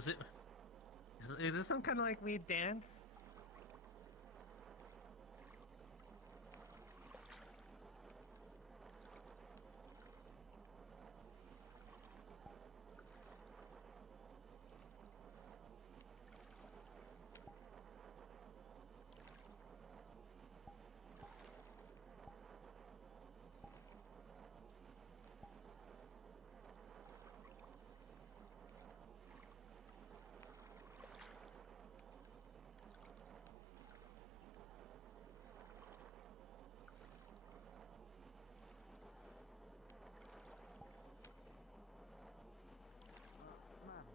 Was it? Is this some kind of like weird dance?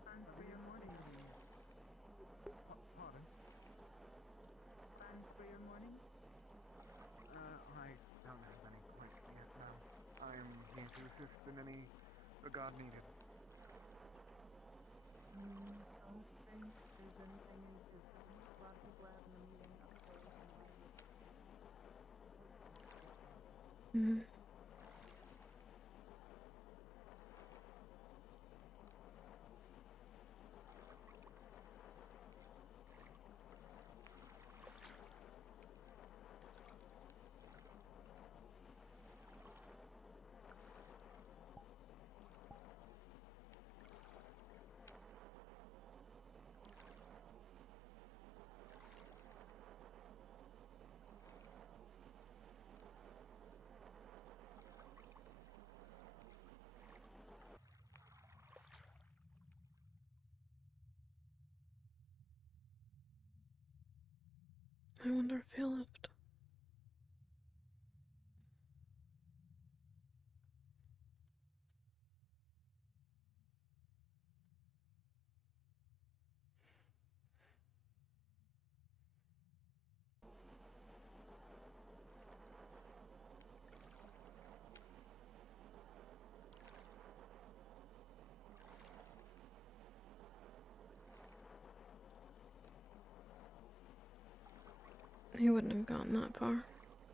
Ma'am, are you morning? Pardon? Plans for your morning? I don't have any quite yet, ma'am. I am here to assist in any regard needed. Don't think there's anything you need to do. A lot of people are having a meeting upstairs in the library. Mm. I wonder if he left. He wouldn't have gotten that far.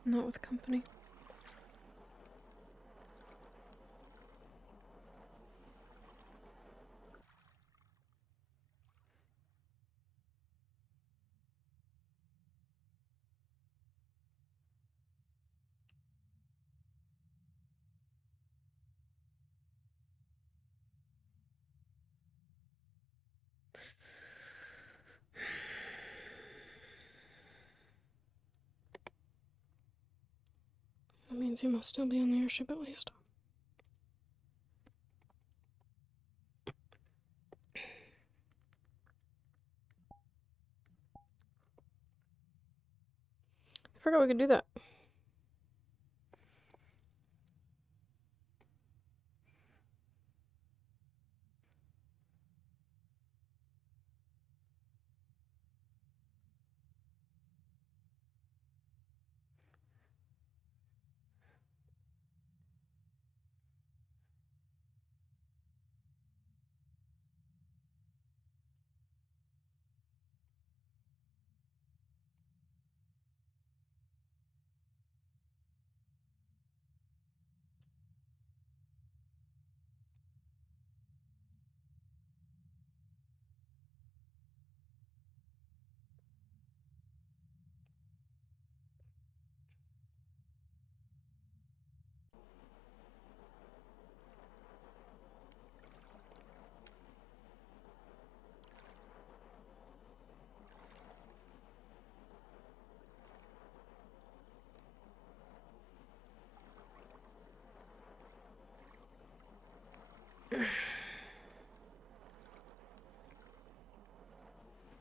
Not with company. That means he must still be on the airship at least. I forgot we could do that.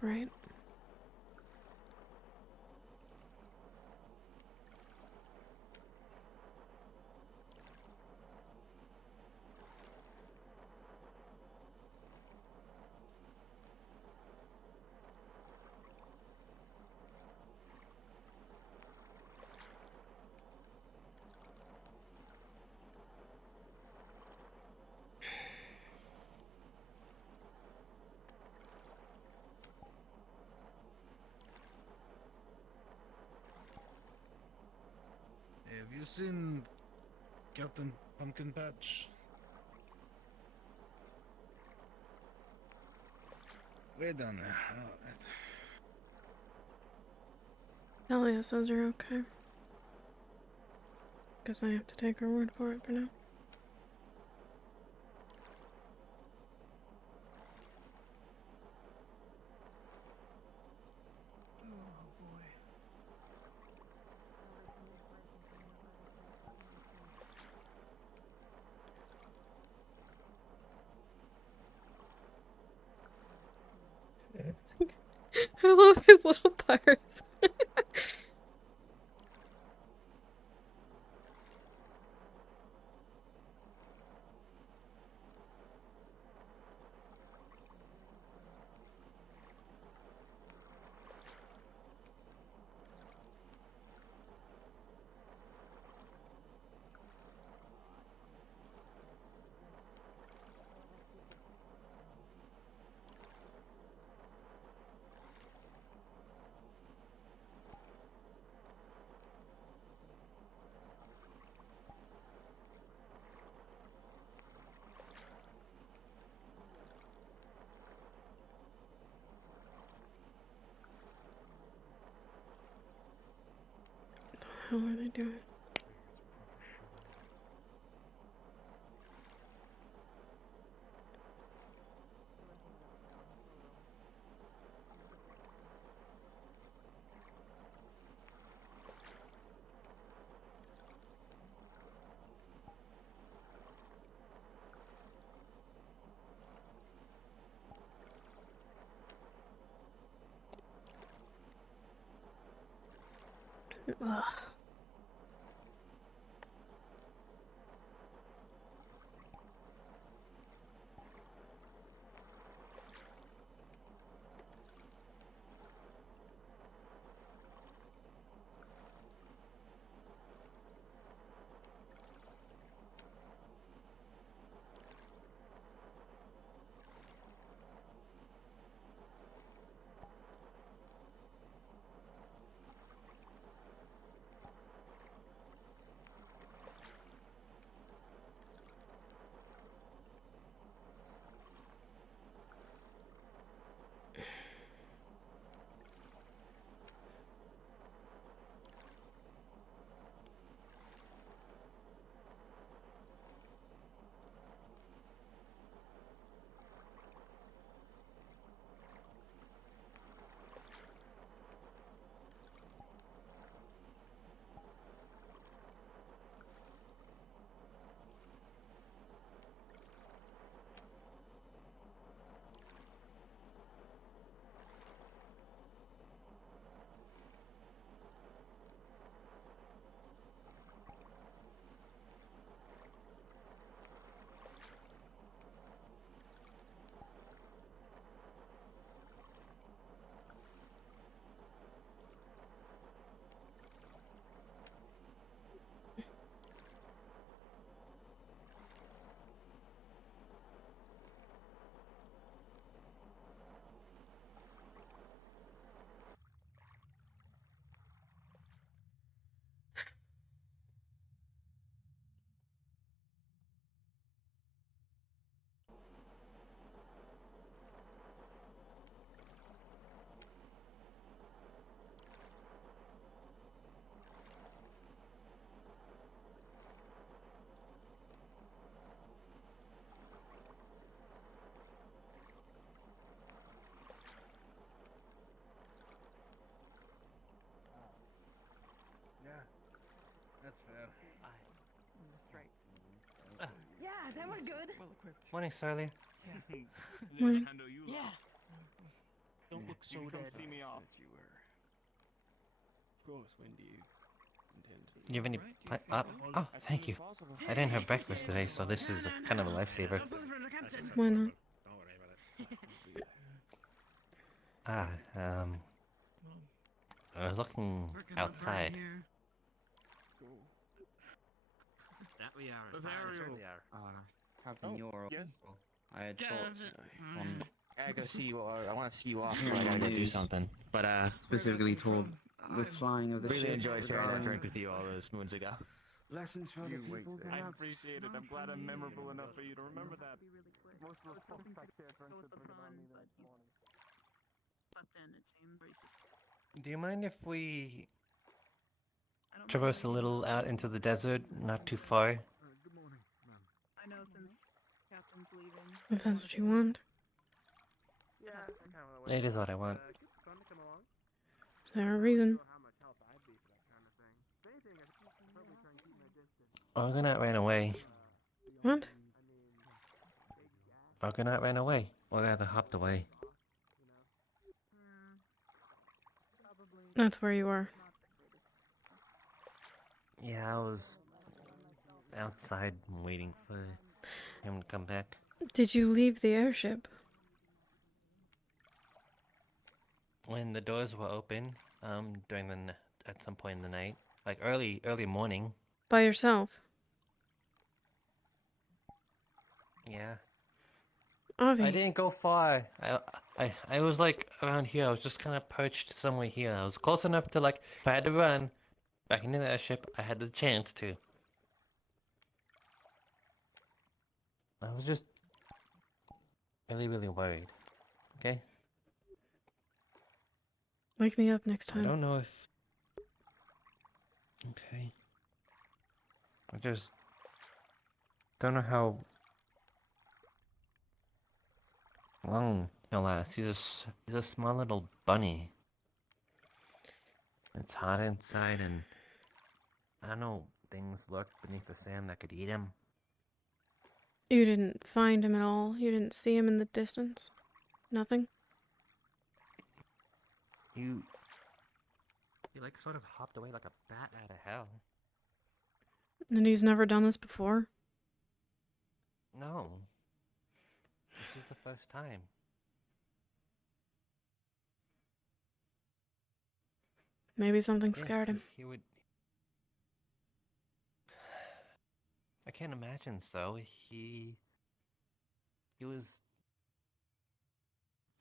Right? Have you seen Captain Pumpkin Patch? Way down there. Alright. Talia says you're okay. Guess I have to take her word for it for now. I love his little parts. How are they doing? Ugh. Yeah, that's fair. Yeah, that was good. Well equipped. Morning, Sarly. Morning. Handle you Yeah. Don't look so you come dead. see me off. You were. Of course. When do you intend to? You have any? Right, do you feel good? Oh, As thank soon you. as possible. I didn't have breakfast today, so this is kind of a lifesaver. Why not? Don't worry about it. Ah, I was looking outside. Cool. That we are. There you Having your yes. I had Yeah, told I gotta go see you. I want to see you off. I gotta go do something. But specifically told The flying of the really ship. enjoyed sharing that drink with you all those moons ago. Lessons for other You wait people. there. I I appreciate it. I'm glad I'm memorable enough for you to remember that. Be really quick. Most of I the was hoping to back there go with the took it on fun, me but this morning. it seems. Do you mind if we I don't traverse a know. little out into the desert, not too far? Good morning, ma'am. I know since Captain's leaving. If that's what you want. Yeah, I kind of It is what I want. keep fun to come along. Is there a reason? How much help I'd be for that kind of thing. If anything, I'd probably try and keep my distance. Argonaut ran away. What? Argonaut ran away. Or rather hopped away. Probably That's where you are. not the greatest. Yeah, I was outside waiting for him to come back. Did you leave the airship? When the doors were open, during at some point in the night, like early morning. By yourself? Yeah. Avi. I didn't go far. I was like around here. I was just kind of perched somewhere here. I was close enough to, like, if I had to run back into the airship, I had the chance to. I was just really worried. Okay? Wake me up next I time. don't know if... Okay. I just don't know how long he'll last. He's a small little bunny. It's hot inside, and I don't know, things lurk beneath the sand that could eat him. You didn't find him at all? You didn't see him in the distance? Nothing? He like sort of hopped away like a bat out of hell. And he's never done this before? No. This is the first time. Maybe something Yeah, scared him. He would... I can't imagine so. He'd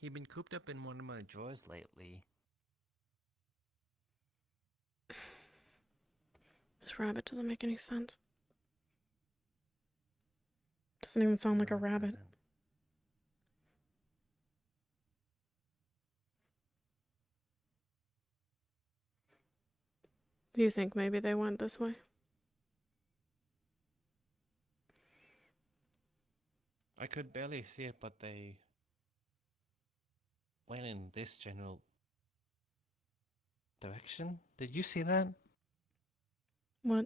been cooped up in one of my drawers lately. This rabbit doesn't make any sense. Doesn't even sound like a No, it rabbit. doesn't. Do you think maybe they went this way? I could barely see it, but they went in this general direction. Did you see that? What?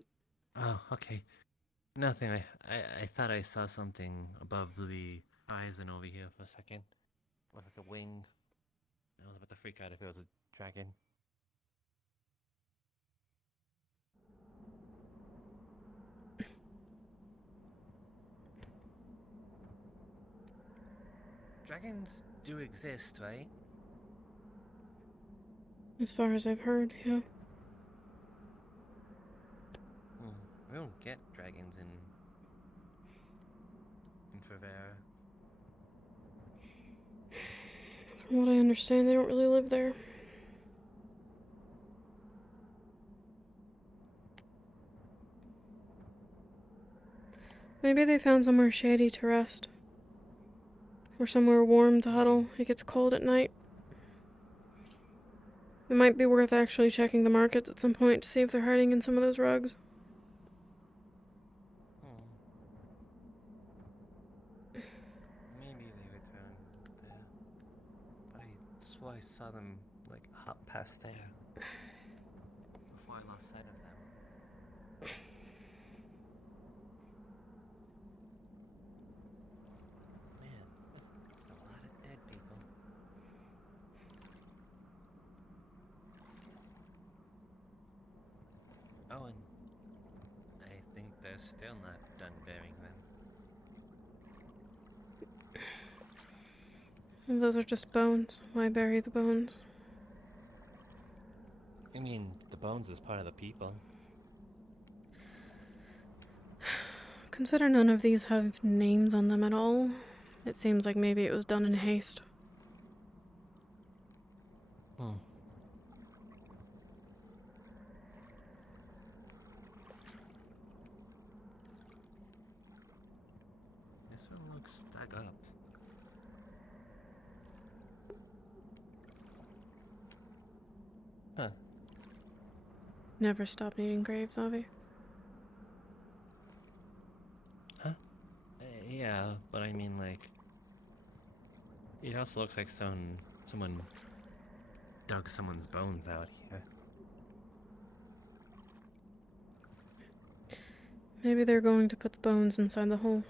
Oh, okay. Nothing. I thought I saw something above the horizon over here for a second. With like a wing. I was about to freak out if it was a dragon. Dragons do exist, right? As far as I've heard, yeah. We don't get dragons in Favera. From what I understand, they don't really live there. Maybe they found somewhere shady to rest. Or somewhere warm to huddle. It gets cold at night. It might be worth actually checking the markets at some point to see if they're hiding in some of those rugs. Maybe they returned there. But I swore I saw them, like, hop past there. Before I lost sight of them. Man, that's a lot of dead people. Oh, and I think they're still not done burying them. And those are just bones. Why bury the bones? I mean, the bones is part of the people. Consider none of these have names on them at all. It seems like maybe it was done in haste. This one looks dug up. Huh. Never stop needing graves, Avi. Yeah, but I mean, like, it also looks like someone dug someone's bones out here. Maybe they're going to put the bones inside the hole.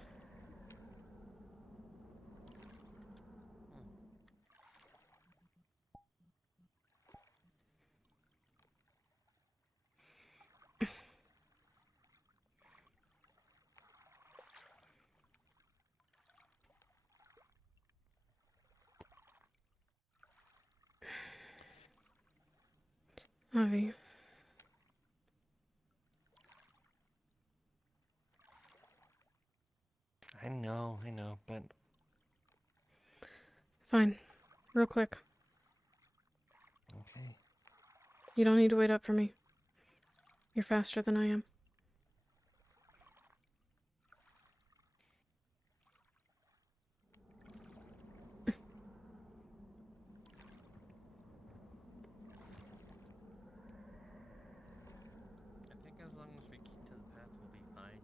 Avi, I know, but fine. Real quick. okay. You don't need to wait up for me. You're faster than I am. I think as long as we keep to the path, we'll be fine.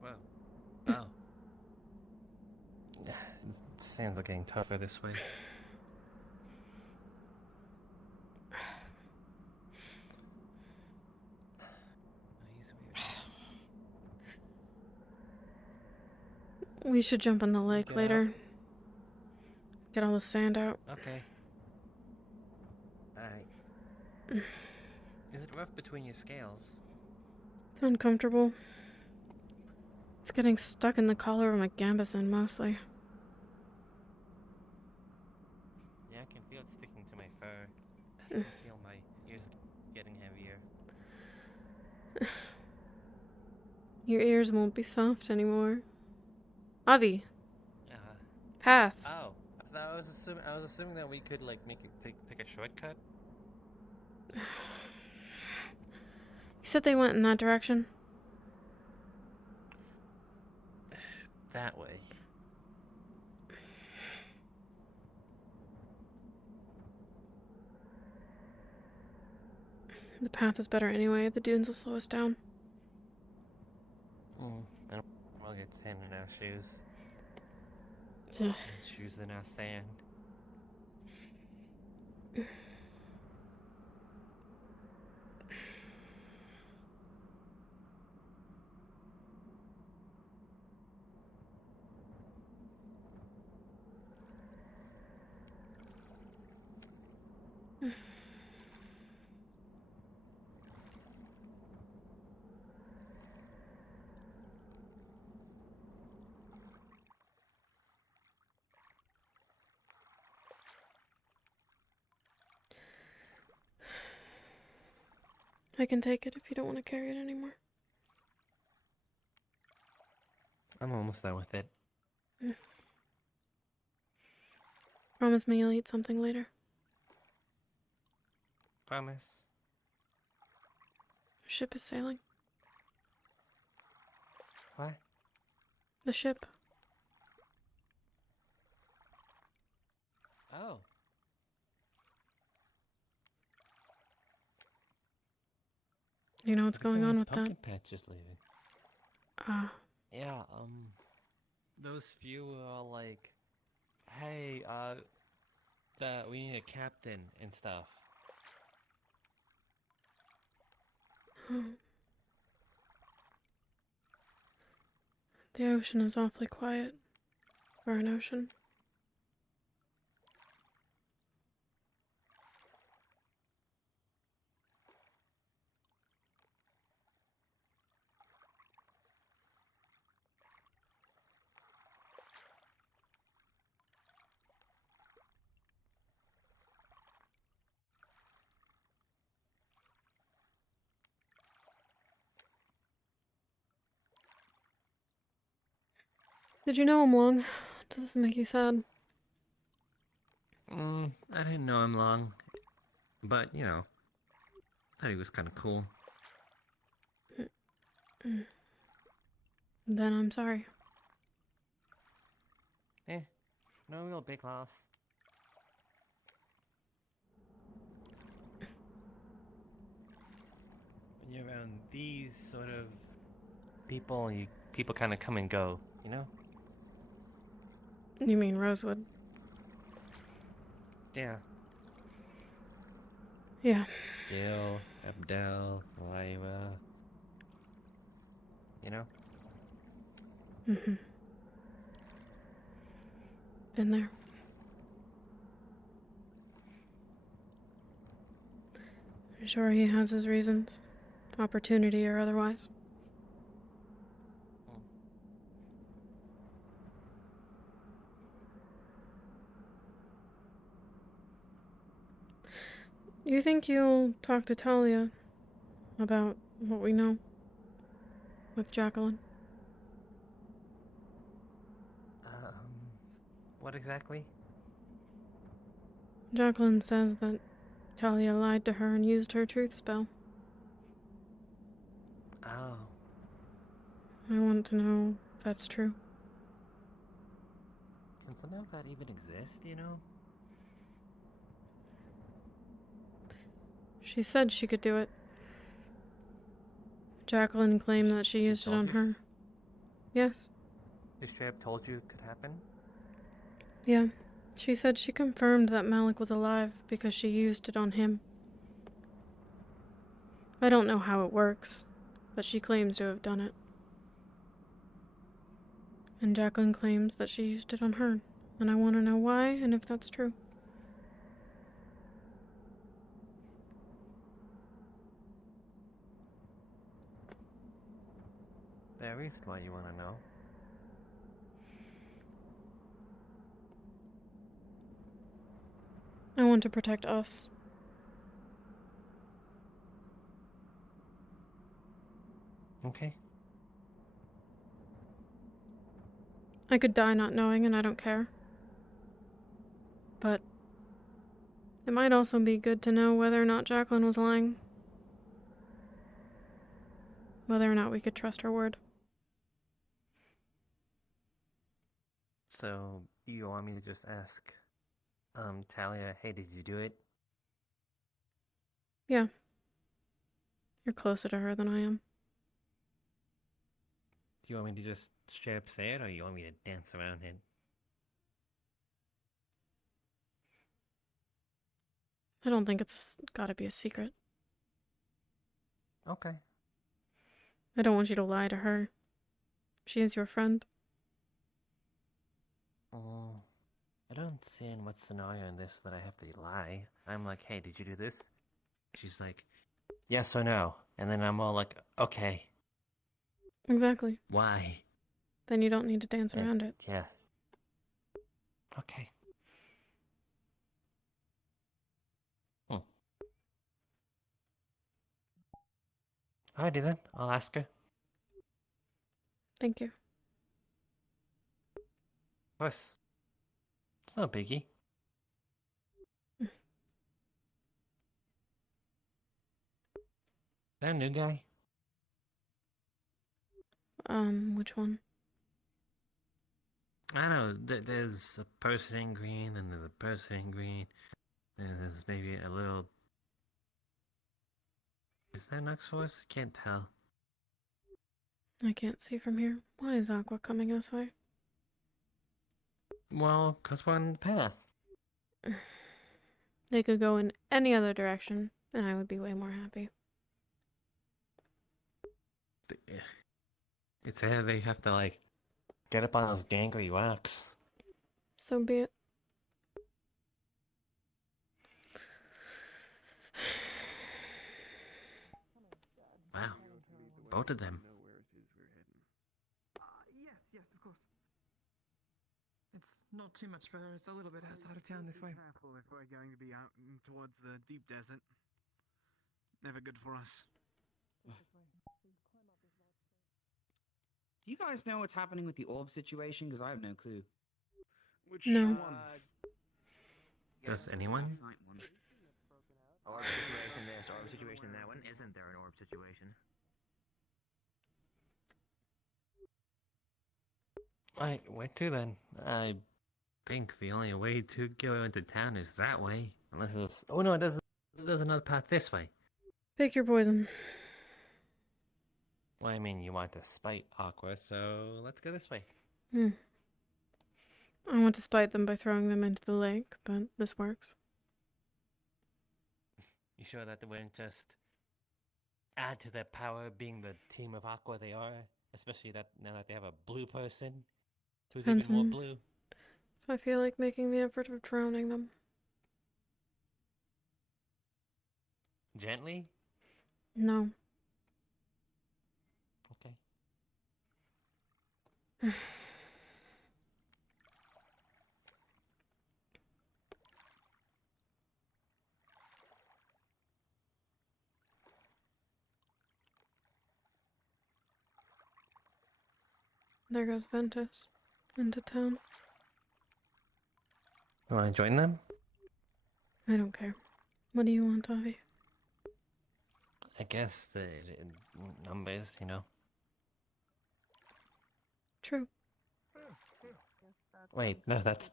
Whoa. Oh. Sands are getting tougher this way. He's weird. We should jump in the lake Get later. Get all the sand out. Okay. Alright. Is it rough between your scales? It's uncomfortable. It's getting stuck in the collar of my gambeson mostly. Yeah, I can feel it sticking to my fur. I can feel my ears getting heavier. Your ears won't be soft anymore. Avi, Uh, path. oh. I was assuming that we could like take a shortcut. You said they went in that direction? That way. The path is better anyway. The dunes will slow us down. And we'll get sand in our shoes. Ugh. Shoes in our sand. I can take it if you don't want to carry it anymore. I'm almost done with it. Promise me you'll eat something later. Promise. The ship is sailing. What? The ship. Oh. Do you know what's Good going thing on this with that? pumpkin patch is leaving. Ah, Yeah, those few were all like, hey, that we need a captain and stuff. the ocean is awfully quiet for an ocean. Did you know him long? Does this make you sad? I didn't know him long, but you know, thought he was kind of cool. Then I'm sorry. No real big loss. When you're around these sort of people, people kind of come and go, you know? You mean Rosewood? Yeah. Yeah. Jill, Abdel, Lyra. You know? Mm-hmm. Been there. I'm sure he has his reasons. Opportunity or otherwise. You think you'll talk to Talia about what we know with Jacqueline? What exactly? Jacqueline says that Talia lied to her and used her truth spell. Oh. I want to know if that's true. Can something like that even exist, you know? She said she could do it. Jacqueline claimed that she used it told on you? her. Yes. She straight up told you it could happen? Yeah. She said she confirmed that Malik was alive because she used it on him. I don't know how it works, but she claims to have done it. And Jacqueline claims that she used it on her, and I want to know why and if that's true. There is why you want to know. I want to protect us. Okay. I could die not knowing, and I don't care. But it might also be good to know whether or not Jacqueline was lying. Whether or not we could trust her word. So, you want me to just ask, Talia, hey, did you do it? Yeah. You're closer to her than I am. Do you want me to just straight up say it, or you want me to dance around it? I don't think it's gotta be a secret. Okay. I don't want you to lie to her. She is your friend. Oh, I don't see in what scenario in this that I have to lie. I'm like, hey, did you do this? She's like, yes or no. And then I'm all like, okay, Exactly. why? Then you don't need to dance around it. Yeah. Okay. Alrighty then, I'll ask her. Thank you. Of course. It's no biggie. That new guy? Which one? I know, there's a person in green, and there's a person in green, and there's maybe a little... Is that Nux Force? Can't tell. I can't see from here. Why is Aqua coming this way? Well, 'cause we're on the path. They could go in any other direction, and I would be way more happy. It's how they have to, like, get up on those gangly rocks. So be it. Wow. Both of them. Know where it is we're heading. Yes, of course. It's not too much further. It's a little bit outside of town this way. Be careful if we're going to be out towards the deep desert. Never good for us. Do you guys know what's happening with the orb situation? Because I have no clue. Which No. ones? Does anyone? Orb situation this, orb situation that one. Isn't there an orb situation? Right, where to then? I think the only way to go into town is that way. Unless it's... Oh no, there's another path this way. Pick your poison. Well, I mean, you want to spite Aqua, so let's go this way. I want to spite them by throwing them into the lake, but this works. You sure that they wouldn't just add to their power being the team of Aqua they are? Especially that now that they have a blue person who's even more Hanson. blue. If I feel like making the effort of drowning them. Gently? No. Okay. There goes Ventus. Into town. You want to join them? I don't care. What do you want, Avi? I guess the numbers, you know. True. Wait, no, that's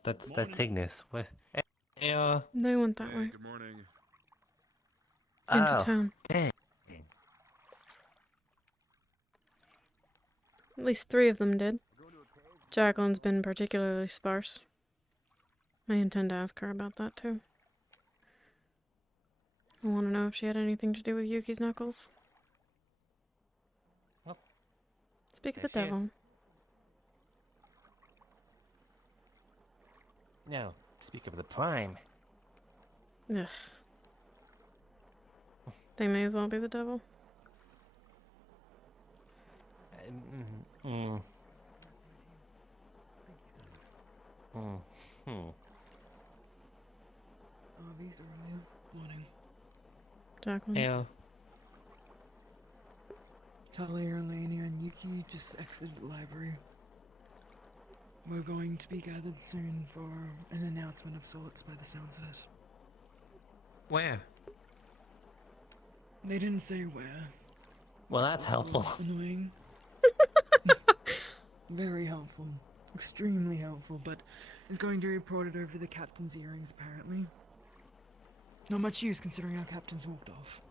Cygnus. What? Hey, They went that way. Good morning. Into oh, town. dang. At least 3 of them did. Jacqueline's been particularly sparse. I intend to ask her about that too. I want to know if she had anything to do with Yuki's knuckles. Well, Speak of the there she is. devil. No, speak of the Prime. Ugh. They may as well be the devil. Mm, mm, mm. Avi's earlier. Morning. Jacqueline. Yeah. Talia, Elenia, and Yuki just exited the library. We're going to be gathered soon for an announcement of sorts by the sounds of it. Where? They didn't say where. Well, that's helpful. Annoying. Very helpful. Extremely helpful, but is going to be reported over the captain's earrings, apparently. Not much use considering our captain's walked off.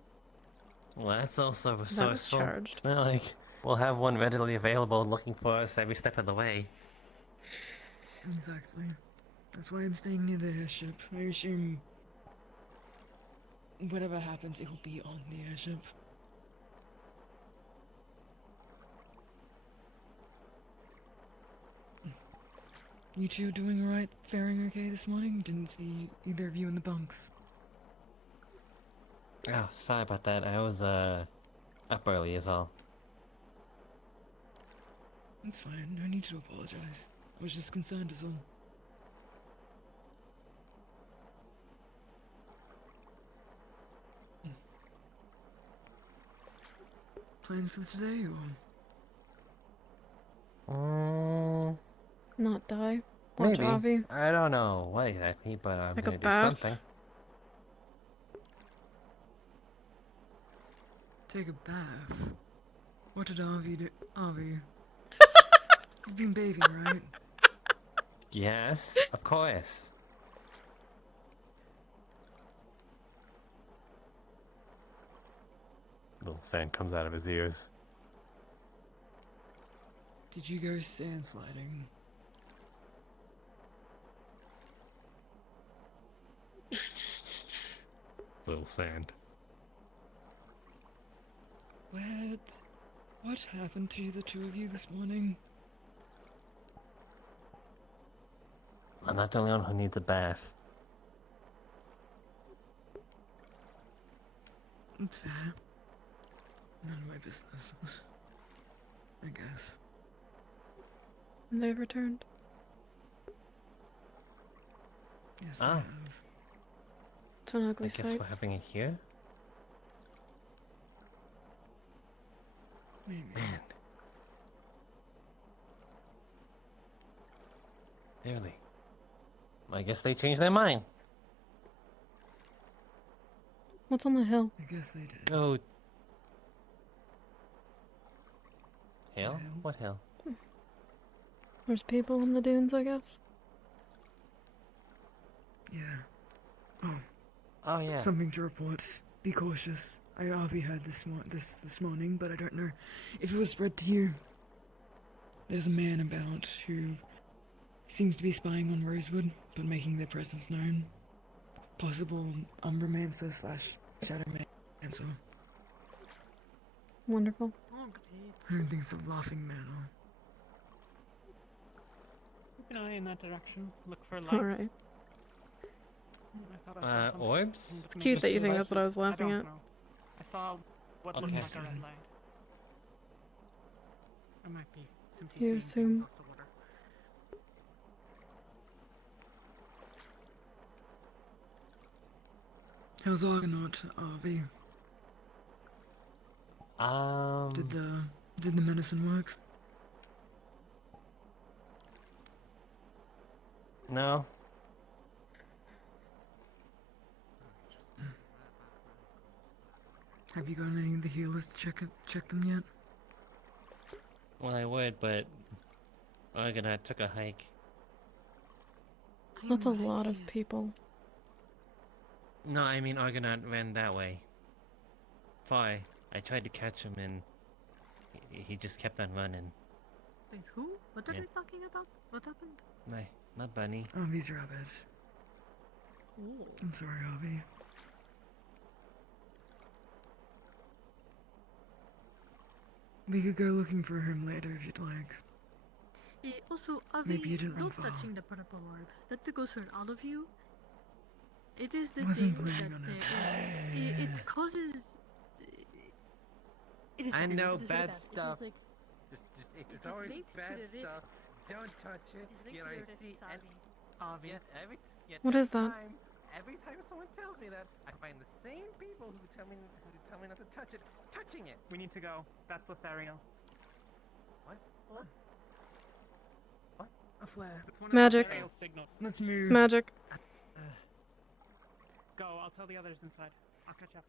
Well, that's also That was resourceful. charged. It's not like we'll have one readily available looking for us every step of the way. Exactly. That's why I'm staying near the airship. I assume whatever happens, it will be on the airship. You two doing alright? Faring okay this morning? Didn't see either of you in the bunks. Oh, sorry about that. I was, up early is all. It's fine. No need to apologize. I was just concerned as all. Plans for today, or? Not die. Watch Maybe. Avi. I don't know what exactly, but I'm Take a gonna do bath. something. Take a bath? What did Avi do? Avi. You've been bathing, right? Yes, of course. Little sand comes out of his ears. Did you go sand sliding? Little sand. What happened to the two of you this morning? I'm not the only one who needs a bath. Fair. None of my business. I guess. They've returned. Yes, they Ah. have. It's an I ugly guess sight. we're having it here? Maybe. Man. Really? I guess they changed their mind. What's on the hill? I guess they did. Go. Hill? Hill? What hill? There's people in the dunes, I guess. Yeah. Oh, Oh yeah. something to report. Be cautious. I already heard this morning, but I don't know if it was spread to you. There's a man about who seems to be spying on Rosewood, but making their presence known. Possible Umbromancer / Shadowmancer. Wonderful. I don't think it's a laughing manner. Keep an eye in that direction. Look for lights. Alright. I thought I saw something. Orbs? Look, It's maybe cute that you think lights. that's what I was laughing don't at. know. I saw what looked Okay. like a red light. I might be simply You seeing assume. things off the water. How's Argonaut, RV? Did the medicine work? No. Have you gotten any of the healers to check them yet? Well, I would, but Argonaut took a hike. That's a lot of people. No, I mean Argonaut ran that way. Far. I tried to catch him and he just kept on running. Wait, who? What are Yeah. they talking about? What happened? No, not Bunny. Oh, these rabbits. Ooh. I'm sorry, Harvey. We could go looking for him later if you'd like. Also, Avi, Maybe you didn't run not far. touching the purple orb. That goes hurt all of you. It is the Wasn't thing planning that on there it. is. It causes. It is I bad. know It is bad bad. stuff. It is like, It's is always linked to bad the stuff. Don't touch it. it's linked You to know, the see, Savi. Avi. What is that? Every time someone tells me that, I find the same people who tell me not to touch it, touching it. We need to go. That's Lothario. What? A flare. It's one Magic. of the aerial signals. Let's move. It's magic. Go. I'll tell the others inside. I'll catch up.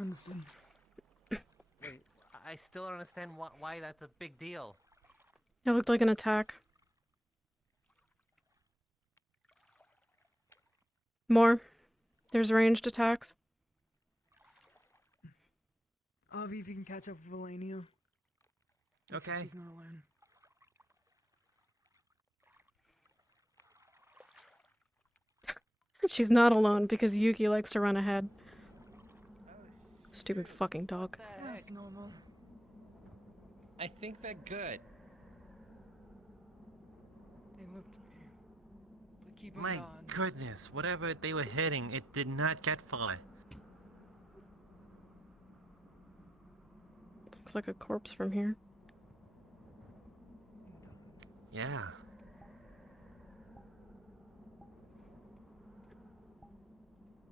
Understood. Wait, I still don't understand why that's a big deal. It looked like an attack. More. There's ranged attacks. Avi, if you can catch up with Valania. Because Okay. She's not alone. She's not alone because Yuki likes to run ahead. Stupid fucking dog. That's normal. I think they're good. They looked at me. But keep 'em My gone. goodness, whatever they were hitting, it did not get far. Looks like a corpse from here. Yeah.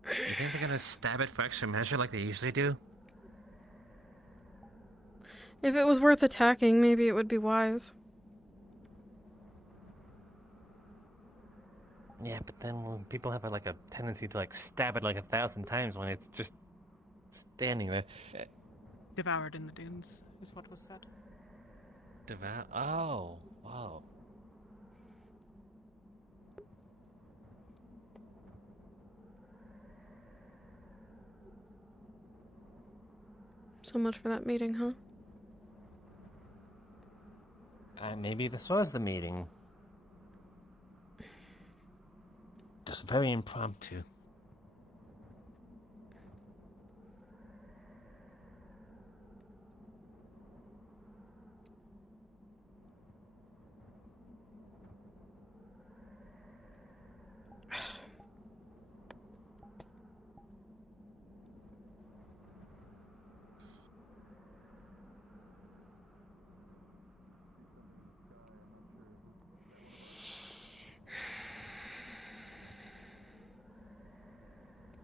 You think they're gonna stab it for extra measure like they usually do? If it was worth attacking, maybe it would be wise. Yeah, but then when people have like a tendency to like stab it like 1,000 times when it's just standing there. Devoured in the dunes is what was said. Devour. Oh, wow. So much for that meeting, huh? Maybe this was the meeting. Just very impromptu.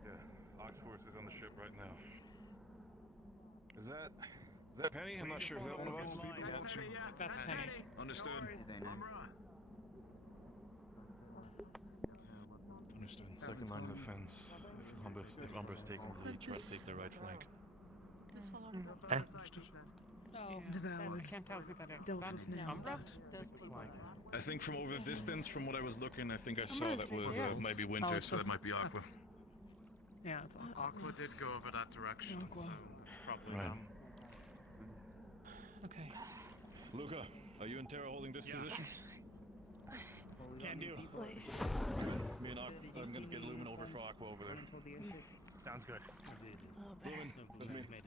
Yeah, Oxforce is on the ship right now. Is that Penny? I'm not sure. Is that one of us? That's Penny. Understood. They know. Understood. Second line of defense. If Umbra's taking the lead, try to take the right flank. Devoured. I can't tell who that is. Dealt That with now, Umbra? I think from over the distance, from what I was looking, I think I saw that was maybe Winter, it's so that just- might be Aqua. that's- Yeah, it's Aqua. Aqua did go over that direction, Aqua. so it's probably Right. them. Okay. Luca, are you and Tara holding this position? Can do. Me and Aqua, I'm gonna get Lumen over for Aqua over there. Sounds good. Lumen, with me.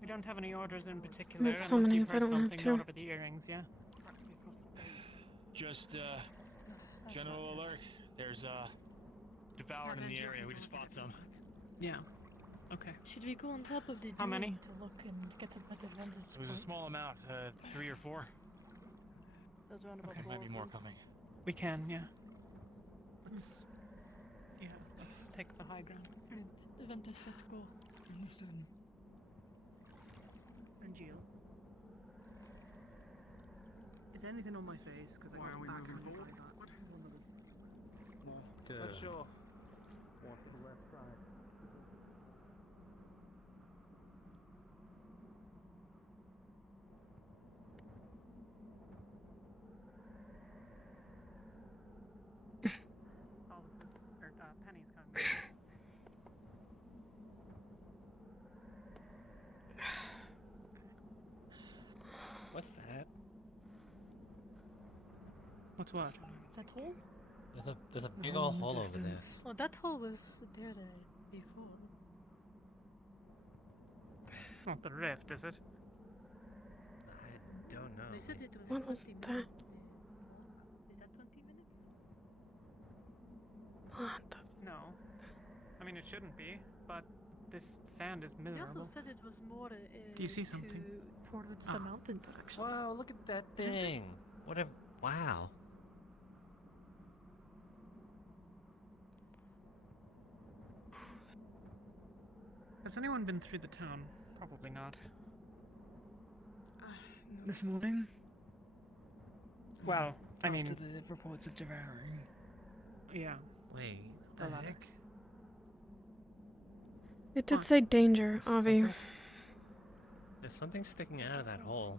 We don't have any orders in particular. That's so unless many you've if I heard don't have something to. out about the earrings, yeah? Just, general alert. There's, devoured in the area. We just fought some. Yeah. Okay. Should we go on top of the How many? to look and get a better vantage It was a point? small amount, 3 or 4. There's around about Okay. four Might be of more them. coming. We can, yeah. Let's... Yeah, let's take the high ground. Brilliant. Aventus, let's go. Understood. And Jill. Is anything on my face? Because I Why got are we back moving and forward? Duh. Sure. One to the left side. Oh, this is... Penny's coming. What's that? What's what? That hole? There's a big Hole old in the hole over there. distance. Oh, that hole was there before. Not the rift, is it? I don't know. They said it was What was 20 that? minutes. Is that 20 minutes? What the? No. I mean, it shouldn't be, but this sand is They also miserable. said it was more Do you see something? towards Ah. the mountain direction. Wow, look at that thing. What a... Wow. Has anyone been through the town? Probably not. This morning? Well, I After mean, the reports of devouring. yeah. Wait, The the ladder. heck? It did say danger, Avi. Okay. There's something sticking out of that hole.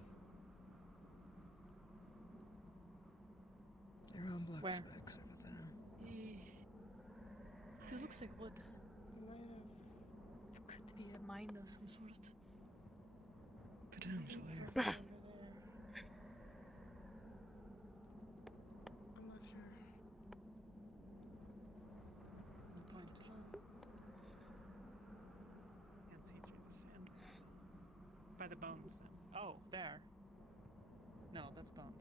There are black Where? specks over there. It looks like wood. It could be a mine of some sort. Potentially. Over there. I'm not sure. Can't see through the sand. By the bones. Oh, there. No, that's bones.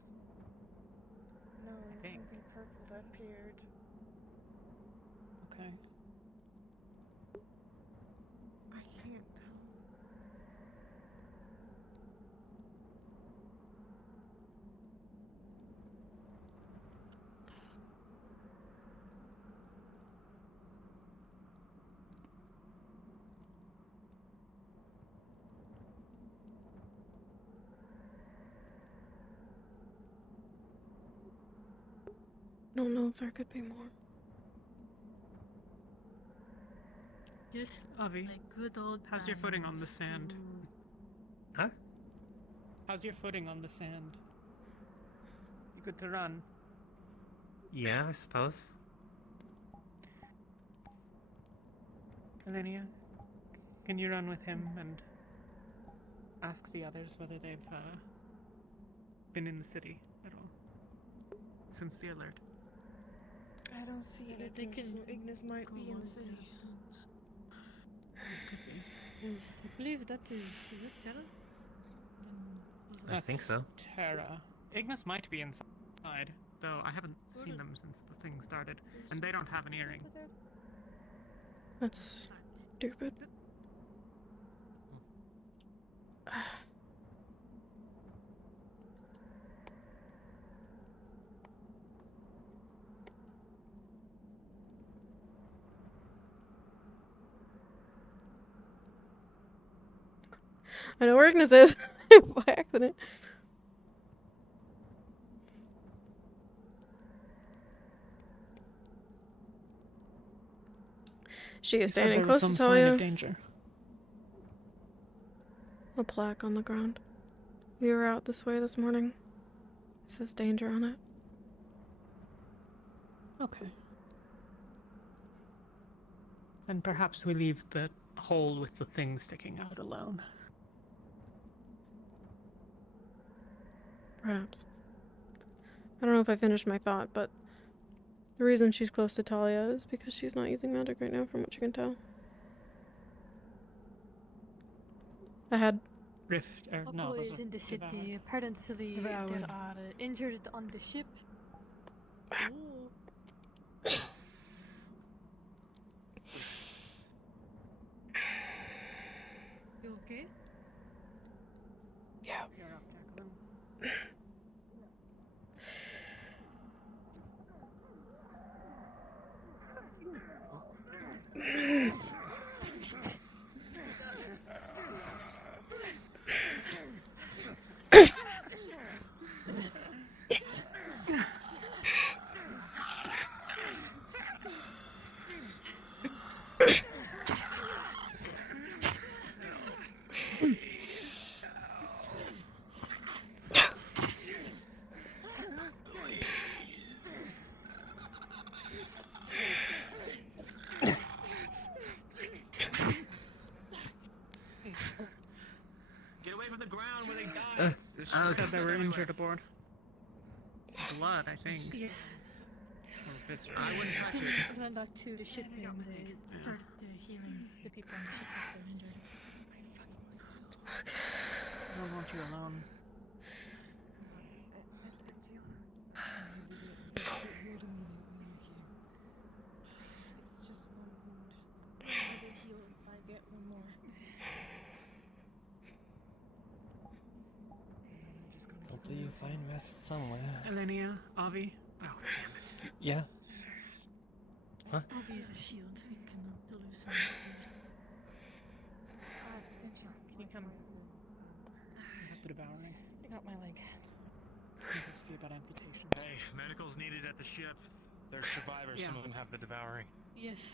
No, I think. something purple that appeared. Okay. I can't tell. Don't know if there could be more. Yes, Avi, like good old. how's your footing on the times. sand? Huh? How's your footing on the sand? You good to run? Yeah, I suppose. Elenia, can you run with him and ask the others whether they've been in the city at all since the alert? I don't see Ignis, so Ignis might be in the city. Could be. Yes, I believe that is it Terra? I think so. Terra. Ignis might be inside, though I haven't seen them since the thing started, and they don't have an earring. That's stupid. I know where Ignis is by accident. She is standing close to Talia. Danger. A plaque on the ground. We were out this way this morning. It says danger on it. Okay. And perhaps we leave the hole with the thing sticking out alone. Perhaps. I don't know if I finished my thought, but the reason she's close to Talia is because she's not using magic right now, from what you can tell. I had Rift, or no, those is are in the city. devoured. Apparently, Devoured. there are injured on the ship. You okay? Yeah. You're up, Jacqueline. Get away from the ground where they died. Said they were injured aboard. Blood, I think. Yes. Or viscera. I wouldn't touch it. Ran back to the ship and started healing the people on the ship that were injured. I don't want you alone. It's just one wound. I will heal if I get one more. Hopefully you find rest somewhere. Elenia, Avi. Oh, damn it. Yeah. Huh? Avi is a shield. We cannot loosen it. Can you come? I have the devouring. I got my leg. You can see about amputations. Hey, medical's needed at the ship. There's survivors. Some of them have the devouring. Yes.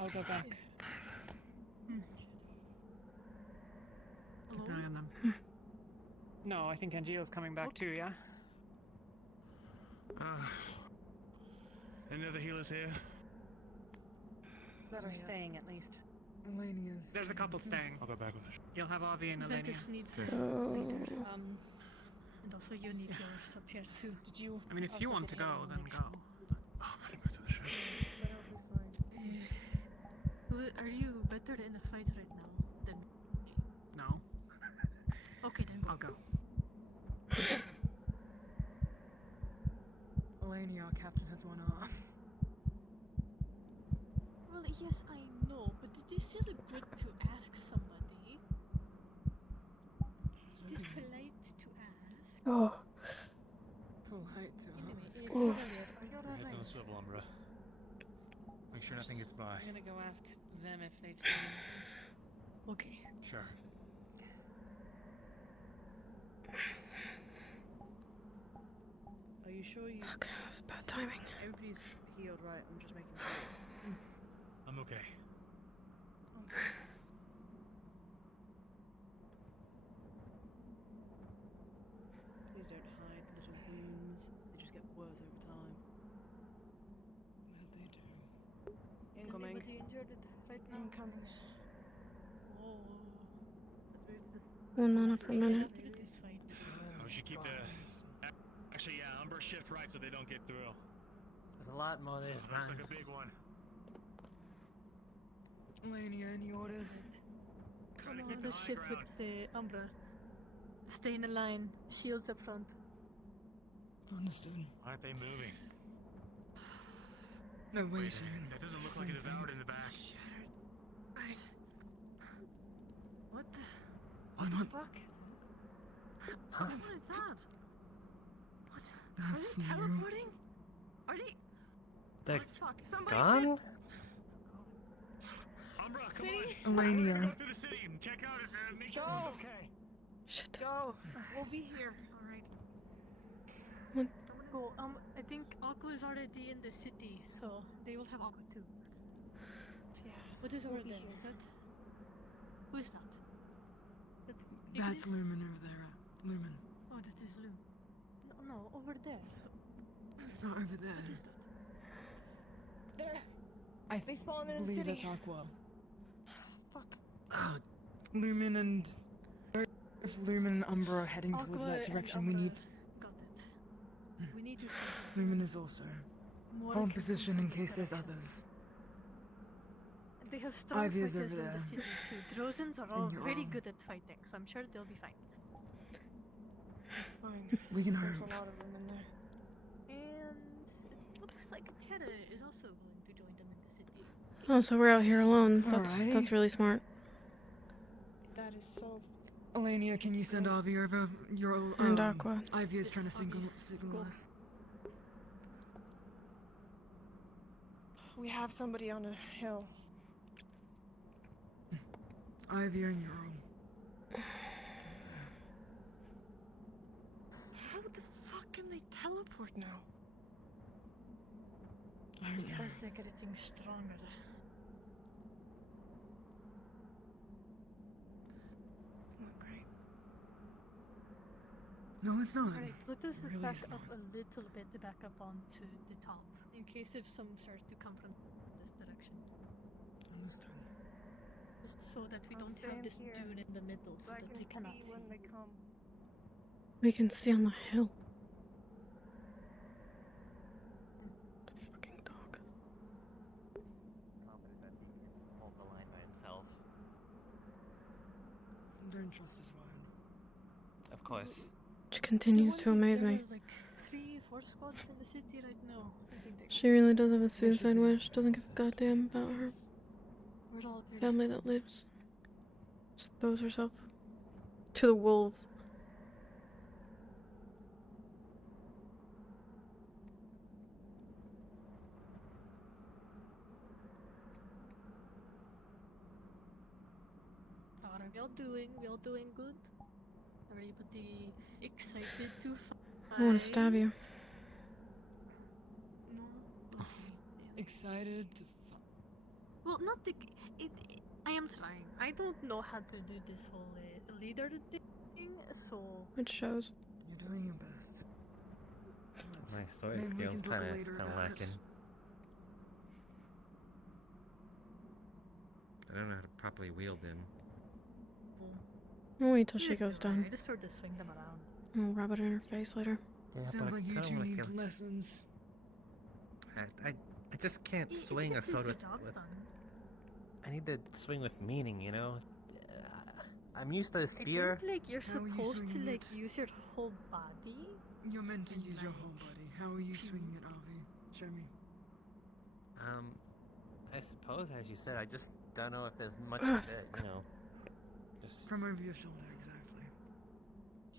I'll go back. Keep an eye on them. No, I think Angeal's coming back too, yeah? Any other healers here? That are staying at least. Elenia's. There's a couple staying. I'll go back with her. You'll have Avi and Elenia. Ventus needs a Oh. leader. And also you need yours up here too. Did you? I mean, if you want to go, then go. Oh, I'm heading back to the ship. Are you better in a fight right now than me? No? Okay, then go. I'll go. Elenia, our captain has one arm. Well, yes, I know, but it is still good to ask somebody. It is polite to ask. Oh. Polite to Anyway, ask. yes, Oh. Sylvia, are you Heads on the alright? swivel, Umbra. Make sure nothing gets by. I'm gonna go ask them if they've seen him. Okay. Sure. Are you sure you? Fuck, that's bad timing. Everybody's healed, right? I'm just making sure. I'm okay. Please don't hide little wounds. They just get worse over time. That they do. Incoming. Is anybody injured? Fight incoming. Whoa. One mana per minute. After this fight. We should keep the. Actually, yeah, Umber shift right so they don't get through. There's a lot more this Looks time. like a big one. Lania, any orders? Let us shift with the Umbra. Stay in a line. Shields up front. Understood. Why aren't they moving? No, wait. That doesn't look like a devoured in the back. Right. What the? What the the fuck? Huh? What is that? What? That's Are they new. teleporting? Are they? They're What the fuck? Somebody gone? Umbra, come City? on. Elania. Go through the city and check out it and make sure it's okay. Shit. Go. We'll be here. All right. What? Go. I think Aqua is already in the city, so they will have Aqua too. Yeah. What is over there? Is that? Who is that? That's Ignis? Lumen over there. Lumen. Oh, that is Lu. No, over there. Not over there. What is that? There. I They spawn in the believe city. that's Aqua. Fuck. Lumen and... If Lumen and Umbra are heading towards Aqua that and direction, we Umbra. need... Got it. We need to stop them. Lumen is also More on can position come in from case this there's direction. others. They have strong Ivy is fighters over in there. the city too. Drozens are all you're very wrong. good at fighting, so I'm sure they'll be fine. It's fine. We can There's hope. a lot of them in there. And it looks like Terra is also willing to join them in the city. Oh, so we're out here alone. That's Alright. that's really smart. That is so. Elania, can you send Avi over? Your And Aqua. Ivy is Yes, trying to Avi. signal Go. us. We have somebody on a hill. Ivy and Ural. How the fuck can they teleport now? I don't know. Because they're getting stronger. Not great. No, it's not. Alright, let us Really back is up a little bit back up onto the top, in case if some starts to come from this direction. Understood. Just so that we I'm don't have staying this here, dune in the middle, so I that can we cannot see see. when they come. We can see on the hill. Fucking dog. Confident that he can hold the line by himself. Don't trust his word. Of course. She continues to amaze There me. are like 3-4 squads in the city right now. I think they She really does have a suicide wish. Doesn't give a goddamn about her We're all very family strong. that lives. Just throws herself to the wolves. How are we all doing? We all doing good? Everybody excited to fight? I want to stab you. No? Okay. Excited to Well, not the. I am trying. I don't know how to do this whole leader thing, so. It shows. You're doing your best. My sword Maybe we skills can talk kinda later about lacking. it. I don't know how to properly wield them. We'll wait till she You'll be goes alright. down. I just sort of swing them around. I'll rub it in her face later. Yeah, Sounds but like I you kinda two wanna need feel- lessons. I just can't You swing can a sword use your with, dog with. fun. I need to swing with meaning, you know. I'm used to a I spear. think like you're How are you supposed to swinging like it? use your whole body. You're meant to And use your whole like, body. How are you swinging it, Avi? Show me. I suppose, as you said, I just don't know if there's much of it, you know. Just From over your shoulder, exactly.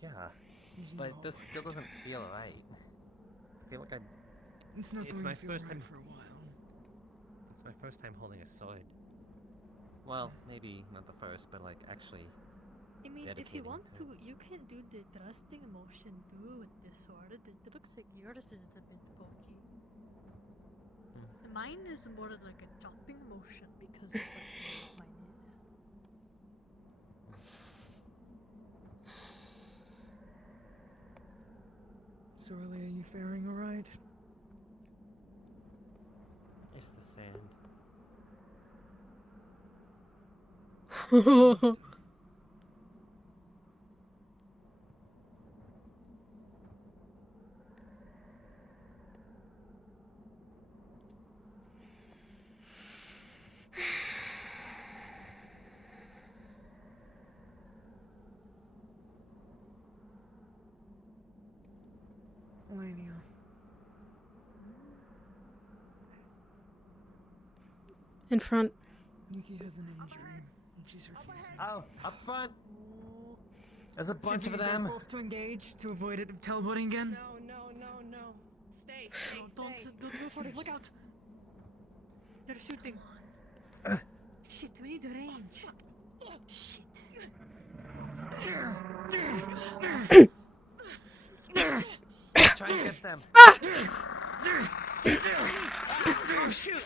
yeah, Using but your whole this body. still doesn't feel right. I feel like It's not it's going my to feel first right time- for a while. it's my first time holding a sword. Well, maybe not the first, but like actually. I mean, if dedicating you want to to, you can do the thrusting motion too with this sword. It looks like yours is a bit pokey. Mine is more of like a chopping motion because of what mine is. Sorely, are you faring alright? It's the sand. Lania. In front. Nikki has an injury, and she's refusing. Oh, up front. There's a bunch Should of we them. both to engage to avoid it teleporting again? No. Stay. Don't move for it. Look out. They're shooting. Shit, we need range. Shit. Try and get them. Oh shoot.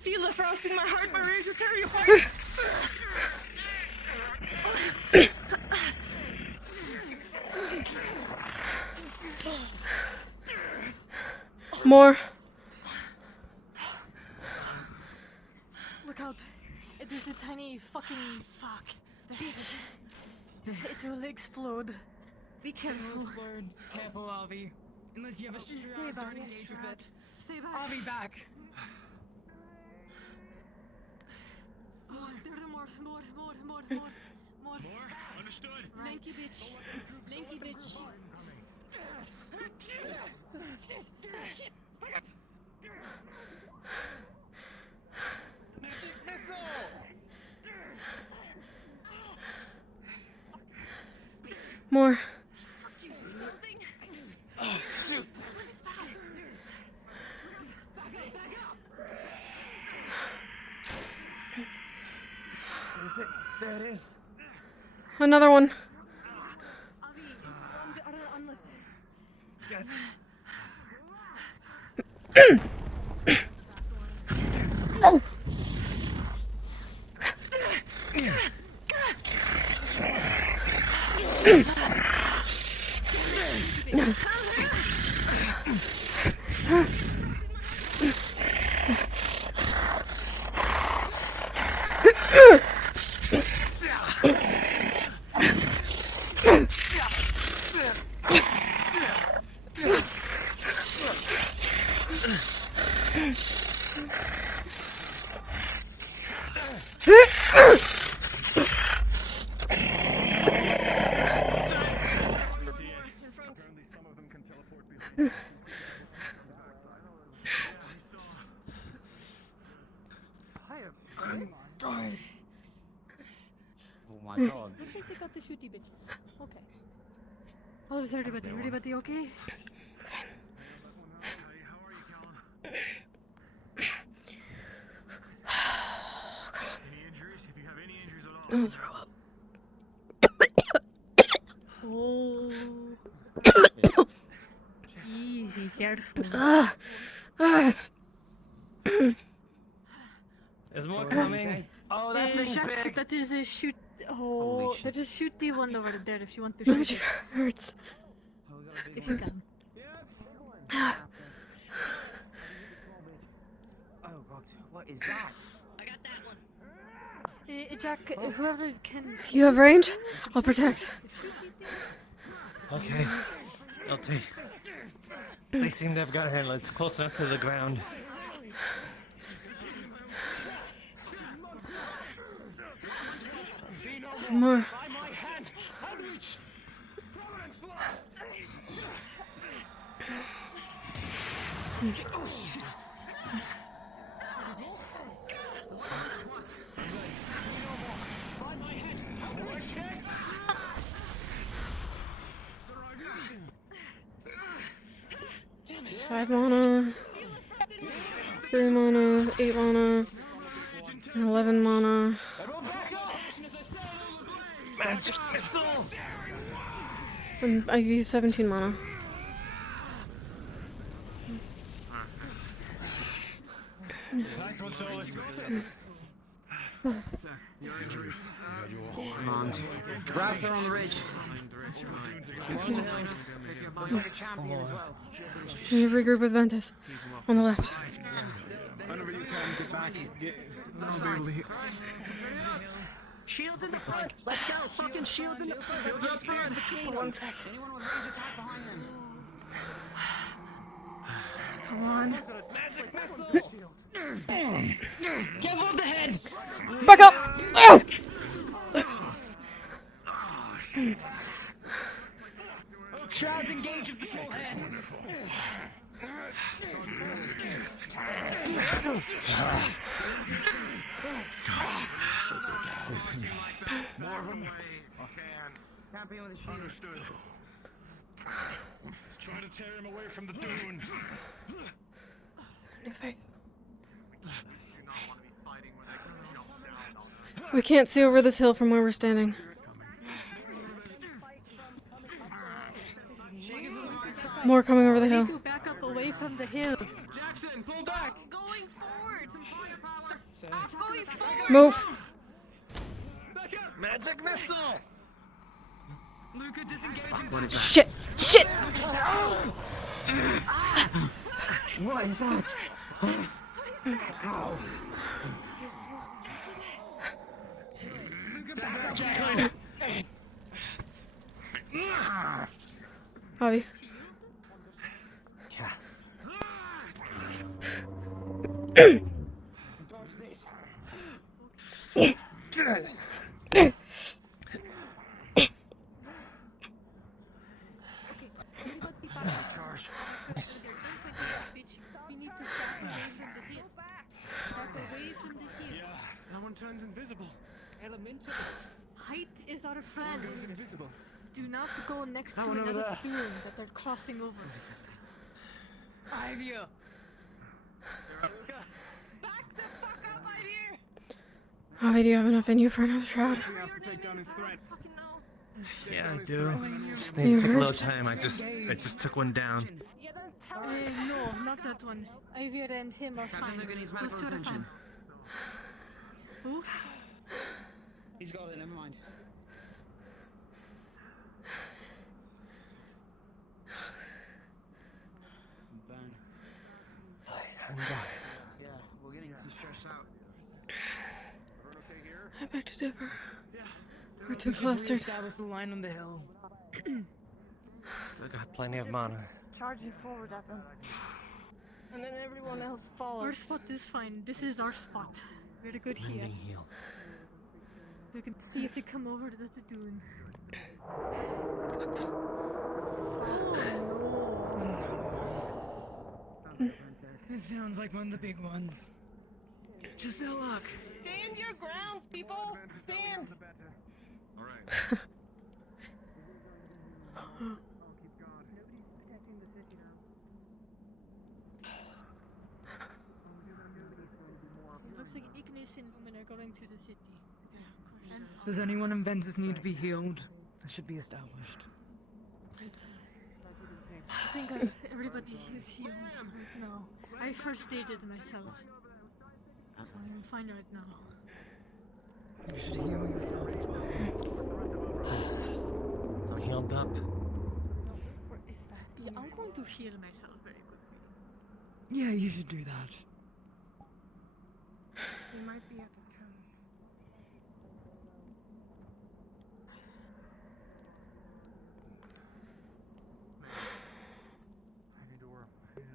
Feel the frosting in my heart, my rage will tear you apart. More. Look out. It is a tiny fucking fuck. Bitch. It will explode. Be careful. Rosewood, careful, Avi. Unless you have a Stay strap, back. don't engage with it. Stay back. Avi, back. Oh, there are more. More? Understood. Lanky bitch. Lanky bitch. Shit. Back up. Magic missile! More. Oh, shoot! Is it? There it is. Another one. Avi, unlift. Get. Oh my god. Looks like they got the shooty bitches. Okay. How is everybody? Everybody okay? I'll throw up. Oh. Easy, careful. There's more coming. Oh, that thing's Jacques, big. that is a shoot. Holy Oh, shit. that is shoot the one over there if you want to My shoot cheek it. hurts. If you can. Oh god, what is that? Jack, whoever can. You have range? I'll protect. Okay. LT. They seem to have got her. It's close enough to the ground. more. Five mana, 3 mana, 8 mana, 11 mana. Magic missile! And I use 17 mana. Nice one, Solis. Sir, your injuries. Come on. Raptor on the ridge. Like a champion as well. We need to regroup with Ventus. On the left. Whenever you can, get back. I'll be able to hit. Shields in the front. Let's go. Fucking shields in the front. Shields up here. One second. Anyone with range attack behind them. Come on. Magic missile! Get above the head. Back up! Ah! Shrouds engage with the full head. More of them. Can't be with the shield. Understood. Try to tear him away from the dune. New face. We can't see over this hill from where we're standing. More coming over the hill. To back up away from the hill. Jackson, pull back. Going forward. Stop going forward. Move. Magic missile! Luca, disengaging. What is that? Shit! Shit! What is that? Ow. Javi. Charge. Nice. We need to back away from the hill. Back away from the hill. That one turns invisible. Elemental. Height is our friend. Goes invisible. Do not go next That to one over another there. dune that they're crossing over. Ivy. Javi, do you have enough in you for another shroud? We have to take down his threat. Yeah, I do. Just You need to take a hurt? little time. I just took one down. No, not that one. Ivy and him are fine. Luca needs Those medical two are attention. fine. Who? He's got it, never mind. Burn. I'm dying. Yeah, we're getting too stressed out. I beg to differ. We're too clustered. Establish the line on the hill. Still got plenty of mana. Charging forward at them. And then everyone else follows. Our spot is fine. This is our spot. We're good here. Mending heal. We can see if they come over to the dune. This sounds like one of the big ones. Just a look. Stand your grounds, people! Stand! Alright. It looks like Ignis and Lumen are going to the city. And Does anyone in Ventus need to be healed? That should be established. I think everybody is healed right now. I first aided myself. So I'm fine right now. You should heal yourself as well. I'm healed up. Yeah, I'm going to heal myself very quickly. Yeah, you should do that. We might be at the town. I need to know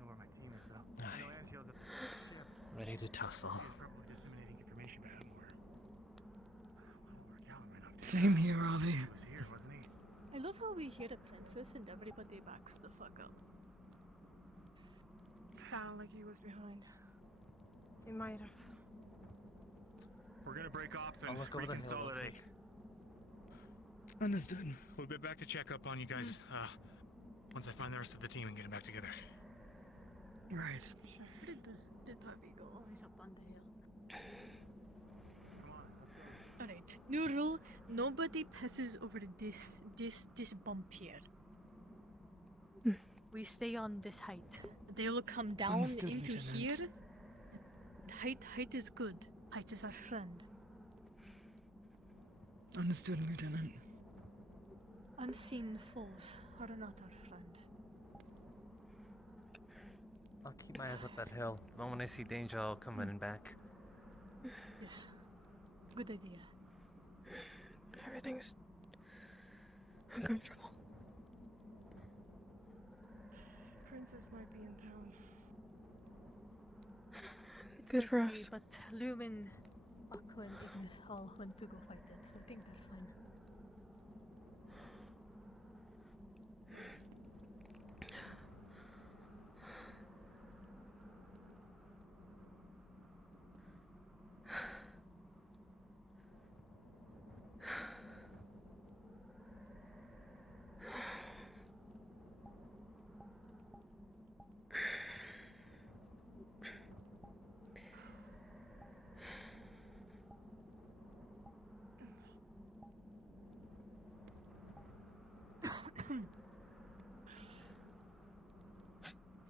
where my team is though. I know Anfield's up there. Ready to tussle. Probably disseminating information, but I don't know where Callan might not be. Same here, Avi. He was here, wasn't he? I love how we hear the princess and everybody backs the fuck up. Sound like he was behind. He might have. We're gonna break off I'll and look over the hill real reconsolidate. quick. Understood. We'll be back to check up on you guys. Once I find the rest of the team and get them back together. Right. Sure. Did Harvey go always up on the hill? Alright, new rule, nobody passes over this bump here. We stay on this height. They will come down Understood, into Lieutenant. here. Height is good. Height is our friend. Understood, Lieutenant. Unseen foes are not our friend. I'll keep my eyes up that hill. The moment I see danger, I'll come running back. Yes. Good idea. Everything's uncomfortable. Princess might be in town. Good for Luckily, us. But Lumen, Aqua, and Ignis all went to go fight that, so I think they're fine.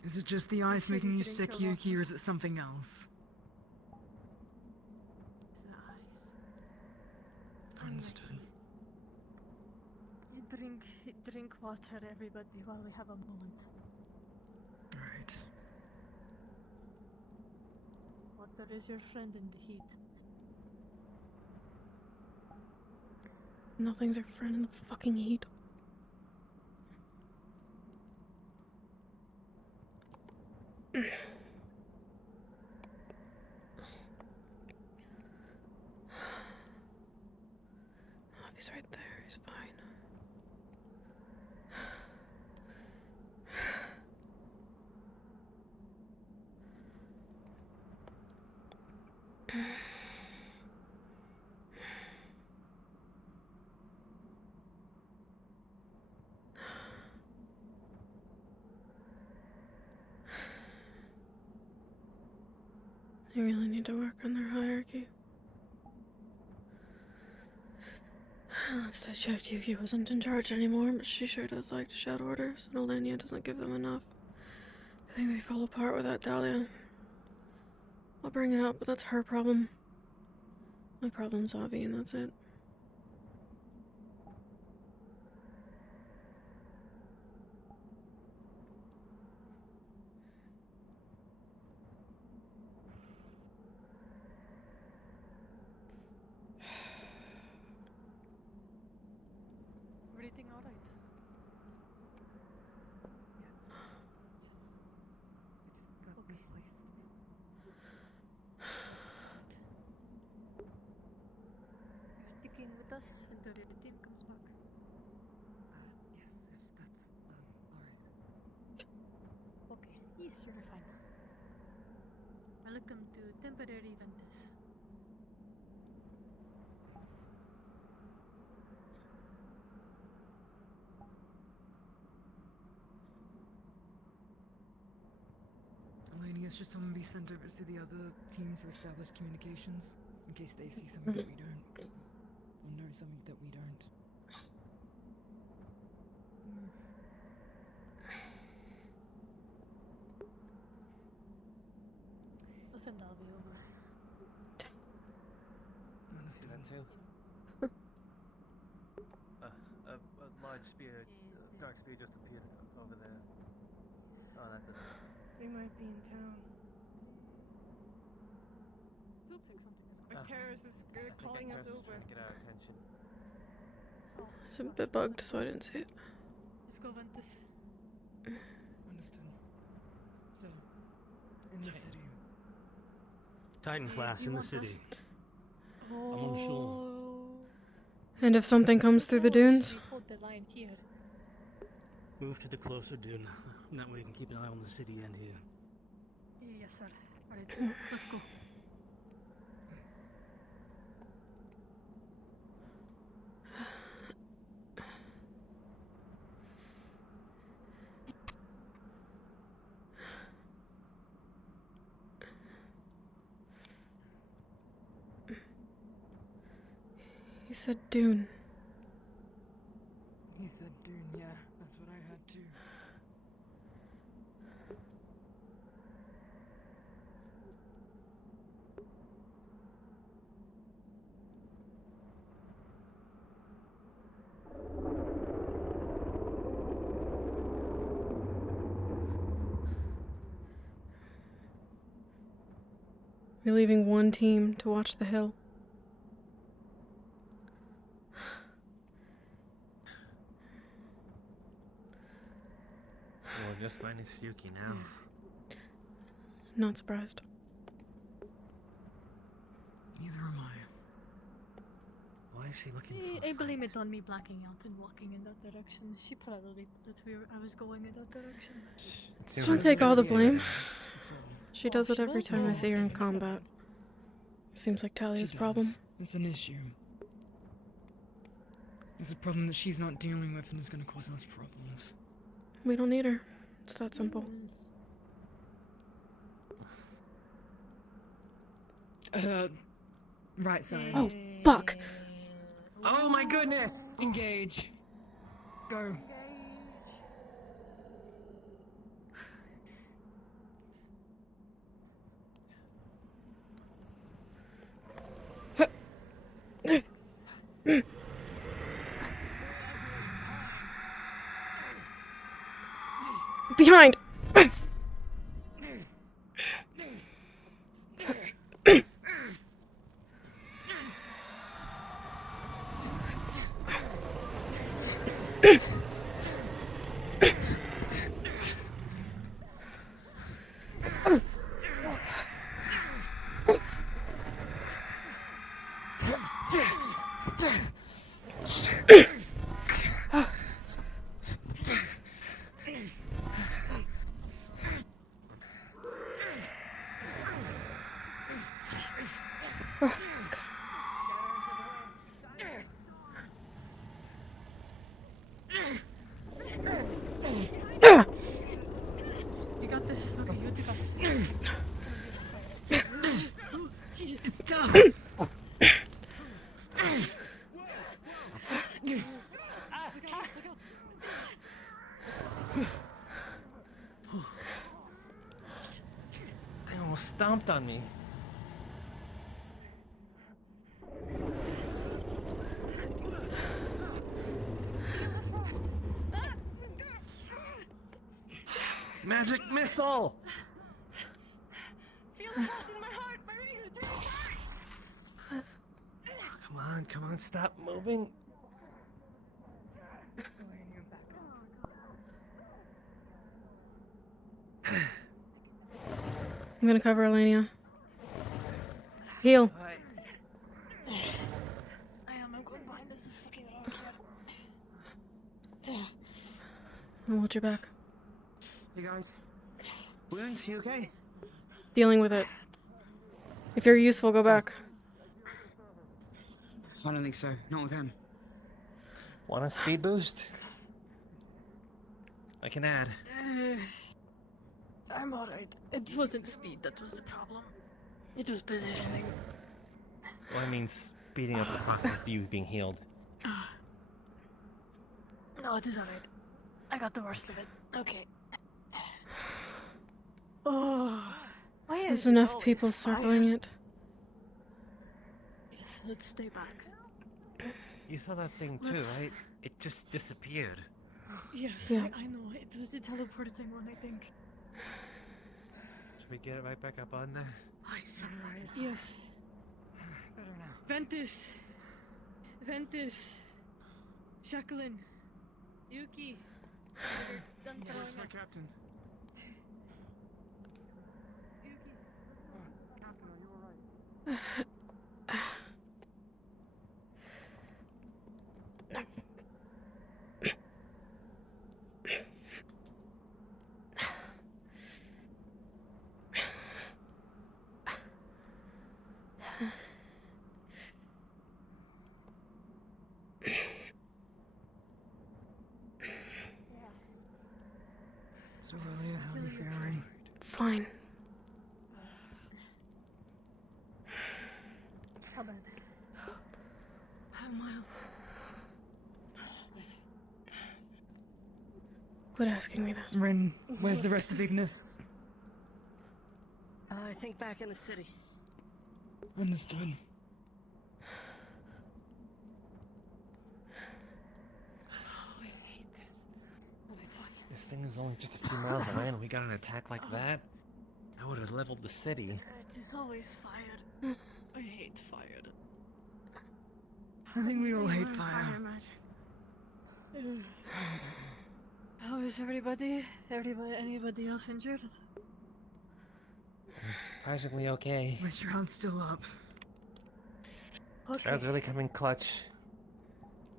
Is it just the ice sure making you you didn't sick, kill Yuki, or is it something else? It's the eyes. Understood. Drink water, everybody, while we have a moment. Right. Water is your friend in the heat. Nothing's our friend in the fucking heat. Oh, he's right there. He's fine. They really need to work on their hierarchy. Last I checked, Yuki wasn't in charge anymore, but she sure does like to shout orders, and Olenia doesn't give them enough. I think they fall apart without Dahlia. I'll bring it up, but that's her problem. My problem's Avi, and that's it. Everything alright? Got misplaced. You're sticking with us until your team comes back. Yes, if that's alright. Okay, yes, you're fine. Welcome to temporary Ventus. Elenia, should someone be sent over to the other team to establish communications? In case they see something that we don't. Or know something that we don't. I'll send Alvi over. Understood. That too. A large spear, dark spear just appeared over there. Oh, that doesn't. They might be in town. Looks like something is But Karis is I think calling us Karis is over. trying to get our attention. It's a bit bugged, so I didn't see it. Let's go Ventus. Understood. So, in the city. Titan class You in the want us- city. I'm on the shore. And if something comes through the dunes? We hold the line here. Move to the closer dune. That way we can keep an eye on the city and here. Yes, sir. Alright, let's go. He said dune. He said dune, yeah, that's what I had too. We're leaving one team to watch the hill. We're just minus Yuki now. Not surprised. Neither am I. Why is she looking for I blame it on me blacking out and walking in that direction. She probably thought I was going in that direction. She shouldn't take all the blame. She does it every time I see her in combat. Seems like Talia's problem. It's an issue. It's a problem that she's not dealing with and is going to cause us problems. We don't need her. It's that simple. Right side. Oh, fuck! Oh my goodness! Engage. Go. Behind! You got this. Okay, you two got this. Jesus. It's done. They almost stomped on me. Magic missile! Feel the pulse in my heart. My rage is dripping. Come on, stop moving. I'm gonna cover Elenia. Heal. I'm going behind this fucking rock here. I'll watch your back. You guys, wounds, you okay? Dealing with it. If you're useful, go back. I don't think so. Not with him. Want a speed boost? I can add. I'm alright. It wasn't speed that was the problem. It was positioning. Well, I mean speeding up the process of you being healed. No, it is alright. I got the worst of it. Okay. Oh. Why There's is it enough always people fire? circling it. Yes, let's stay back. You saw that thing too, right? It just disappeared. Yes, Yeah. I know. It was the teleporting one, I think. Should we get it right back up on there? I Yes. Better now. Ventus. Ventus. Jacqueline. Yuki. Done Where's throwing my up. captain? Captain, are you alright? Fine. How bad? How mild? Quit asking me that. Rin, where's the rest of Ignis? I think back in the city. Understood. I hate this. When I talk. This thing is only just a few miles away and we got an attack like that? I would have leveled the city. It is always fired. I hate fired. I think we all hate fire. Fire magic. How is everybody? Anybody else injured? I'm surprisingly okay. My shroud's still up. Okay. Shroud's really coming clutch.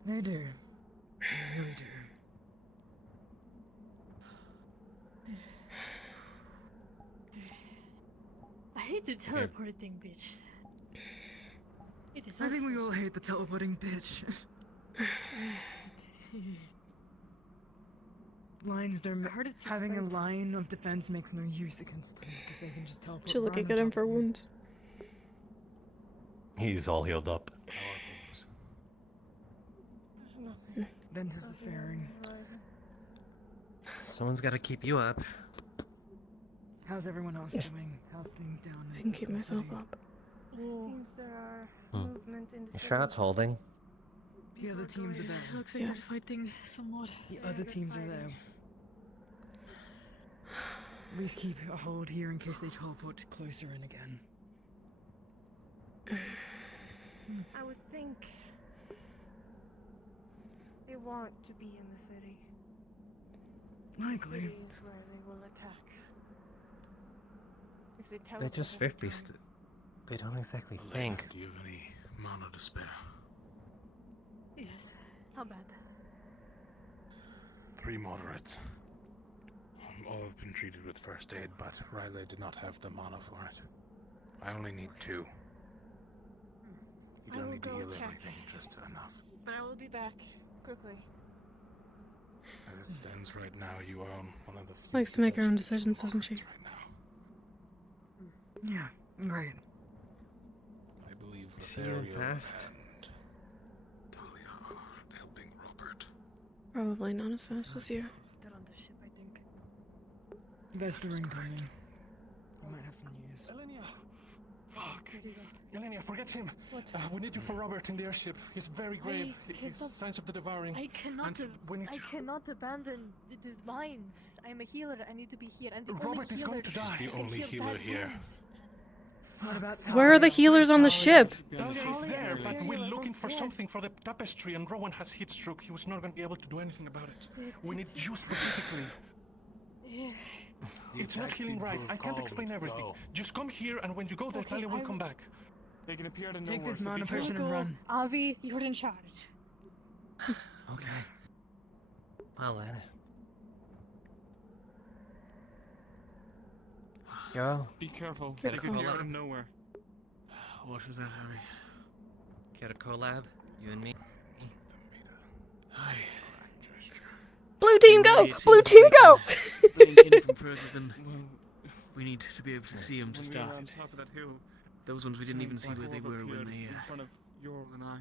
They do. They really do. I hate the teleporting bitch. It is. I think we all hate the teleporting bitch. Lines don't. Having a line of defense makes no use against them because they can just teleport. She's looking at him for wounds. He's all healed up. Ventus is faring. Someone's gotta keep you up. How's everyone else doing? How's things down? I can keep myself up. Seems there are movement in the Your city. shroud's holding. The other teams are there. Looks like they're fighting somewhat. The other teams are there. Please keep a hold here in case they teleport closer in again. I would think they want to be in the city. Likely. The city is where they will attack. If they They're just teleport 50. They don't exactly think. Do you have any mana to spare? Yes. How bad? 3 moderates. All have been treated with first aid, but Riley did not have the mana for it. I only need 2. You I don't will need to go heal check. everything, just enough. But I will be back quickly. As it stands right now, you are on one of the few Likes to make her own decisions, doesn't she? right now. Yeah, great. I believe She went Lothario fast. and Talia are helping Robert. Probably not as fast as you. They're on the ship, I think. Vesta ring coming. I might have some news. Elenia! Fuck! Where'd he go? Elenia, forget him! What? We need you for Robert in the airship. He's very grave. He's cannot- signs of the devouring. I cannot. And when you... I cannot abandon the mines. I am a healer. I need to be here. And the Robert only is healer going to die. He's the that can only heal healer bad here. wounds. What about Where are the healers on the ship? Dahlia is Talia there, is but there, we're you're looking almost for dead. something for the tapestry, and Rowan has heat stroke. He was not going to be able to do anything about it. The- We need you specifically. Yeah. The It's not attack healing seemed to right. have I can't calmed. explain everything. Go. Just come here, and when you go there, Okay, Talia will I come will- back. They can appear to Take nowhere, this so mana be careful. potion and run. Avi, you're in charge. Okay. Well then. Girl, Be careful. Get They a can appear call out of out. nowhere. What was that, Harry? get a collab? You and me? Hi. Blue team go! Alright, it Blue seems team we go! can blink in from further than we need to be able to see them to When we were start. on top of that hill, Those ones we didn't even see Black where they Orb were when appeared they in front of Yorl and I.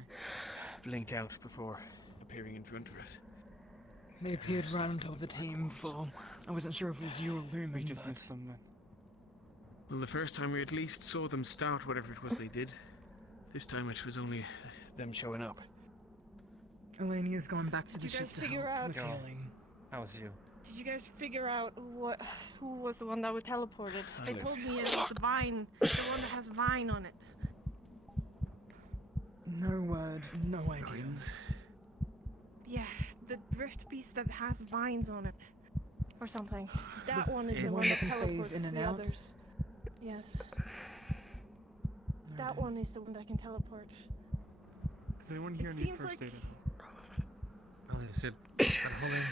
blinked out before appearing in front of us. They appeared right on top of the team before. I wasn't sure if it was you or We Lumen, just but missed them then. Well, the first time we at least saw them start whatever it was they did. This time it was only them showing up. Elenia's going back to the Did you ship guys to figure help out- with Go. healing. How was you? Did you guys figure out who was the one that was teleported? They Olive. told me it was the vine, the one that has vine on it. No word, no idea. Vines. Yeah, the rift beast that has vines on it, or something. That one is The the one one that that can phase teleports in and the out? others. Yes, that one is the one that can teleport. Does anyone here It need seems first like- aid? Well, you said I'm holding.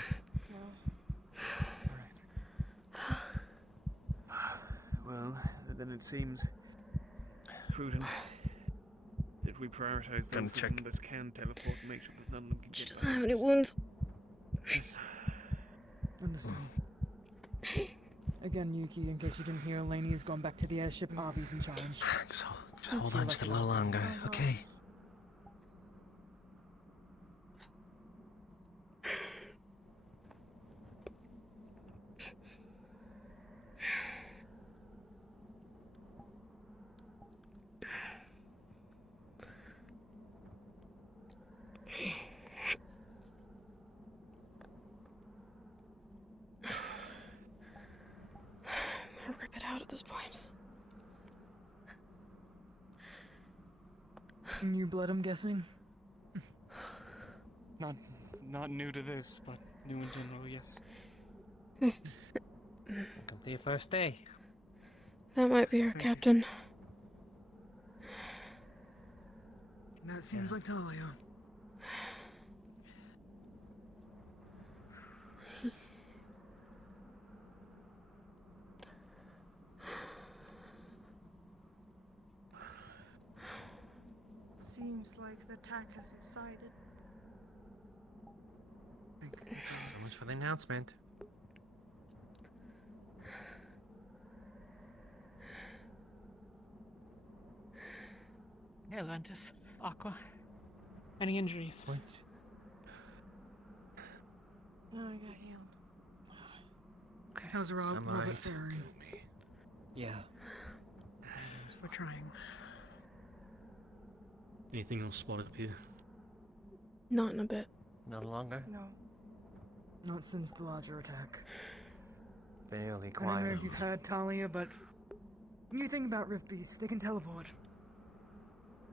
Well, then it seems prudent that we prioritize Gonna those of check. them that can teleport and make sure that none of them can She get doesn't back. have any wounds. Understand. Again, Yuki, in case you didn't hear, Lainey has gone back to the airship. Avi's in charge. Just hold on just a little longer, okay? I'm gonna rip it out at this point. New blood, I'm guessing? Not new to this, but new in general, yes. Welcome to your first day. That might be our captain. That seems like Talia. Seems like the attack has subsided. So much for the announcement. Hey, Atlantis. Aqua. Any injuries? What? No, I got healed. Okay. How's Robert alright. faring? Yeah. We're trying. Anything else spotted up here? Not in a bit. No longer? No. Not since the larger attack. Been really I don't know quiet. if you've heard, Talia, but new thing about Rift Beasts, they can teleport.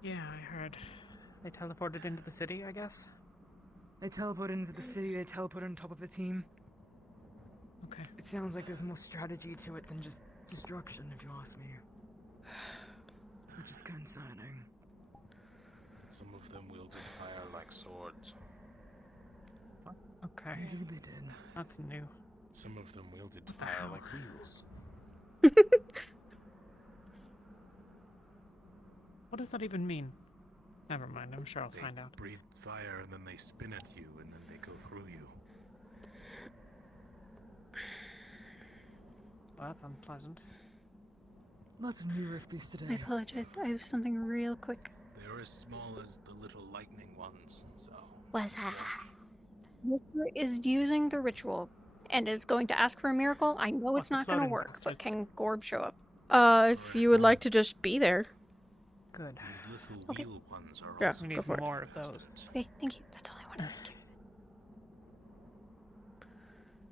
Yeah, I heard. They teleported into the city, I guess? They teleport into the city, they teleport on top of a team. Okay. It sounds like there's more strategy to it than just destruction, if you ask me. Which is concerning. Some of them wielded fire like swords. Okay. Indeed they did. That's new. Some of them wielded What the fire hell? like wheels. What does that even mean? Never mind, I'm sure I'll They find out. breathe fire and then they spin at you and then they go through you. Well, unpleasant. Lots of new Rift Beasts I today. apologize. I have something real quick. They're as small as the little lightning ones, so... What's that? Whisper is using the ritual and is going to ask for a miracle. I know it's the not going to floating work, but can Gorb show up? If you would like to just be there. Good. These little Okay. wheel ones are Yeah, also We go need for it. more of those. Okay, thank you. That's all I wanted. Thank you.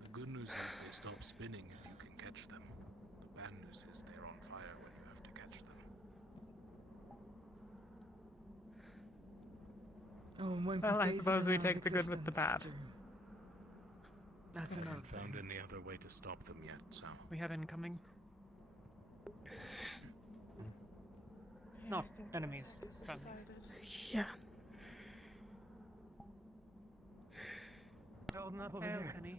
The good news is they stop spinning if you can catch them. The bad news is they're on fire when you have to catch them. Oh, and when Well, I Faith suppose we in take the good with the bad. existence, too. That's I another haven't found thing. any other way to stop them yet, so... We have incoming. Not enemies. Friendlies. Yeah. Holding up over here. Penny.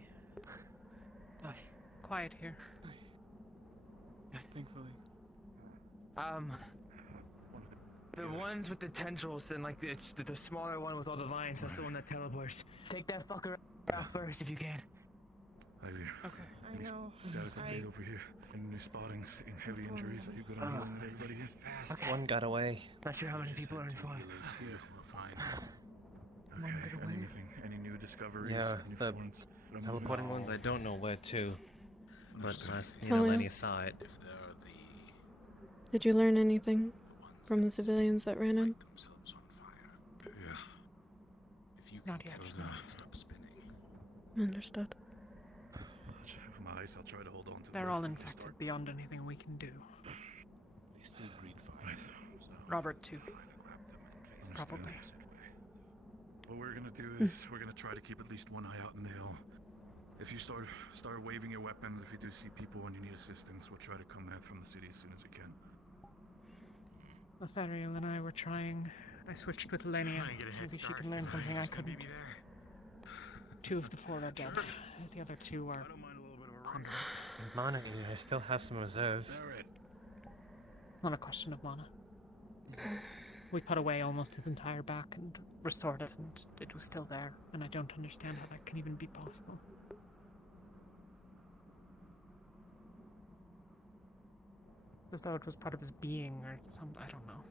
Quiet here. Thankfully. The ones with the tendrils and like it's the smaller one with all the vines. That's the one that teleports. Take that fucker out first if you can. Ivy, Okay. any status update over here? Any new spottings? Any heavy injuries? Are you good on healing with everybody here? Okay. One got away. Not sure how many people are informed. Healers here, we're fine. Okay, and anything? Any new discoveries? Yeah, Any the ones that I'm teleporting moving? ones, I don't know where to. But Understood. you know, Talia. Lenny saw it. If they're the Did you learn anything ones from the that civilians that ran in? light themselves on fire, Yeah. if you can Not yet. catch them, they stop spinning. Understood. With my eyes, I'll try to hold on to the They're rest all until we infected start. beyond anything we can do. They still breathe fire, Right. so Robert, too. try to grab them and face Probably. them the opposite way. What we're gonna do is we're gonna try to keep at least one eye out in the hill. If you start waving your weapons, if you do see people and you need assistance, we'll try to come in from the city as soon as we can. Ethereal and I were trying. I switched with Lenia. Maybe she can learn something I couldn't. 2 of the 4 are dead. The other 2 are pondering. With mana here, I still have some reserve. Barrett, Not a question of mana. We cut away almost his entire back and restored it, and it was still there, and I don't understand how that can even be possible. As though it was part of his being or something. I don't know.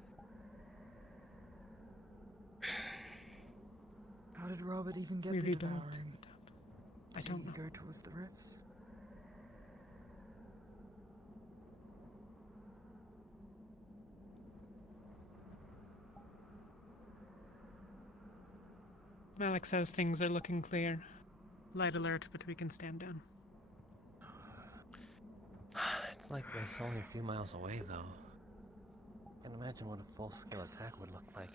How did Robert even get Really the don't. devouring? I don't know. Go towards the rifts. Malik says things are looking clear. Light alert, but we can stand down. It's like they're only a few miles away, though. Can't imagine what a full-scale attack would look like.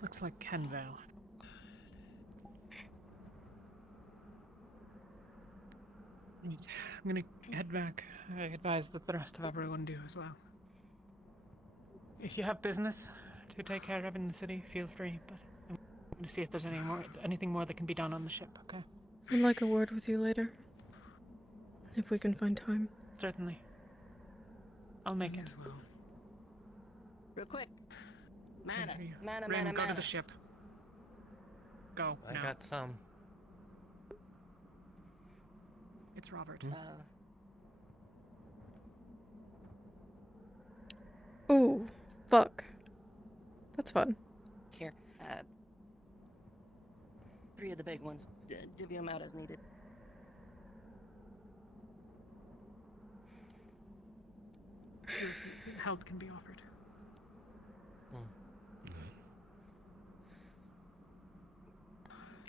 Looks like Kenvale. I'm gonna head back. I advise that the rest of everyone do as well. If you have business to take care of in the city, feel free, but I'm going to see if there's anything more that can be done on the ship, okay? I'd like a word with you later. If we can find time. Certainly. I'll make it. As well. Real quick. Ren, go to the ship. Go, I now. got some. It's Robert. Ooh, fuck. That's fun. Here. 3 of the big ones. Divvy them out as needed. See if help can be offered.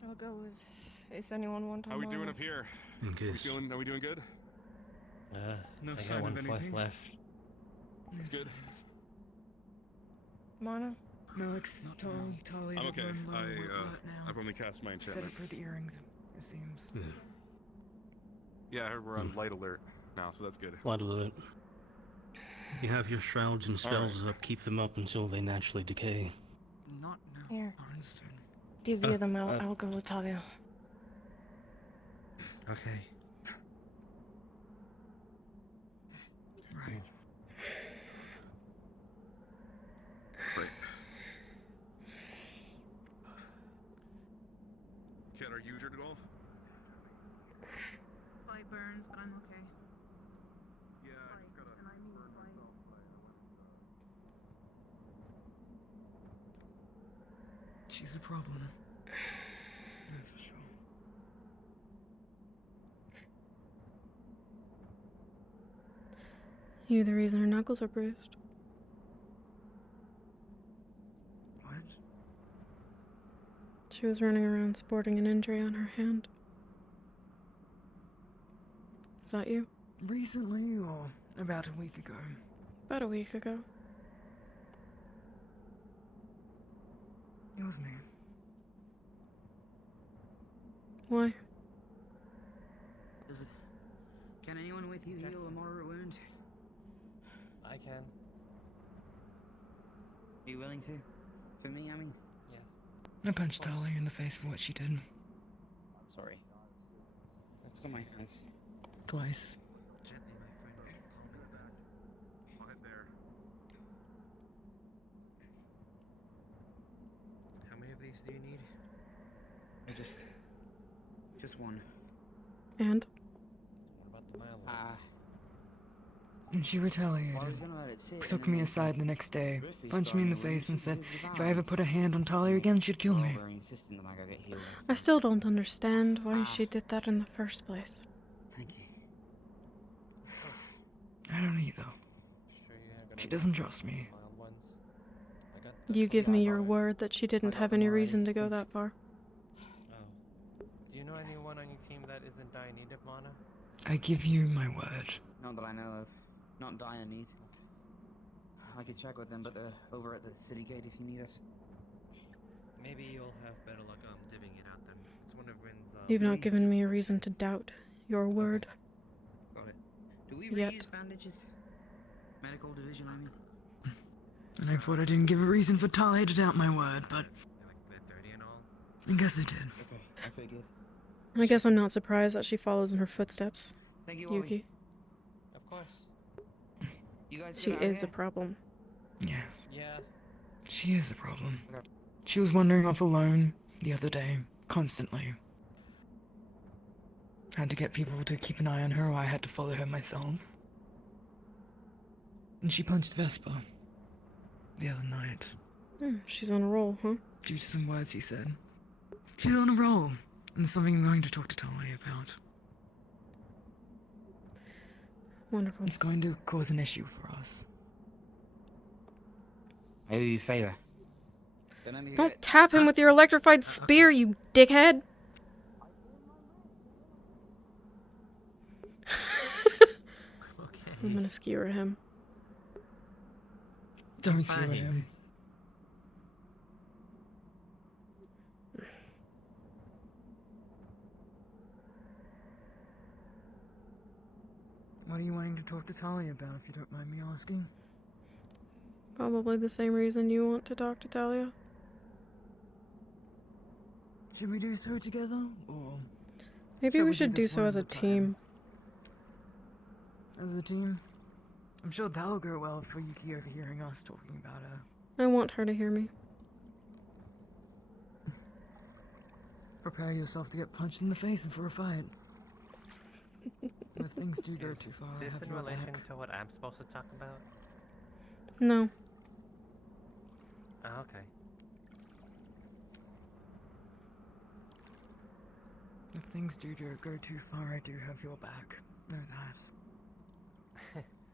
I'll go with. If anyone want to How we know. doing up here? In case. Are we doing good? No I sign got of one fourth anything? left. That's good. Mana? Malik's told Talia I'm to okay. run low right now. I've only cast my Set enchantment. up for the earrings, it seems. Yeah, I heard we're on light alert now, so that's good. Light alert. You have your shrouds and spells up. Keep them up until they naturally decay. Not now. Here. Understood. Divvy them out. I'll go with Talia. Okay. Right. Right. Ken, are you injured at all? Slight burns, but I'm okay. Yeah, I just gotta burn myself. She's a problem. That's for sure. You the reason her knuckles are bruised. What? She was running around sporting an injury on her hand. Is that you? Recently, or about a week ago? About a week ago. It was me. Why? Can anyone with you heal a moderate wound? I can. Are you willing to? For me, I mean? I punched Talia in the face for what she did. Sorry. That's on my hands. Twice. Gently, my friend. I'll head there. How many of these do you need? Just one. And? What about the mile? And she retaliated. Took me aside the next day, punched me in the face, and said if I ever put a hand on Talia again, she'd kill me. I still don't understand why she did that in the first place. Thank you. I don't either. She doesn't trust me. You give me your word that she didn't have any reason to go that far. Oh. Do you know anyone on your team that is in dire need of mana? I give you my word. Not that I know of. Not dire need. I could check with them, but they're over at the city gate if you need us. Maybe you'll have better luck divvying it out then. It's one of Rin's. You've not given me a reason to doubt your word. Got it. Do we Yet. reuse bandages? Medical division, I mean. And I thought I didn't give a reason for Talia to doubt my word, but They're dirty and all. I guess I did. Okay, I figured. I guess I'm not surprised that she follows in her footsteps. Thank you, Yuki. Of course. You guys She good out is a here? problem. Yeah, Yeah. she is a problem. She was wandering off alone the other day, constantly. Had to get people to keep an eye on her, or I had to follow her myself. And she punched Vespa the other night. She's on a roll, huh? Due to some words he said. She's on a roll, and something I'm going to talk to Talia about. Wonderful. It's going to cause an issue for us. I owe you a favor. Don't tap him with your electrified spear, you dickhead! I'm gonna skewer him. Don't skewer him. What are you wanting to talk to Talia about, if you don't mind me asking? Probably the same reason you want to talk to Talia. Should we do so together, or... Maybe we should do so as a team. As a team? I'm sure that'll go well for Yuki overhearing us talking about her. I want her to hear me. Prepare yourself to get punched in the face and for a fight. If things do go too far, I Is have this in your relation back. to what I'm supposed to talk about? No. Oh, okay. If things do go too far, I do have your back. Know that.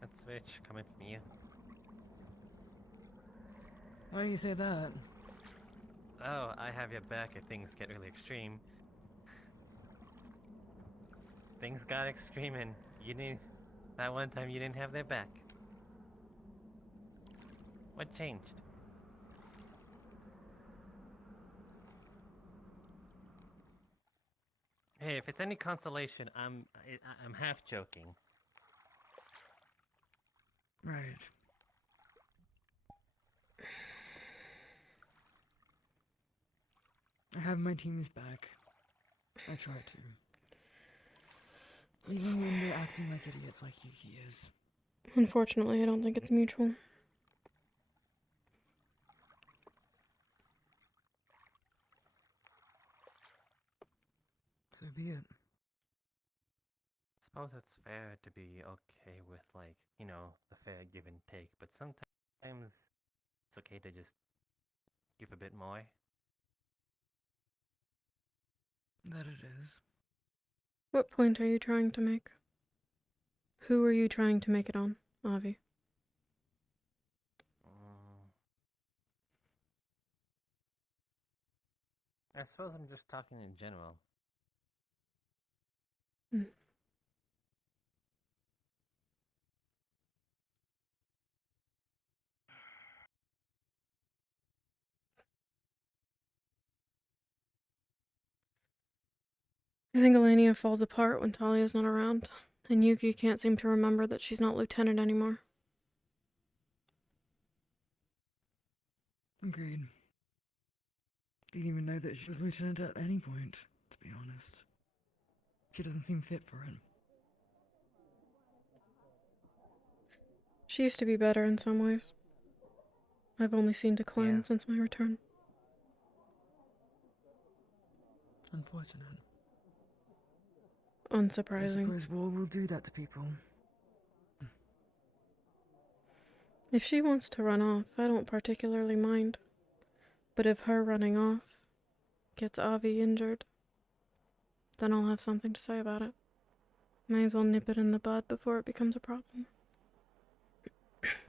That's rich coming from you. Why do you say that? Oh, I have your back if things get really extreme. Things got extreme and you didn't... That one time you didn't have their back. What changed? Hey, if it's any consolation, I'm half joking. Right. I have my team's back. I try to. Even when they're acting like idiots like Yuki is. Unfortunately, I don't think it's mutual. So be it. Suppose it's fair to be okay with, like, you know, the fair give and take, but sometimes it's okay to just give a bit more. That it is. What point are you trying to make? Who are you trying to make it on, Avi? I suppose I'm just talking in general. I think Elenia falls apart when Talia's not around, and Yuki can't seem to remember that she's not lieutenant anymore. Agreed. Didn't even know that she was lieutenant at any point, to be honest. She doesn't seem fit for it. She used to be better in some ways. I've only seen decline since my return. Unfortunate. Unsurprising. I suppose war will do that to people. If she wants to run off, I don't particularly mind. But if her running off gets Avi injured, then I'll have something to say about it. May as well nip it in the bud before it becomes a problem.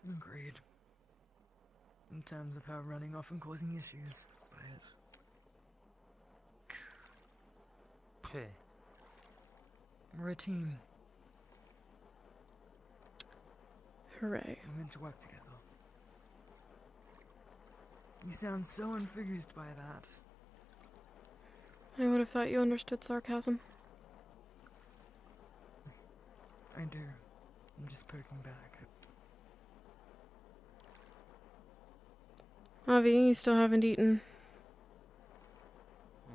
Agreed. In terms of her running off and causing issues, but we're a team. Hooray. We're meant to work together. You sound so enthused by that. I would have thought you understood sarcasm. I do. I'm just poking back. Avi, you still haven't eaten.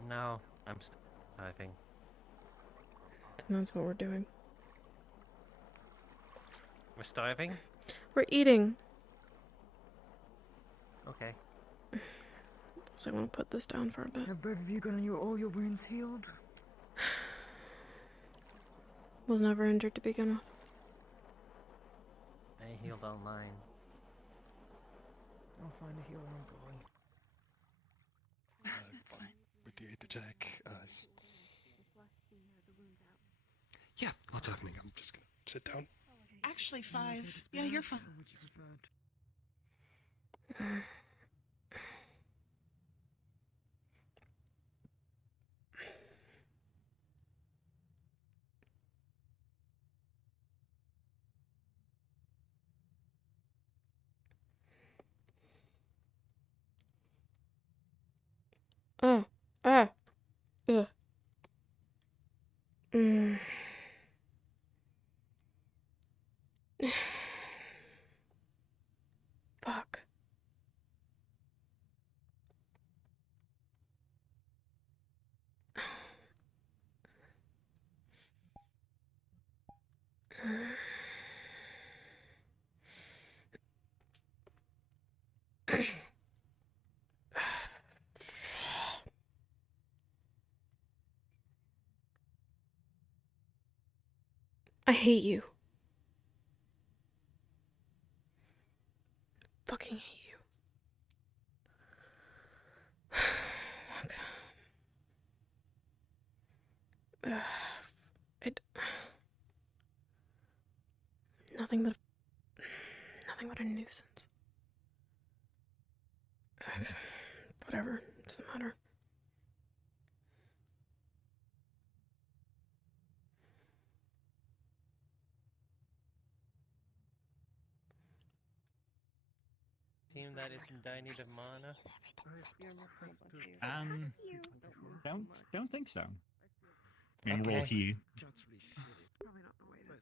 No, I'm starving. Then that's what we're doing. We're starving? We're eating. Okay. So I want to put this down for a bit. Have both of you gotten all your wounds healed? Was never injured to begin with. I healed online. I'll find a healer and go on. That's fine. With the 8th attack, yeah, lots happening. I'm just gonna sit down. Actually, 5. Yeah, you're fine. Oh. Ah. Ugh. Mm. Fuck. I hate you. Fucking hate you. Fuck. Nothing but a nuisance. Whatever, doesn't matter. Team that is in dire need of mana. Don't think so. I mean, we'll heal.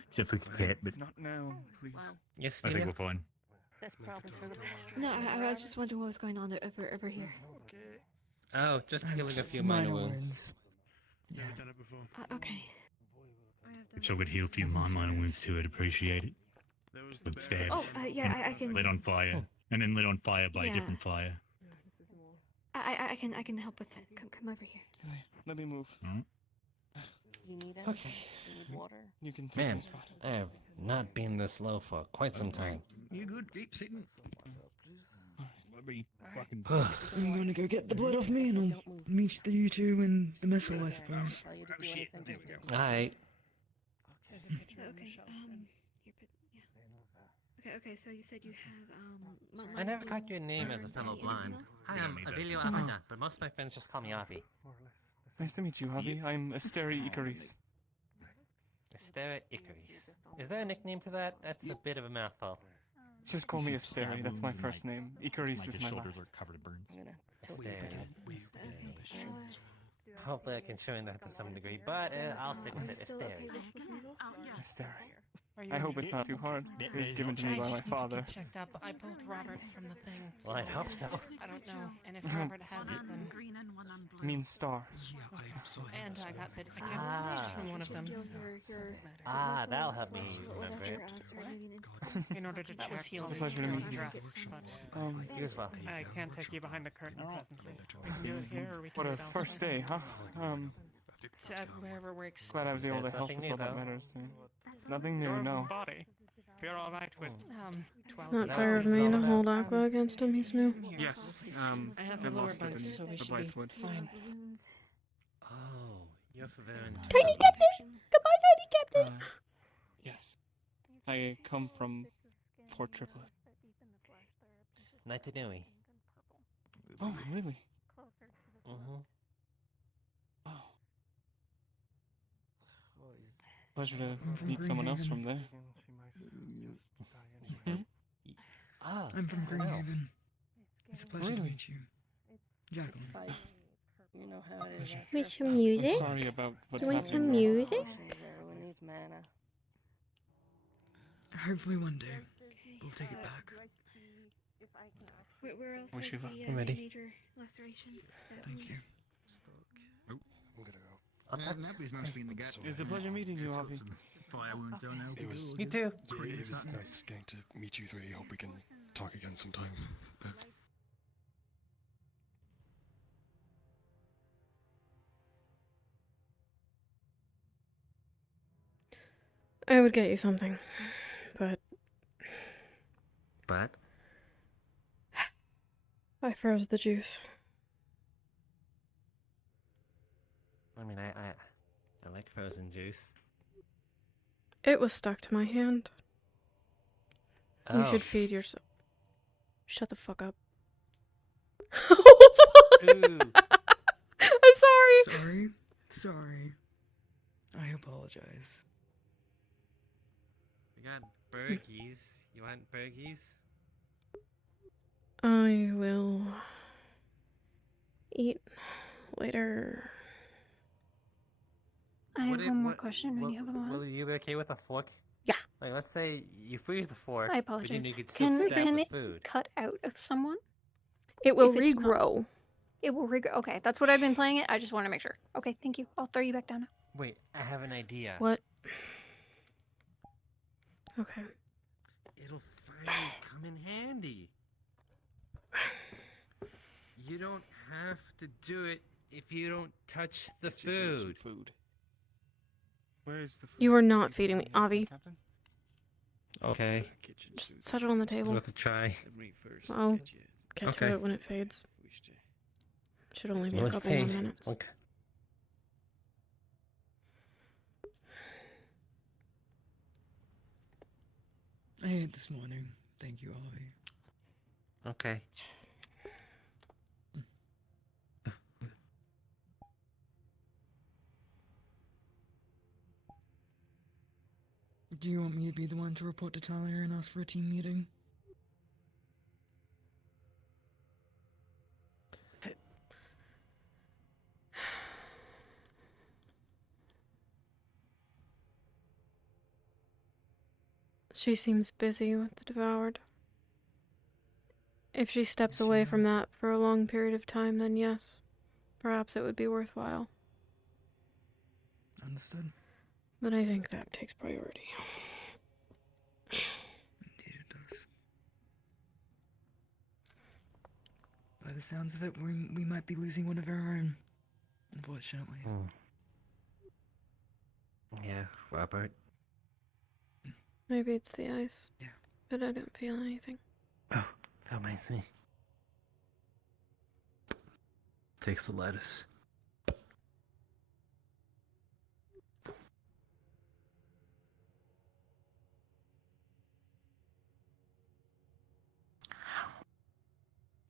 Except for Kit, but Not now, please. Yes, I think we're fine. That's probably for the best. No, I was just wondering what was going on over here. Oh, just healing a few minor minor wounds. wounds. Yeah. Never done it before. Okay. If I could heal a few minor wounds too, I'd appreciate it. With stabs. Oh, yeah, I can. Lit on fire, and then lit on fire by Yeah. different fire. I can help with that. Come over here. Let me move. You need it? Okay. You need water? You can take Man, my spot. I have not been this low for quite some time. You good? Keep sitting. Let me fucking. I'm gonna go get the blood off me, and I'll meet you two in the messel, I suppose. Tell you to do anything, just do it. Alright. Okay, okay, so you said you have, I never caught your name as a fellow blind. Hi, I'm Avilio Avada, but most of my friends just call me Avi. Nice to meet you, Javi. I'm Asteri Icaris. Astera Icaris. Is there a nickname to that? That's a bit of a mouthful. Just call me Asteri. That's my first name. Icaris is my shoulders last. are covered in burns. Asteri. Hopefully I can shorten that to some degree, but I'll stick with it. Asteri. Asteri. I hope it's not too hard. It was given to me by my father. Checked up. I pulled Robert from the thing. Well, I'd hope so. I don't know. And if Robert has it, then. It means star. And I got bit Ah. from one of them. So Ah, that'll help me remember it. in order to check It's a pleasure to meet you. address, but You as well. I can't take you behind the curtain presently. We can do it here, or we can What do a it elsewhere. first day, huh? Wherever works. Glad I was able to There's help. nothing That's all new, that though. matters to me. Nothing new, Your no. body. If you're all right with 12. It's not fair of me to hold Aqua against him, he's new. Yes, I have I the lower lost it bunch, in so we the should be Blythewood. fine. Oh, you're for Varen. Tiny Captain! Goodbye, Tiny Captain! Yes. I come from Port Triplet. Naitanui. Oh, really? Mm-hmm. Oh. Pleasure to meet someone else from there. Ah, I'm from Greenhaven. It's a pleasure to Really? meet you. Jacqueline. You know how it is. Want some music? I'm sorry about what's You want happening. some music? Everyone needs mana. Hopefully one day, we'll take it back. Where else Wish are you the luck. I'm ready. major lacerations? Thank you. I'm gonna go. I'll talk. Nappy's mostly in the gut. It's a pleasure meeting you, He's got Avi. some fire wounds on now. It was. Me too. Yeah, it was nice getting to meet you three. Hope we can talk again sometime. I would get you something, but But I froze the juice. I mean, I like frozen juice. It was stuck to my hand. You Oh. should feed yourself. Shut the fuck up. Ooh. I'm sorry. Sorry. I apologize. We got burgies. You want burgies? I will eat later. I have one more question when you have a moment. Will you be okay with a fork? Yeah. Like, let's say you freeze the fork. I But apologize. you could still stab Can the it food. cut out of someone? It will If it's not- regrow. It will regrow. Okay, that's what I've been playing it. I just want to make sure. Okay, thank you. I'll throw you back down now. Wait, I have an idea. What? Okay. It'll finally come in handy. You don't have to do it if you don't touch the food. Where is the food? You are not feeding me, Avi. Captain? Okay. Just set it on the table. Worth a try. I'll get Okay. to it when it fades. Should only be a Let's couple more pay. minutes. Okay. I ate this morning. Thank you, Avi. Okay. Do you want me to be the one to report to Talia and ask for a team meeting? She seems busy with the devoured. If she steps away from that for a long period of time, then yes, perhaps it would be worthwhile. Understood. But I think that takes priority. Indeed it does. By the sounds of it, we might be losing one of our own, unfortunately. Yeah, Robert. Maybe it's the ice. Yeah. But I don't feel anything. Oh, that reminds me. Takes the lettuce.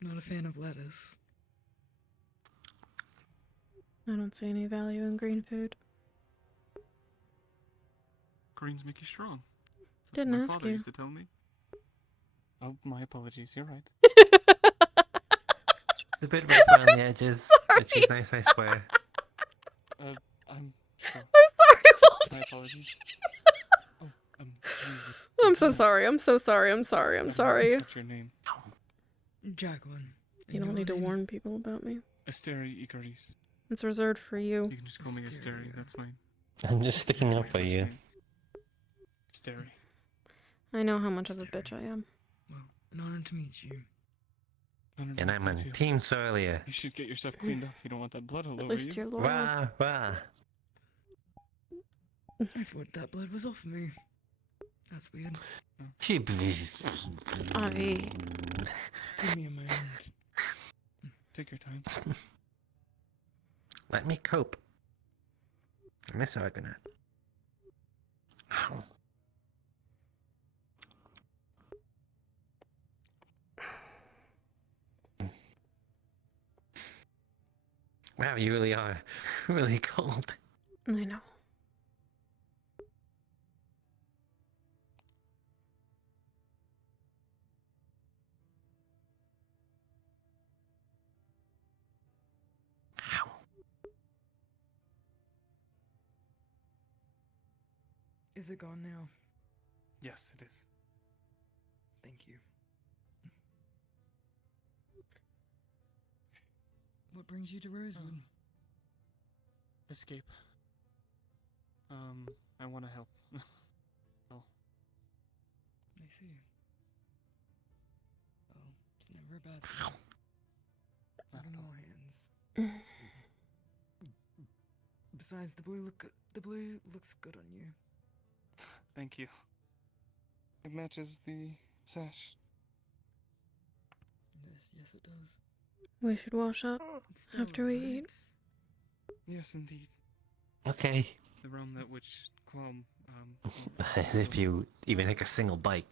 Not a fan of lettuce. I don't see any value in green food. Greens make you strong. That's Didn't what my ask father you. used to tell me. Oh, my apologies. You're right. It's a bit rough around the edges, but she's nice, I swear. I'm sure. I'm sorry, My apologies. Oh, I'm so sorry. I'm so sorry. I'm sorry. I'm sorry. What's your name? Jacqueline. You don't need to warn people about me. Asteri Icaris. It's reserved for you. You can just call me Asteri. That's fine. I'm just sticking up for you. Asteri. I know how much of a bitch I am. Well, an honor to meet you. And I'm on Team Solia. You should get yourself cleaned up. You don't want that blood all At over least you. you're loyal. Rah, rah. I thought that blood was off me. That's weird. Avi. Give me a moment. Take your time. Let me cope. I miss Argonaut. Ow. Wow, you really are really cold. I know. Is it gone now? Yes, it is. Thank you. What brings you to Rosewood? Escape. I want to help. Oh. I see. Oh, it's never a bad thing. Not in all hands. Besides, the blue looks good on you. Thank you. It matches the sash. Yes, it does. We should wash up after we eat. Yes, indeed. Okay. The realm that which Qualm, As if you even take a single bite.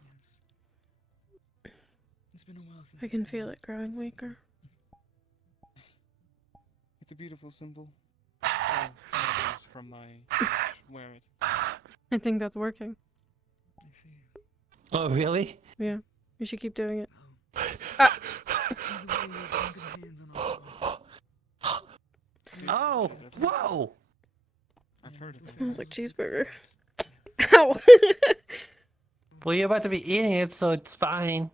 It's been a while since I can feel it growing weaker. It's a beautiful symbol. All shadows from my flesh wear it. I think that's working. I see. Oh, really? Yeah. You should keep doing it. Oh, whoa! I've heard of it. Smells like cheeseburger. Ow! Well, you're about to be eating it, so it's fine.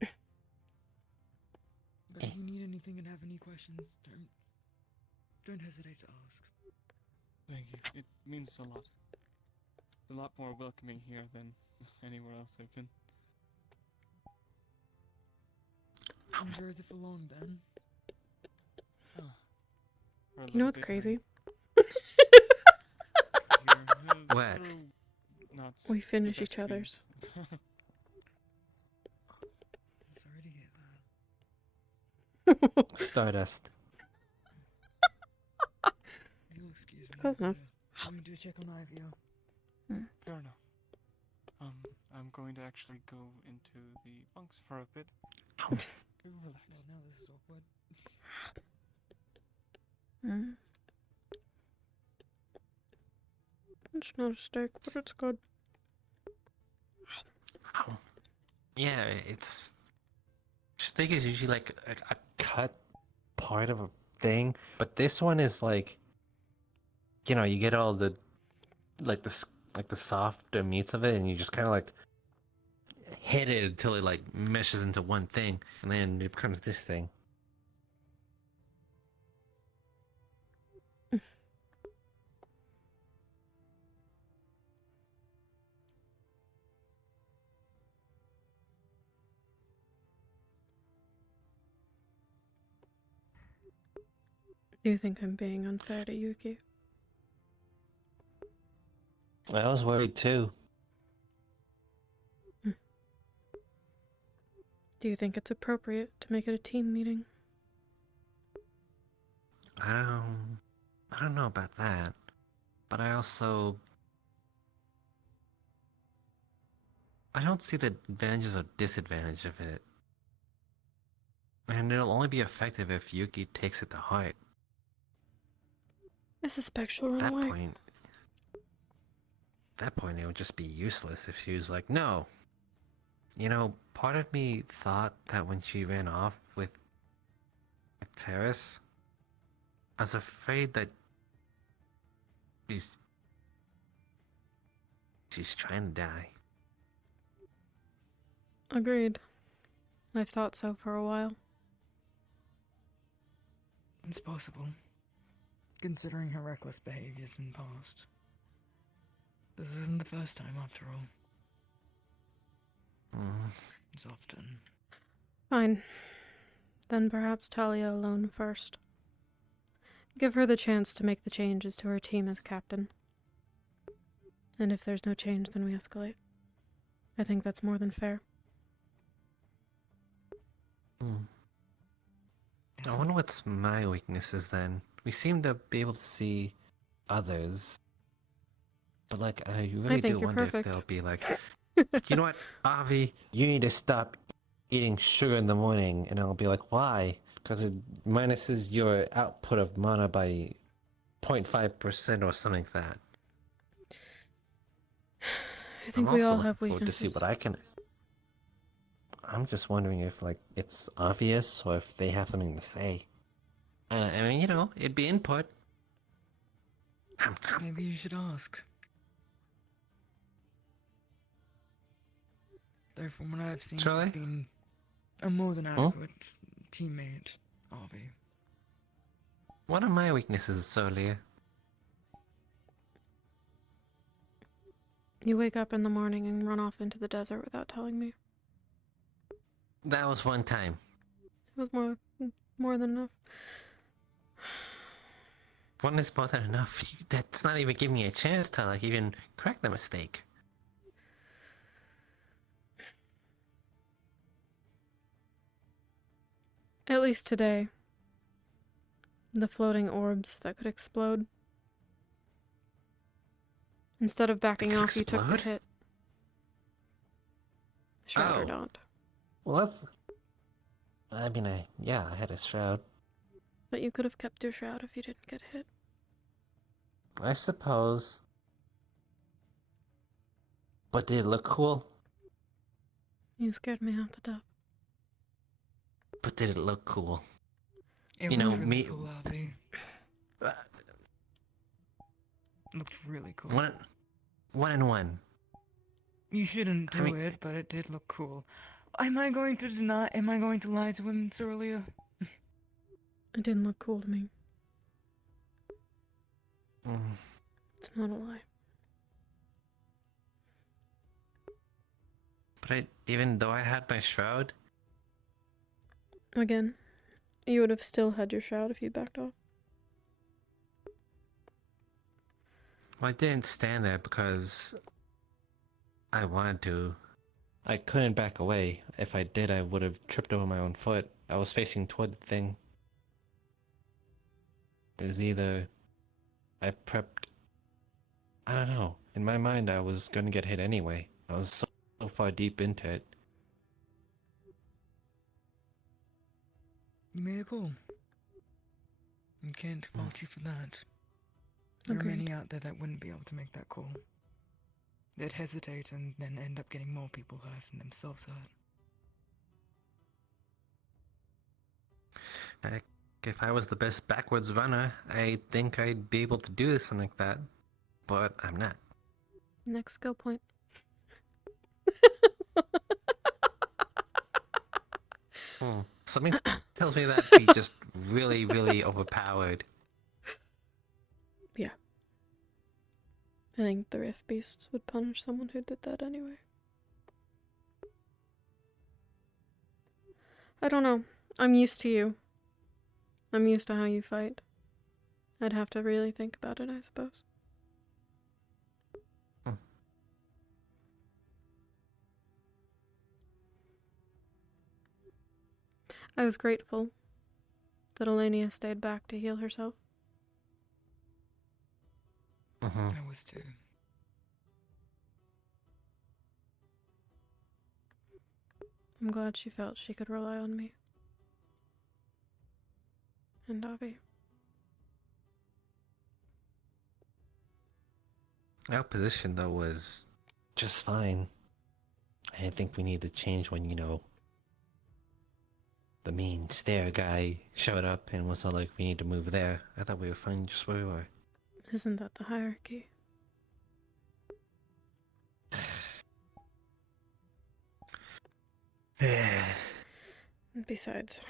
But if you need anything and have any questions, don't hesitate to ask. Thank you. It means a lot. It's a lot more welcoming here than anywhere else I've been. Enjoy it for long, then. You know what's crazy? What? We finish each other's. I'm sorry to hear that. Stardust. You'll excuse me. Close enough. Let me do a check on Ivy. Fair enough. I'm going to actually go into the bunks for a bit. Relax. Well, now this is awkward. It's not a steak, but it's good. Yeah, it's... Steak is usually like a cut part of a thing, but this one is like... You know, you get all the... Like the softer meats of it, and you just kind of like... hit it until it like meshes into one thing, and then it becomes this thing. Do you think I'm being unfair to Yuki? I was worried too. Do you think it's appropriate to make it a team meeting? I don't know about that, but I don't see the advantages or disadvantage of it. And it'll only be effective if Yuki takes it to heart. I suspect she'll run At away. that point, it would just be useless if she was like, no. You know, part of me thought that when she ran off with Terrace, I was afraid that she's trying to die. Agreed. I've thought so for a while. It's possible, considering her reckless behaviors in the past. This isn't the first time, after all. It's often. Fine. Then perhaps Talia alone first. Give her the chance to make the changes to her team as captain. And if there's no change, then we escalate. I think that's more than fair. I wonder what's my weaknesses then. We seem to be able to see others. But like, I really do wonder if they'll be like, you know what, Avi, you need to stop eating sugar in the morning. And I'll be like, why? Because it minuses your output of mana by 0.5% or something like that. I think I'm we also all have looking forward weaknesses. to see what I can... I'm just wondering if, like, it's obvious or if they have something to say. I mean, you know, it'd be input. Maybe you should ask. Though from what I've seen, you've been a more than adequate teammate, Avi. What are my weaknesses, Solia? You wake up in the morning and run off into the desert without telling me. That was one time. It was more than enough. One is more than enough. That's not even giving me a chance to like even correct the mistake. At least today. The floating orbs that could explode. Instead of backing off, you took the hit. Shroud or not. Well, that's... I mean, I had a shroud. But you could have kept your shroud if you didn't get hit. I suppose. But did it look cool? You scared me half to death. But did it look cool? It you know, really me. Cool, Abby. Looked really cool. One and one. You shouldn't do it, but it did look cool. Am I going to lie to him, Cerelia? It didn't look cool to me. Mm. It's not a lie. But even though I had my shroud... Again, you would have still had your shroud if you backed off. Well, I didn't stand there because I wanted to. I couldn't back away. If I did, I would have tripped over my own foot. I was facing toward the thing. It was either I prepped... I don't know. In my mind, I was going to get hit anyway. I was so far deep into it. You made a call. I can't fault you for that. There are many out there that wouldn't be able to make that call. They'd hesitate and then end up getting more people hurt and themselves hurt. If I was the best backwards runner, I think I'd be able to do something like that. But I'm not. Next skill point. Something tells me that we just really, really overpowered. Yeah. I think the Rift Beasts would punish someone who did that anyway. I don't know. I'm used to you. I'm used to how you fight. I'd have to really think about it, I suppose. I was grateful that Elenia stayed back to heal herself. I was too. I'm glad she felt she could rely on me. And Avi. Our position, though, was just fine. I didn't think we needed to change when, the mean stare guy showed up and was all like, we need to move there. I thought we were fine just where we were. Isn't that the hierarchy? Besides,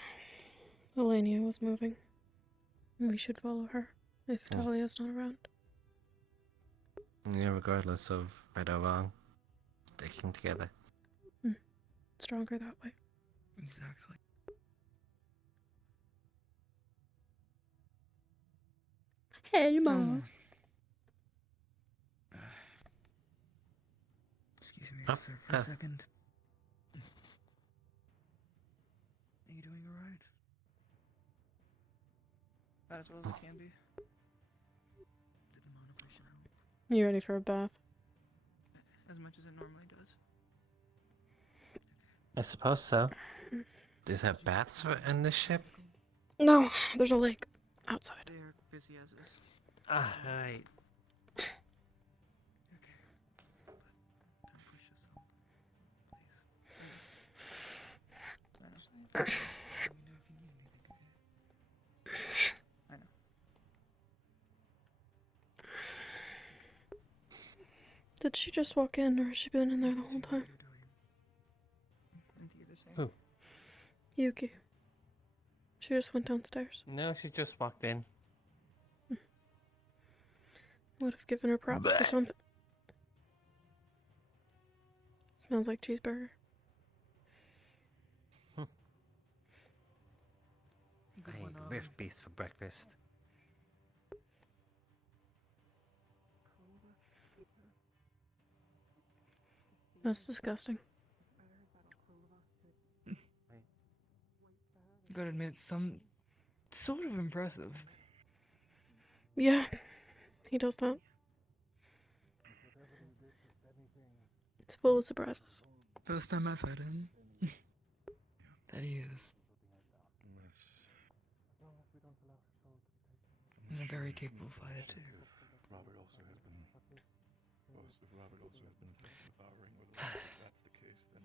Elenia was moving. We should follow her if Talia's not around. Yeah, regardless of right or wrong, sticking together. Stronger that way. Exactly. Hey, Mom. Excuse me, sir, for a second. Are you doing alright? About as well as it can be. Did the mana potion help? You ready for a bath? As much as it normally does. I suppose so. Does have baths in this ship? No, there's a lake outside. They're busy as is. Alright. I know. Did she just walk in, or has she been in there the whole time? Who? Yuki. She just went downstairs. No, she just walked in. Would have given her props for something. Smells like cheeseburger. I ate Rift Beast for breakfast. That's disgusting. Gotta admit, some sort of impressive. Yeah, he does that. It's full of surprises. First time I've heard him. That he is. And a very capable fighter too. Robert also has been. If Robert also has been devouring, if that's the case, then.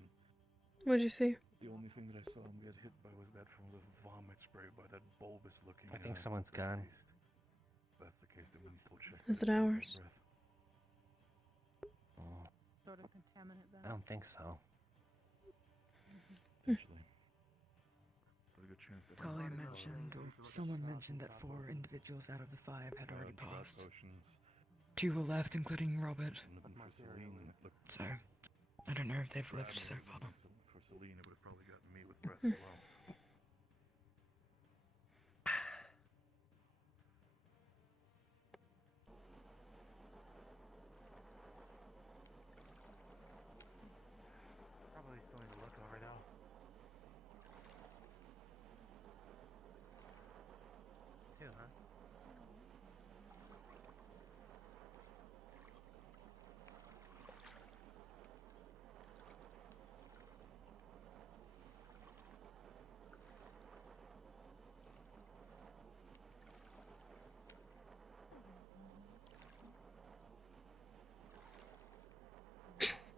What'd you see? The only thing that I saw him get hit by was that from the vomit spray by that bulbous looking. I think someone's gone. If that's the case, then we can check. Is it ours? Oh, Sort of contaminant then. I don't think so. Potentially. But a good chance that Talia mentioned, or someone mentioned, that 4 individuals out of the 5 had already passed. 2 were left, including Robert. So, I don't know if they've lived so far. For Celine, it would have probably gotten me with breath as well. Probably still need to look over though. Too, huh?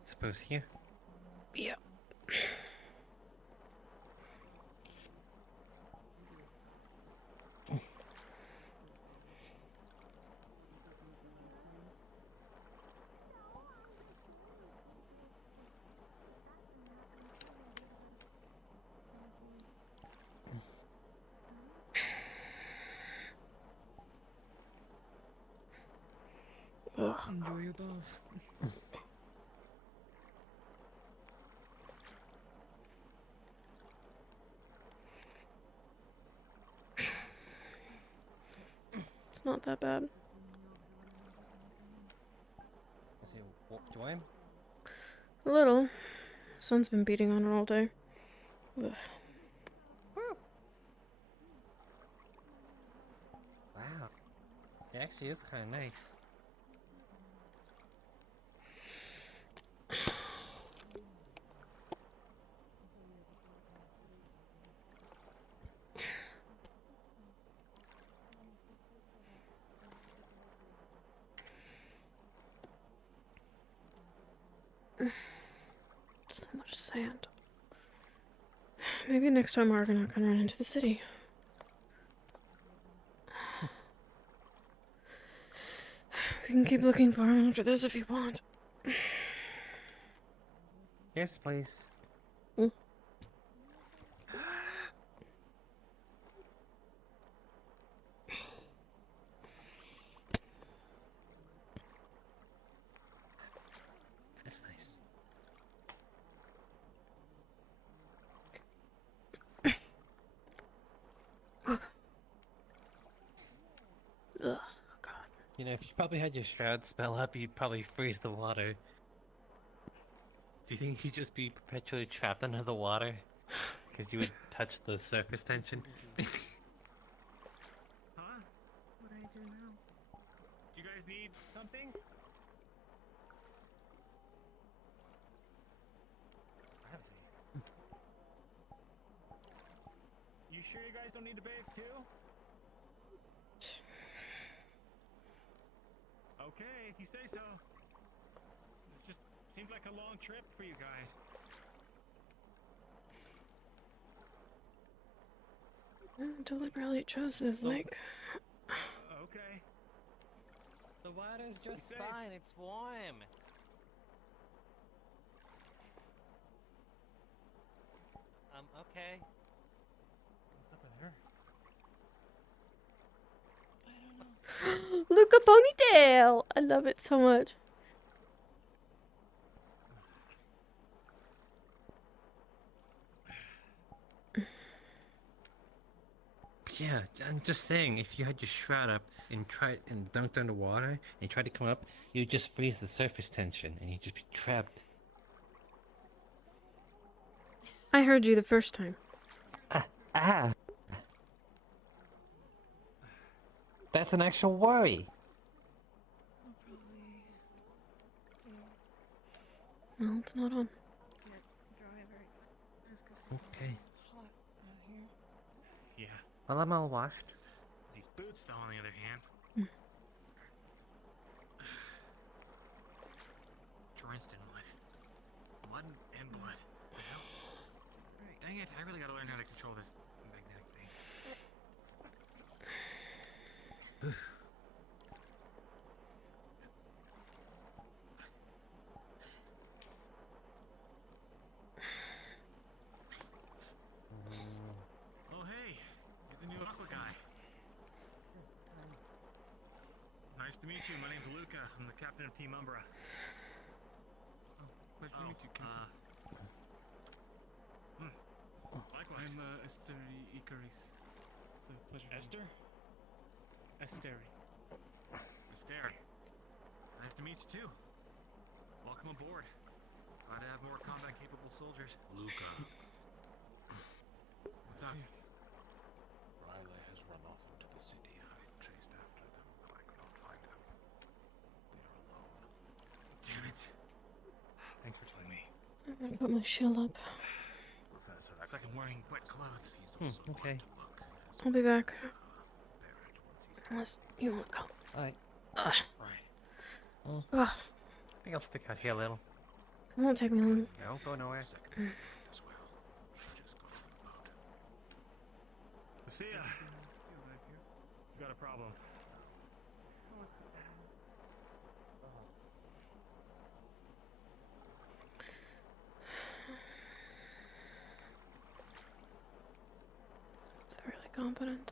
Suppose here. Yeah. Enjoy your bath. It's not that bad. Is he join? A little. Sun's been beating on it all day. Ugh. Wow. It actually is kind of nice. So much sand. Maybe next time we're not gonna run into the city. We can keep looking for him after this if you want. Yes, please. That's nice. Ugh, God. You know, if you probably had your shroud spell up, you'd probably freeze the water. Do you think you'd just be perpetually trapped under the water? Because you would touch the surface tension? Huh? What do I do now? You guys need something? You sure you guys don't need to bathe too? Okay, if you say so. It just seems like a long trip for you guys. Deliberately chose this lake. Okay. The water's just fine, it's warm. Okay. What's up with her? Look, a ponytail! I love it so much. Yeah, I'm just saying, if you had your shroud up and dunked underwater and you tried to come up, you'd just freeze the surface tension and you'd just be trapped. I heard you the first time. That's an actual worry. No, it's not on. Okay. Yeah. Well, I'm all washed. These boots, though, on the other hand. Drenched in mud. Mud and blood. The hell? Dang it, I really gotta learn how to control this magnetic thing. Oh, hey! You're the new Aqua guy. Nice to meet you. My name's Luca. I'm the captain of Team Umbra. Nice to meet you, Captain. Likewise. I'm Esther Icaris. It's a pleasure. Esther? Esteri. Esther. Nice to meet you, too. Welcome aboard. Glad to have more combat-capable soldiers. Luca. What's up? Riley has run off into the city. I chased after them, but I could not find them. They are alone. Damn it. Thanks for telling me. I'm gonna put my shield up. Looks like I'm wearing wet clothes. Okay. I'll be back. Unless you want to come. Alright. Right. I think I'll stick out here a little. It won't take me long. No, go nowhere. Lucia! You got a problem. It's really competent.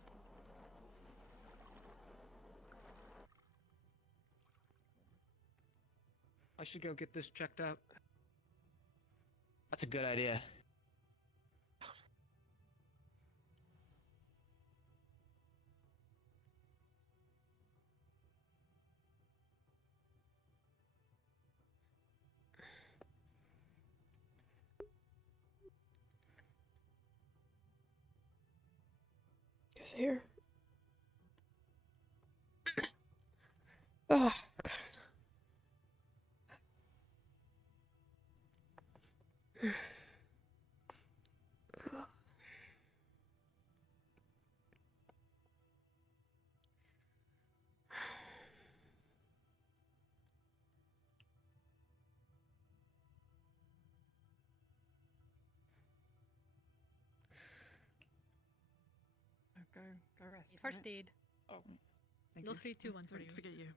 I should go get this checked out. That's a good idea. Guess here. Oh, God. Go rest. First aid. Oh, No, 3, 2, 1 for you. Forget you.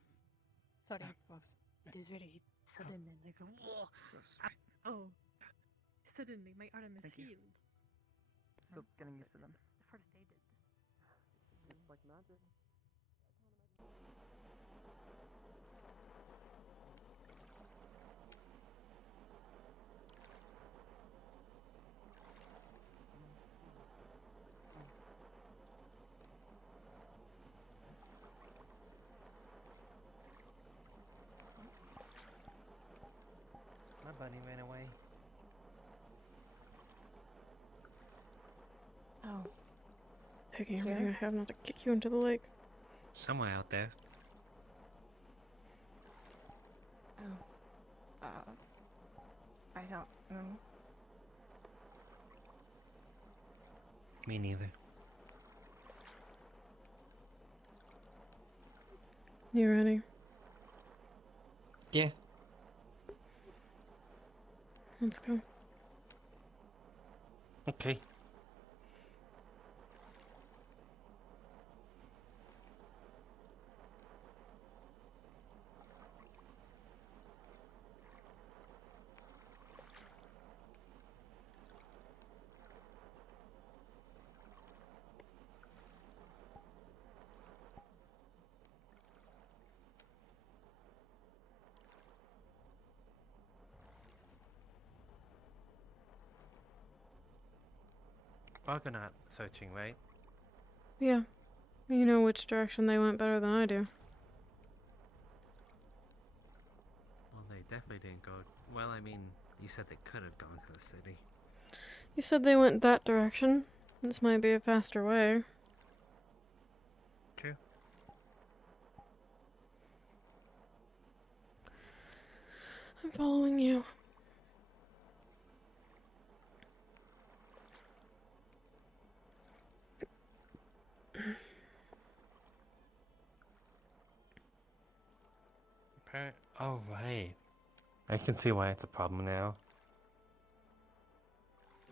Sorry. Gloves. It is very sudden and like, whoa. Oh. Suddenly, my arm is Thank you. healed. Still getting used to them. First aided. It's like magic. My bunny ran away. Oh. Taking everything I have not to kick you into the lake. Somewhere out there. Oh. I don't know. Me neither. You ready? Yeah. Let's go. Okay. Argonaut searching, right? Yeah. You know which direction they went better than I do. Well, they definitely didn't go. Well, I mean, you said they could have gone to the city. You said they went that direction. This might be a faster way. True. I'm following you. Oh, right. I can see why it's a problem now.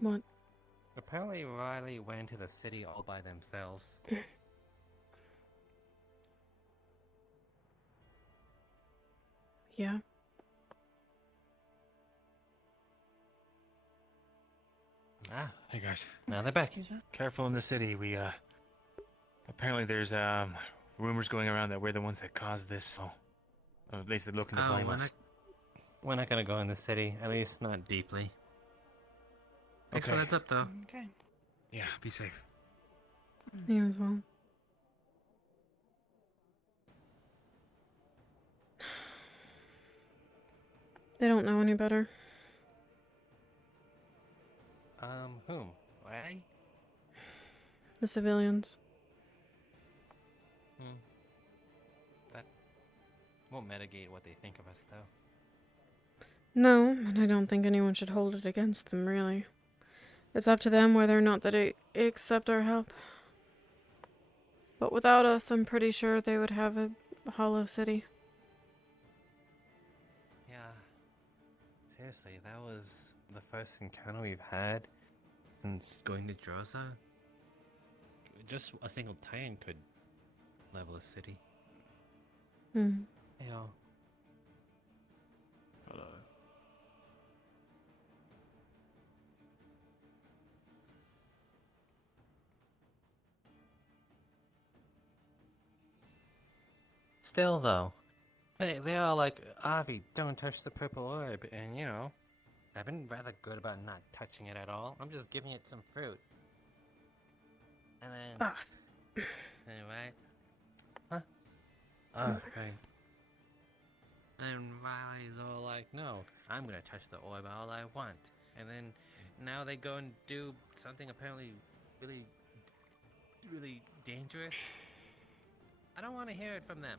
What? Apparently Riley went to the city all by themselves. Yeah. Ah, hey guys. Now they're back. Careful in the city. We apparently there's rumors going around that we're the ones that caused this. So, or at least they're looking to blame us. We're not gonna go in the city, at least not deeply. Thanks for the heads up, though. Okay. Yeah, be safe. Me as well. They don't know any better. Whom? Riley? The civilians. That won't mitigate what they think of us, though. No, and I don't think anyone should hold it against them, really. It's up to them whether or not they accept our help. But without us, I'm pretty sure they would have a hollow city. Yeah. Seriously, that was the first encounter we've had since going to Droza. Just a single Titan could level a city. Hmm. Yeah. Hello. Still, though, they're all like, Avi, don't touch the purple orb, and you know, I've been rather good about not touching it at all. I'm just giving it some fruit. And then... Anyway... Huh? Oh, right. And Riley's all like, no, I'm gonna touch the orb all I want. And then, now they go and do something apparently really, really dangerous. I don't want to hear it from them.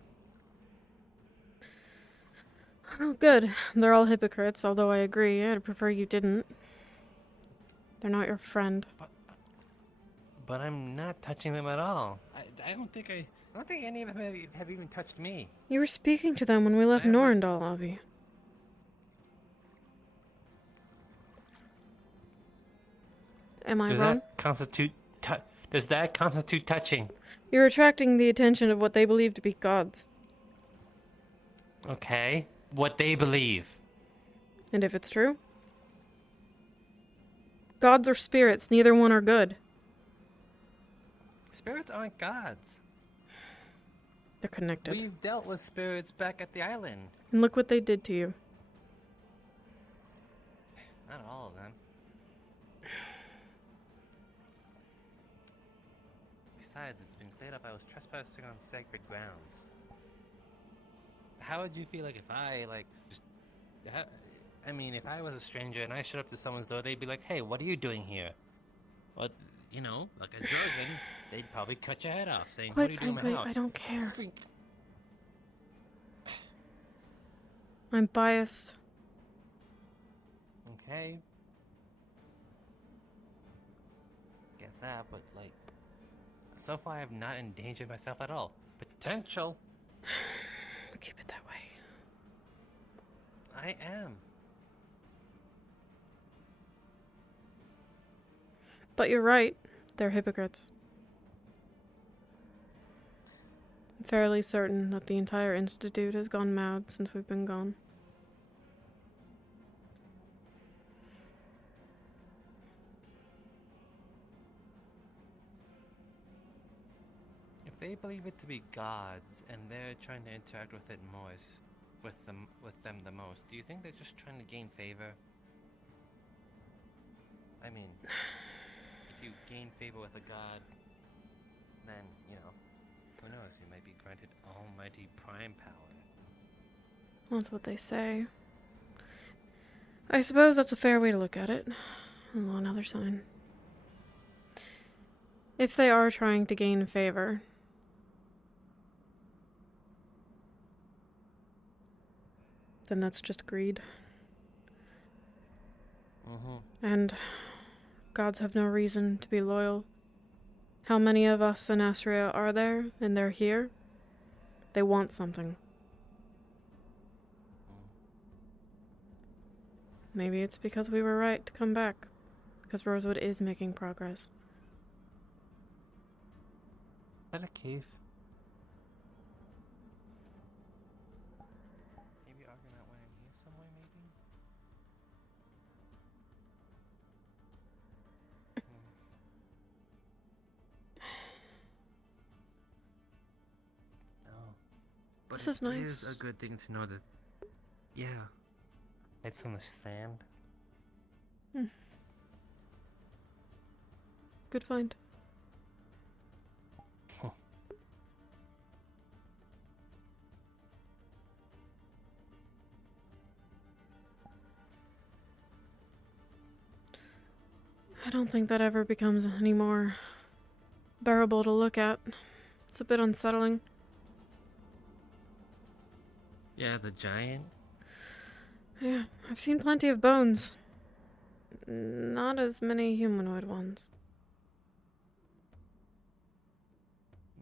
Oh, good. They're all hypocrites, although I agree. I'd prefer you didn't. They're not your friend. But I'm not touching them at all. I don't think any of them have even touched me. You were speaking to them when we left Norendal, Avi. Am I wrong? Does that constitute touching? You're attracting the attention of what they believe to be gods. Okay. What they believe. And if it's true? Gods or spirits, neither one are good. Spirits aren't gods. They're connected. We've dealt with spirits back at the island. And look what they did to you. Not all of them. Besides, it's been cleared up I was trespassing on sacred grounds. How would you feel like if I, if I was a stranger and I showed up to someone's door, they'd be like, hey, what are you doing here? Well, you know, like a Jordan, they'd probably cut your head off, saying, what are you doing in my house? I don't care. I'm biased. Okay. Get that, but so far I have not endangered myself at all. Potential. Keep it that way. I am. But you're right. They're hypocrites. I'm fairly certain that the entire Institute has gone mad since we've been gone. If they believe it to be gods and they're trying to interact with it more, with them the most, do you think they're just trying to gain favor? I mean, if you gain favor with a god, then, you know, who knows, you might be granted almighty prime power. That's what they say. I suppose that's a fair way to look at it. Oh, another sign. If they are trying to gain favor, then that's just greed. And gods have no reason to be loyal. How many of us in Astria are there, and they're here? They want something. Maybe it's because we were right to come back. Because Rosewood is making progress. Is that a cave? Maybe Argonaut went in here somewhere, maybe? No. But This is nice. It is a good thing to know that, yeah. It's on the sand. Good find. I don't think that ever becomes any more bearable to look at. It's a bit unsettling. Yeah, the giant. Yeah, I've seen plenty of bones. Not as many humanoid ones.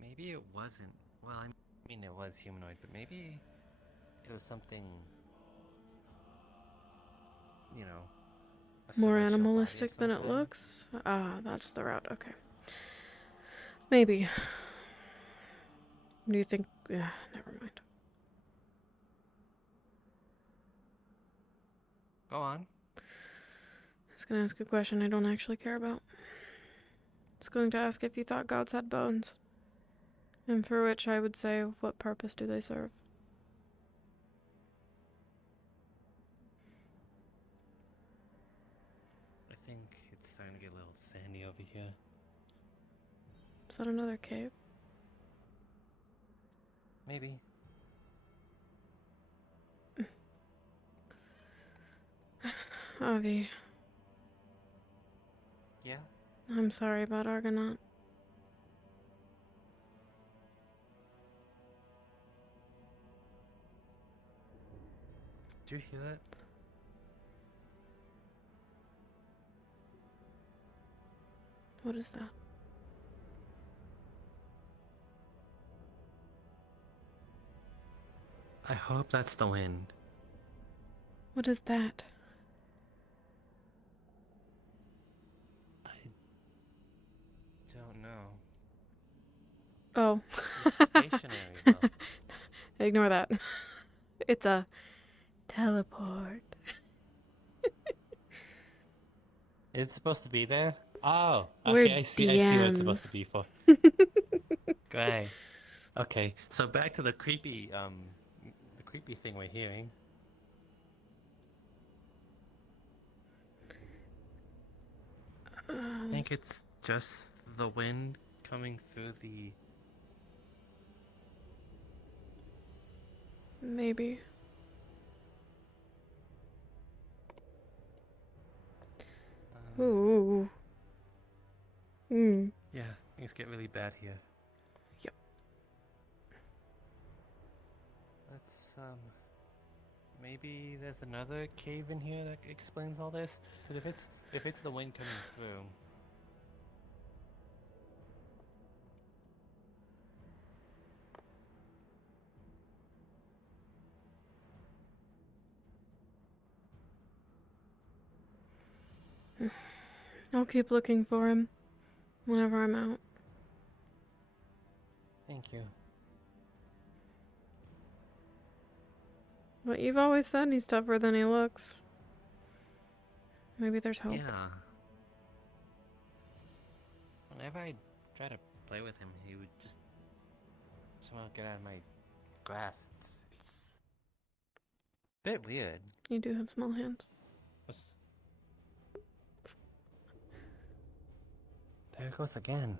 Maybe it wasn't. Well, I mean, it was humanoid, but maybe it was something, you know, a More celestial body of animalistic than some it kind. looks? Ah, that's the route. Okay. Maybe. Do you think... Yeah, never mind. Go on. I was gonna ask a question I don't actually care about. I was going to ask if you thought gods had bones. And for which I would say, what purpose do they serve? I think it's starting to get a little sandy over here. Is that another cave? Maybe. Avi. Yeah? I'm sorry about Argonaut. Do you hear that? What is that? I hope that's the wind. What is that? I don't know. Oh. It's stationary, though. Ignore that. It's a teleport. It's supposed to be there? Oh, We're okay, I see what it's supposed to DMs. be for. Great. Okay, so back to the creepy thing we're hearing. I think it's just the wind coming through the... Maybe. Ooh. Yeah, things get really bad here. Yep. Let's, maybe there's another cave in here that explains all this? Because if it's the wind coming through... I'll keep looking for him whenever I'm out. Thank you. But you've always said he's tougher than he looks. Maybe there's hope. Yeah. Whenever I try to play with him, he would just somehow get out of my grasp. It's a bit weird. You do have small hands. There it goes again.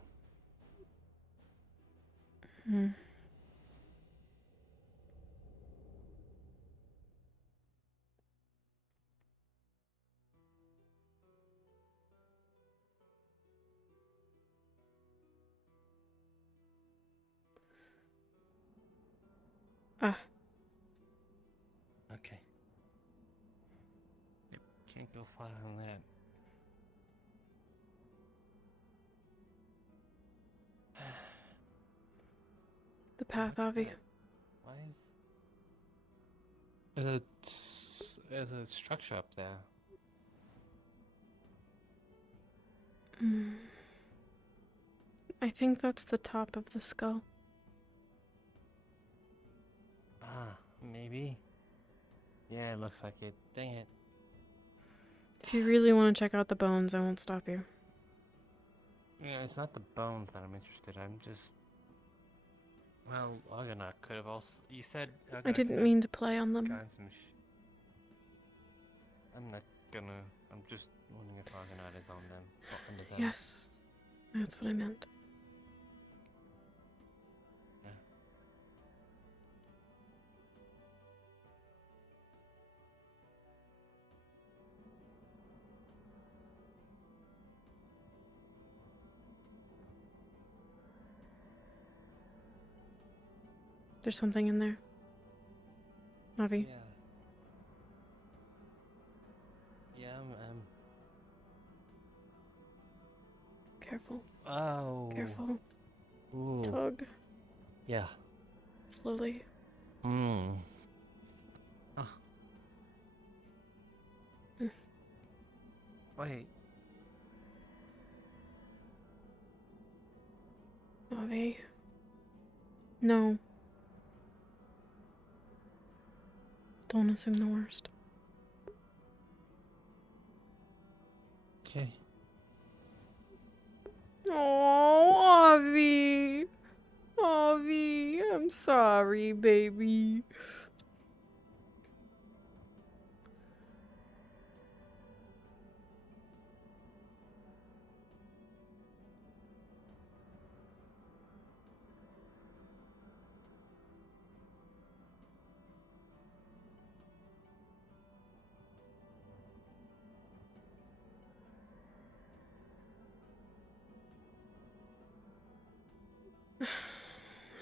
Can't go far on that. The path, Avi. Why is there's a structure up there? I think that's the top of the skull. Ah, maybe. Yeah, it looks like it. Dang it. If you really want to check out the bones, I won't stop you. Yeah, it's not the bones that I'm interested. I'm just. Well, Argonaut could have also. You said. I didn't mean to play on them. I'm not gonna. I'm just wondering if Argonaut is on them. Or under them. Yes, that's what I meant. Yeah. There's something in there. Avi. Yeah, I'm. Careful. Oh. Careful. Ooh. Tug. Yeah. Slowly. Hmm. Oh. Wait. Avi. No. Don't assume the worst. Okay. Oh, Avi. Avi, I'm sorry, baby.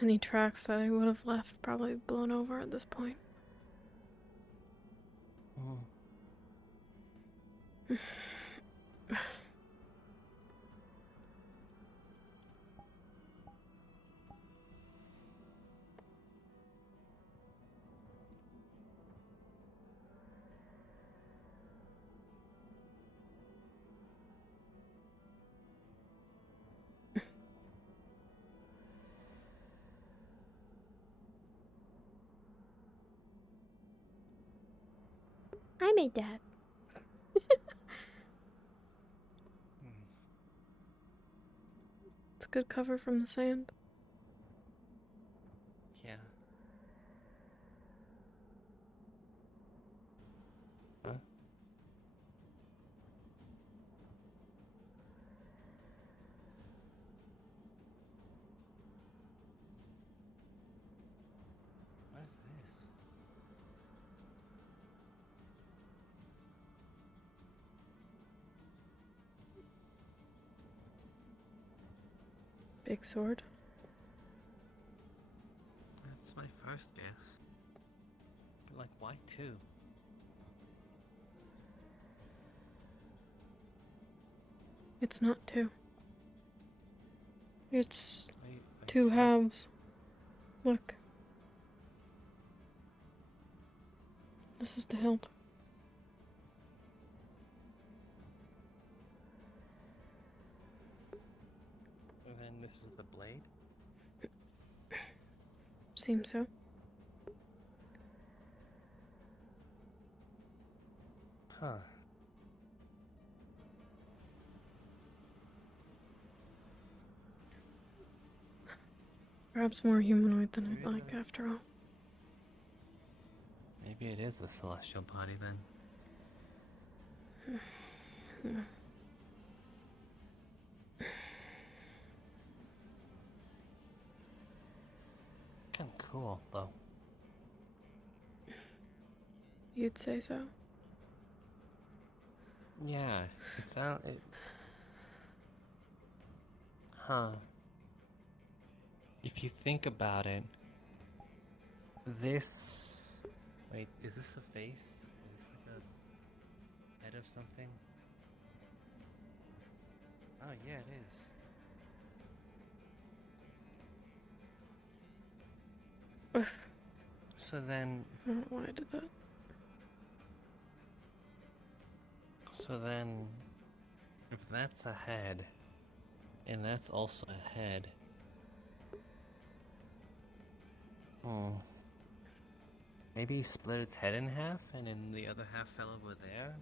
Any tracks that I would have left probably blown over at this point. I made that. It's good cover from the sand. Yeah. Huh? What is this? Big sword. That's my first guess. But like, why two? It's not two. It's I two halves. Look. This is the hilt. And then this is the blade? Seems so. Huh. Perhaps more humanoid than I'd like, after all. Maybe it is a celestial body then. Kind of cool, though. You'd say so. Yeah, it. Huh. If you think about it, this. Wait, is this a face? Is this like head of something? Oh, yeah, it is. So then... I don't know why I did that. So then... If that's a head, and that's also a head... Maybe he split its head in half, and then the other half fell over there?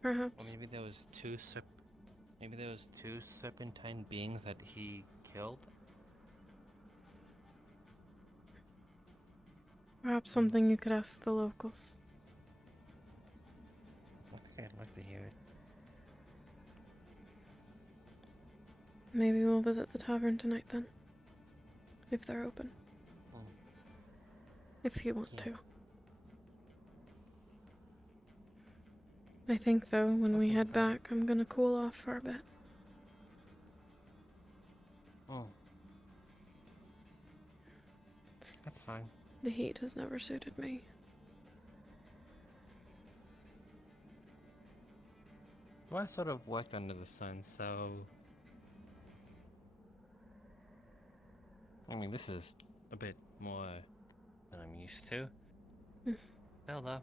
Perhaps. Or maybe there was two serpentine beings that he killed? Perhaps something you could ask the locals. I think I'd like to hear it. Maybe we'll visit the tavern tonight then. If they're open. If you want to. I think though, when we head back, I'm gonna cool off for a bit. That's fine. The heat has never suited me. Well, I sort of worked under the sun, so... I mean, this is a bit more than I'm used to. Hello.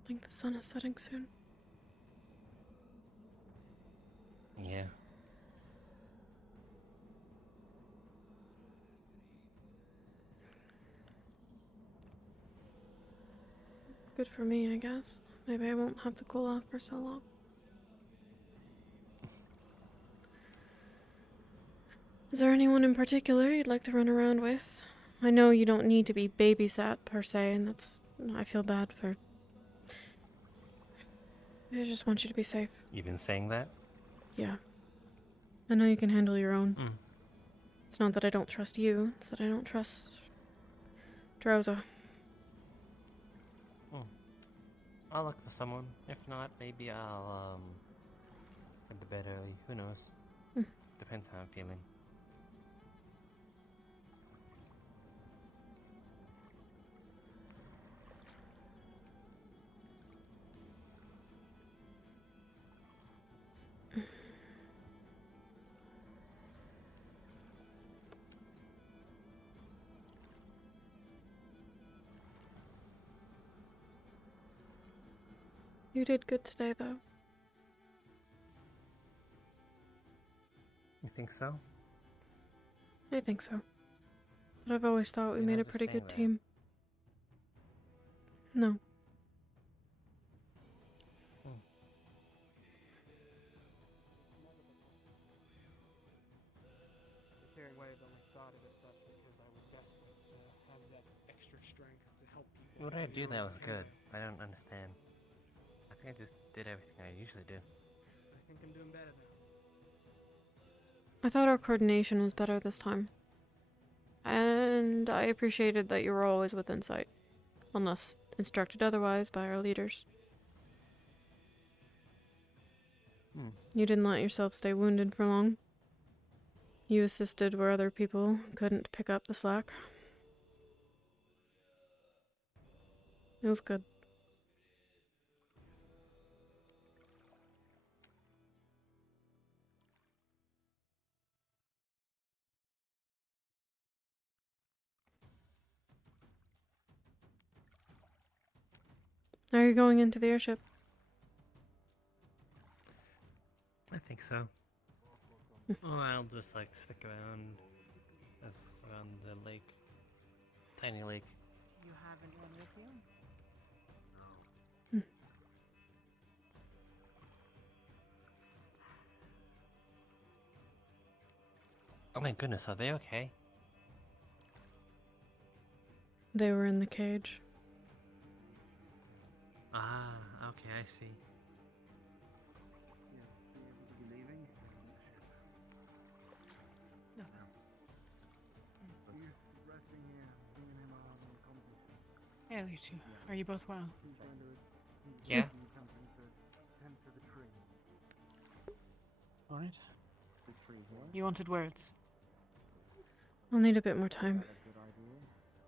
I think the sun is setting soon. Yeah. Good for me, I guess. Maybe I won't have to cool off for so long. Is there anyone in particular you'd like to run around with? I know you don't need to be babysat per se, and I feel bad for... I just want you to be safe. You've been saying that? Yeah. I know you can handle your own. It's not that I don't trust you, it's that I don't trust... Drowsa. I'll look for someone. If not, maybe I'll, head to bed early. Who knows? Depends how I'm feeling. You did good today, though. You think so? I think so. But I've always thought we made a pretty good team. No. The carrying way I've only thought of this stuff because I was desperate to have that extra strength to help people. What did I do that was good? I don't understand. I think I just did everything I usually do. I think I'm doing better now. I thought our coordination was better this time. And I appreciated that you were always within sight. Unless instructed otherwise by our leaders. You didn't let yourself stay wounded for long. You assisted where other people couldn't pick up the slack. It was good. Are you going into the airship? so. Oh, I'll just like stick around the lake. Tiny lake. You have anyone with you? Oh my goodness, are they okay? They were in the cage. Ah, okay, I see. No. Yeah, you two. Are you both well? Yeah. Alright. You wanted words? I'll need a bit more time.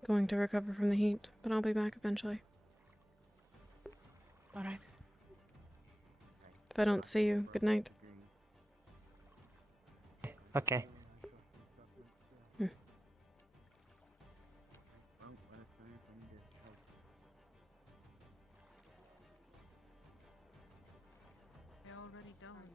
Going to recover from the heat, but I'll be back eventually. Alright. If I don't see you, good night. Okay. They're already done.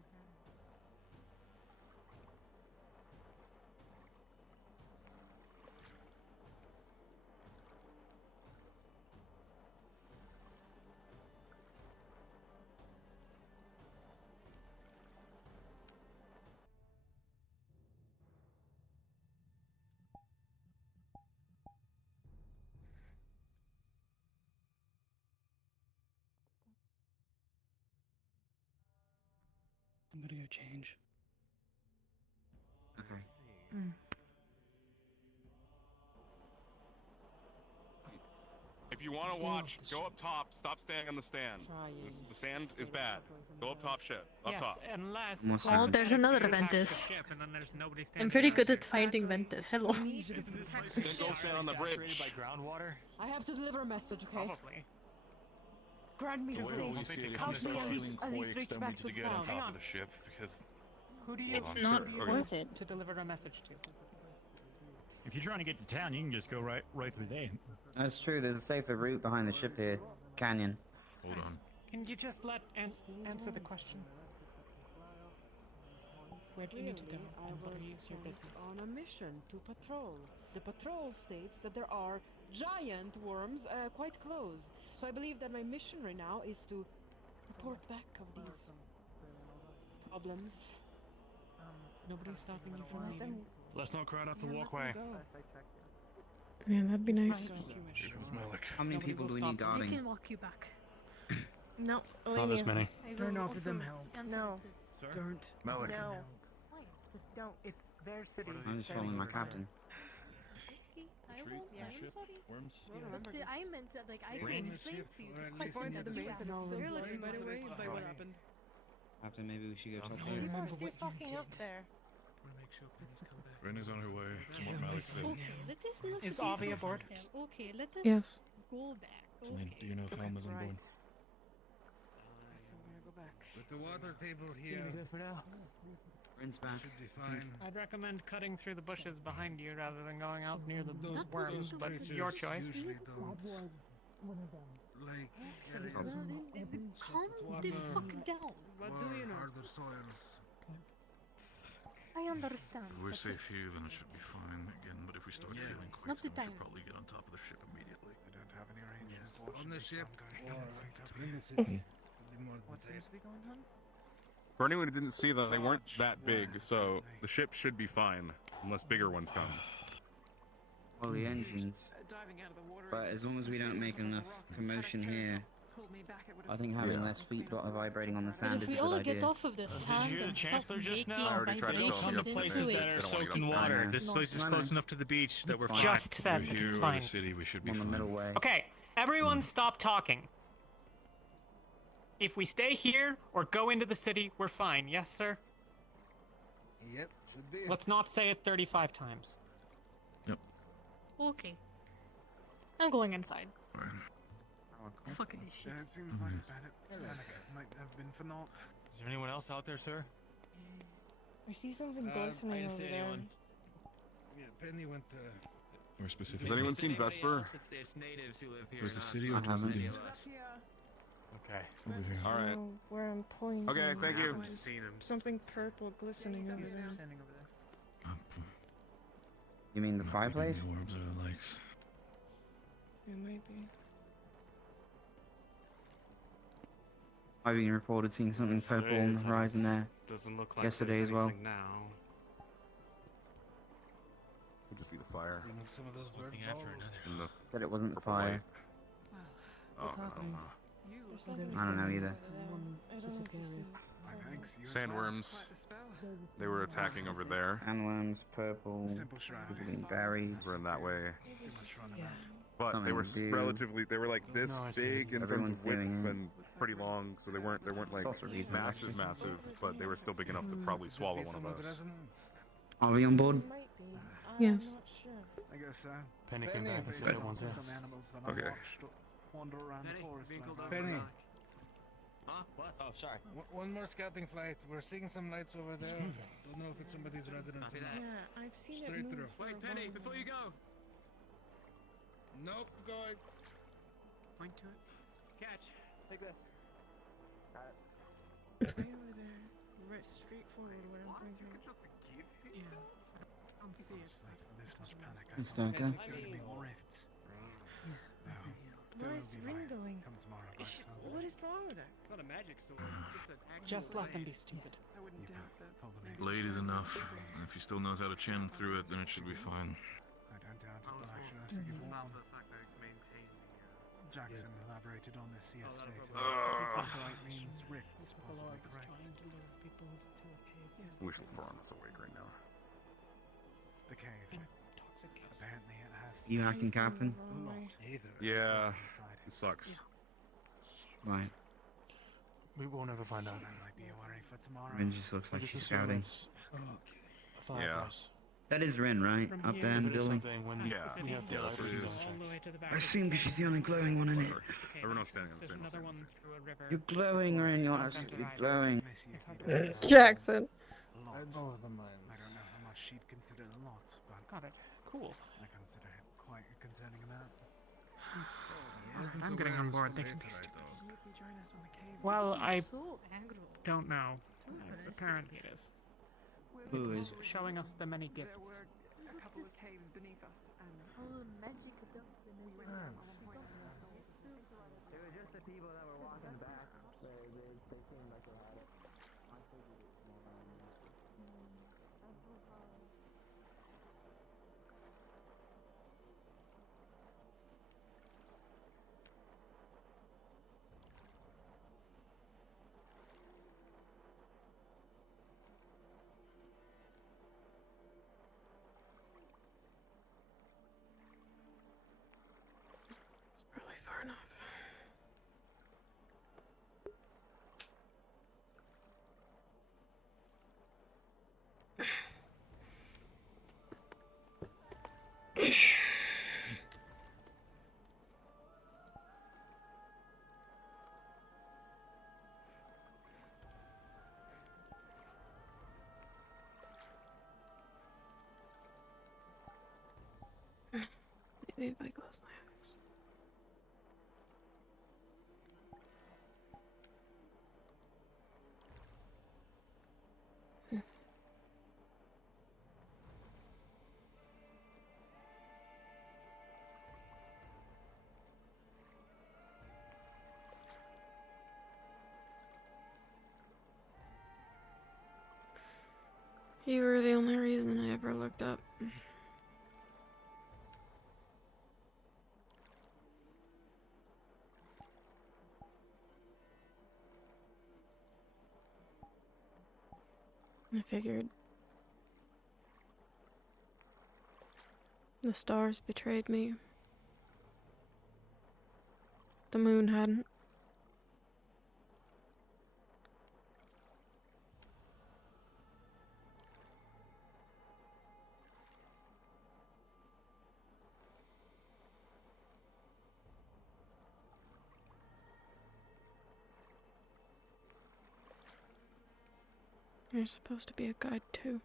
I'm gonna go change. Okay. If you want to watch, go up top. Stop standing on the stand. The sand is bad. Go up top, ship. Up Yes, top. unless. Oh, there's another Ventus. I'm pretty good at finding Ventus. Hello. Then go stand on the bridge. By groundwater? I have to deliver a message, okay? Probably. Grant me The the way we see it, if you start feeling quakes, then we need to get on top of the ship because. Who do you It's not sure. worth it. To deliver a message to? If you're trying to get to town, you can just go right through there. That's true. There's a safer route behind the ship here. Canyon. Hold on. Can you just let answer the question? Where do you need to go, and what is your business? On a mission to patrol. The patrol states that there are giant worms quite close. So I believe that my mission right now is to report back of these problems. Nobody's stopping you from leaving. Let's not crowd up the walkway. Man, that'd be nice. Here comes Malik. How many people do we need We guarding? can walk you back. No, Not this many. Don't offer them help. No. Don't. Malik. No. Just don't. It's their city. I'm just following my captain. I won't. Yeah. I'm sorry. Worms? But I meant that, like, I can Worms? explain to you the I question pointed that the you mace and asked. it's still looking right away by what happened. Captain, maybe we should go talk to You him. are still fucking up there. Ren is on her way, from what Malik said. Okay, let us not Is be Avi so aboard? fast there. Okay, let us Yes. go back. Celine, do you know if Helm is on board? So we're gonna go back. With the water table here, for now. Rinse back. should be fine. I'd recommend cutting through the bushes behind you rather than going out near the Those worms, but your choice. Usually don't like areas Then calm with the water fuck down. What do you or know? harder soils. I understand. If we're but safe just- here, then it should be fine. Again, but if we start Yeah. feeling Not quakes, the then we time. should probably get on top of the ship immediately. I don't have any arrangements. On the ship or in the city. Be more than What safe. seems to be going on? For anyone who didn't see them, they weren't that big, so the ship should be fine unless bigger ones come. Well, the engines. Diving out of the water. But as long as we don't make enough commotion here, Pulled me back, it would I think having less feet vibrating on the sand If is a we good all idea. get off of the sand hear the and stop Chancellor just making now? I already tried to tell vibrations him into Places it. that are They don't wanna soaked get in on water. fire. This place is No, close no. enough to the beach that we're fine. Just said We're that here it's or fine. the city, we should be On the fine. middle way. Okay, everyone stop talking. If we stay here or go into the city, we're fine. Yes, sir? Yep, should be. Let's not say it 35 times. Okay. I'm going inside. It's fucking this shit. Yeah, it seems like panic might have been for naught. Is there anyone else out there, sir? I see something I glistening didn't over see there. anyone. Yeah, Penny went to. More specifically. Has anyone seen Vesper? It's natives who live here. Was the not- city or I just the haven't. dunes? Okay. Over here. All right. Where I'm pointing. Okay, thank you. Something purple glistening over there. You mean the fireplace? The orbs are the likes. It might be. I've been reported seeing something purple on the horizon there. Doesn't look like yesterday there's as well. anything now. Could just be the fire. Some of those Looking after another. Said it wasn't the fire. Oh, I don't know. I don't know either. Sandworms. They were attacking over there. Sandworms, purple, people being buried. We're in that way. Yeah. But Something they were to do. relatively, they were like this big in Everyone's terms of width doing it. and pretty long, so they weren't like also reasonable, massive, actually. massive, but they were still big enough to probably swallow one of us. Are we on board? Yes. I guess so. Penny came back and said Based everyone's on there. some animals that I Okay. watched wander around the forest. Penny. Huh? What? Oh, sorry. One more scouting flight. We're seeing some lights over there. Don't know if it's somebody's residence or not. Yeah, I've seen it Straight move through. for a Wait, Penny, while before now. you go. Nope, going. Point to it. Catch. Take this. Way over there. Right straight forward where I'm pointing. Yeah. I don't see it. This much panic. It's dark there. There's going to be more rifts. Where is Rin going? Come tomorrow. What is wrong with her? Not a magic sword. Just an actual Just let them blade. be stupid. I wouldn't doubt that. Blade is enough. And if he still knows how to chin through it, then it should be fine. I don't doubt it, I was but more actually, speaking you about won't. the fact that it maintained the. Jackson elaborated on this yesterday. that'll Light means rifts, possibly correct. People to a cave. Wish LaFarn was awake right now. The cave. Apparently it has. You acting captain? Yeah, it sucks. Right. We won't ever find out. That might be a worry for tomorrow. Rin just looks like Just she's assume scouting. it's a fireplace. That is Rin, right? From Up here, there in the If it is building. something, when Yeah, we have to yeah, that's what it is. All the way to the back. I assume because she's the only glowing one in it. Everyone's standing on the There's same another one side. through a river. You're glowing, Rin. You're absolutely glowing. Jackson. I don't know how much she'd consider a lot, but Got it. Cool. I consider it quite a concerning amount. I'm getting on board. They can be stupid. Well, I don't know. Apparently it is. Who is? Showing us the many gifts. A couple of caves beneath us, and It was just the people that were walking back. They seemed like they had it. I figured it was more around there. It's probably far enough. Maybe if I close my eyes. You were the only reason I ever looked up. I figured the stars betrayed me. The moon hadn't. You're supposed to be a guide too.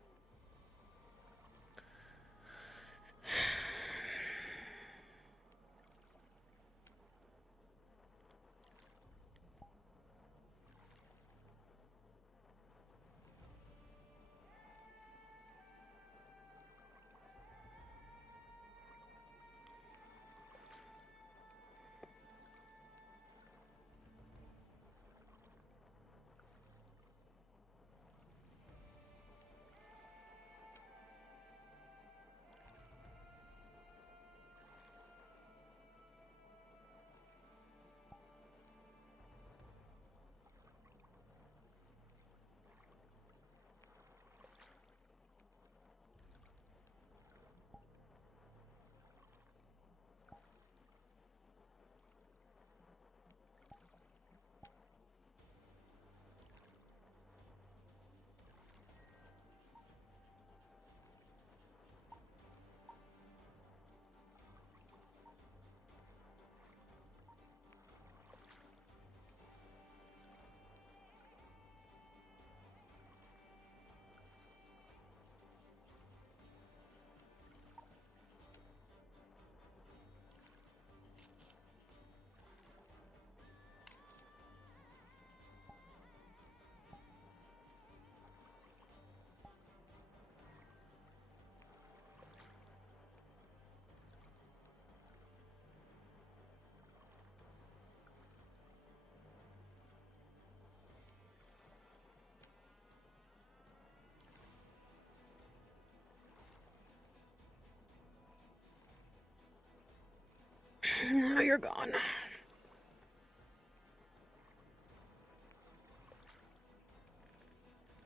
Now you're gone.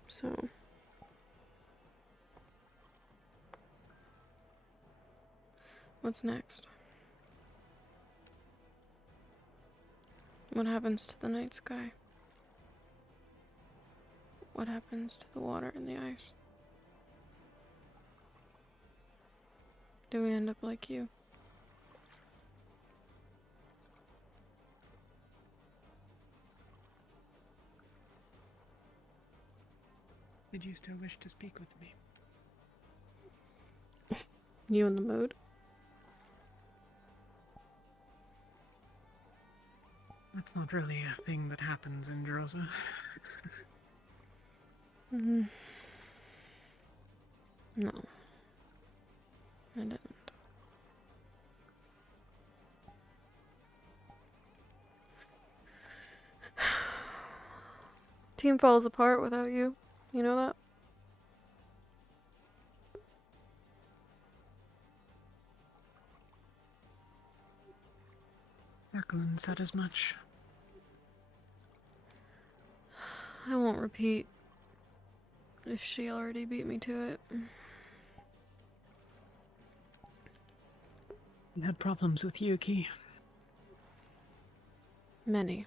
So... what's next? What happens to the night sky? What happens to the water and the ice? Do we end up like you? Did you still wish to speak with me? You in the mood? That's not really a thing that happens in Drosa. No. I didn't. Team falls apart without you. You know that? Jacqueline said as much. I won't repeat if she already beat me to it. You had problems with Yuki. Many.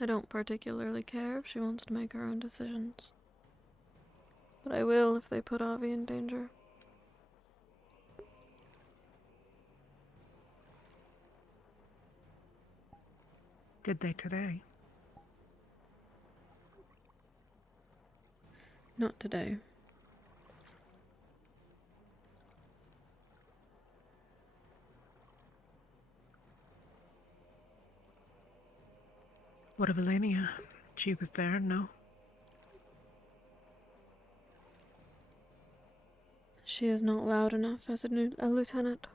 I don't particularly care if she wants to make her own decisions. But I will if they put Avi in danger. Did they today? Not today. What of Elenia? She was there, no? She is not loud enough as a lieutenant.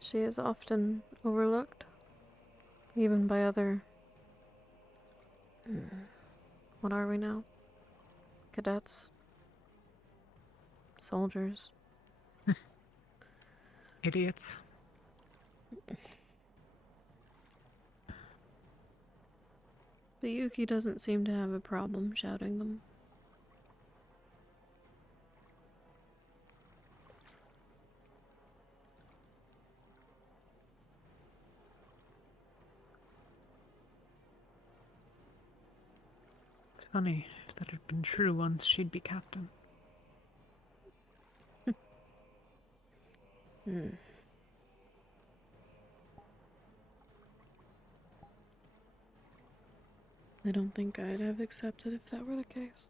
She is often overlooked, even by other... what are we now? Cadets? Soldiers? Idiots. But Yuki doesn't seem to have a problem shouting them. It's funny, if that had been true once, she'd be captain. I don't think I'd have accepted if that were the case.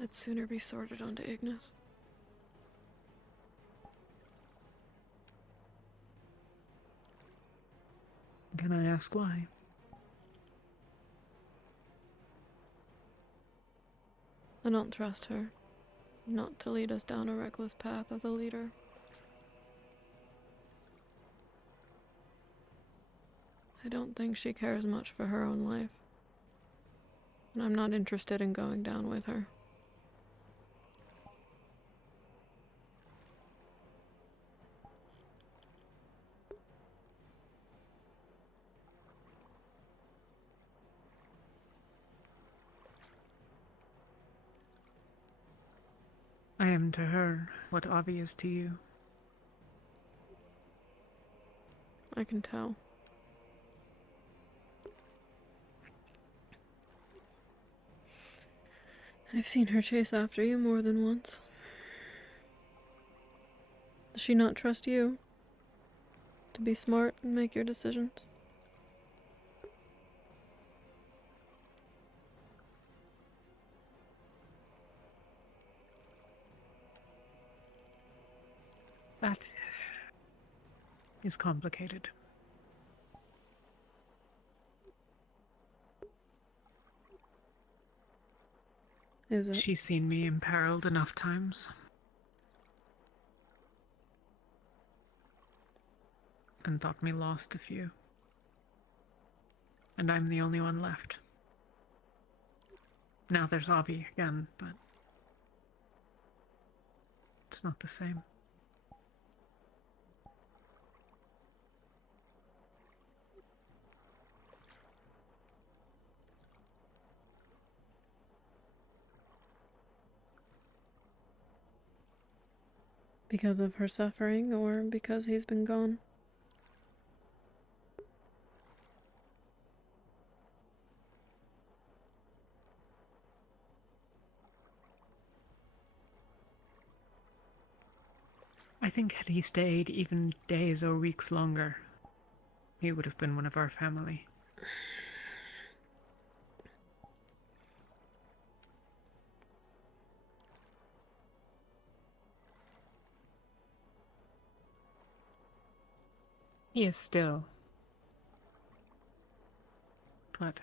I'd sooner be sorted onto Ignis. Can I ask why? I don't trust her. Not to lead us down a reckless path as a leader. I don't think she cares much for her own life. And I'm not interested in going down with her. I am to her what Avi is to you. I can tell. I've seen her chase after you more than once. Does she not trust you? To be smart and make your decisions? That is complicated. Is it? She's seen me imperiled enough times. And thought me lost a few. and I'm the only one left. Now there's Avi again, but it's not the same. Because of her suffering, or because he's been gone? I think had he stayed even days or weeks longer, he would have been one of our family. He is still. But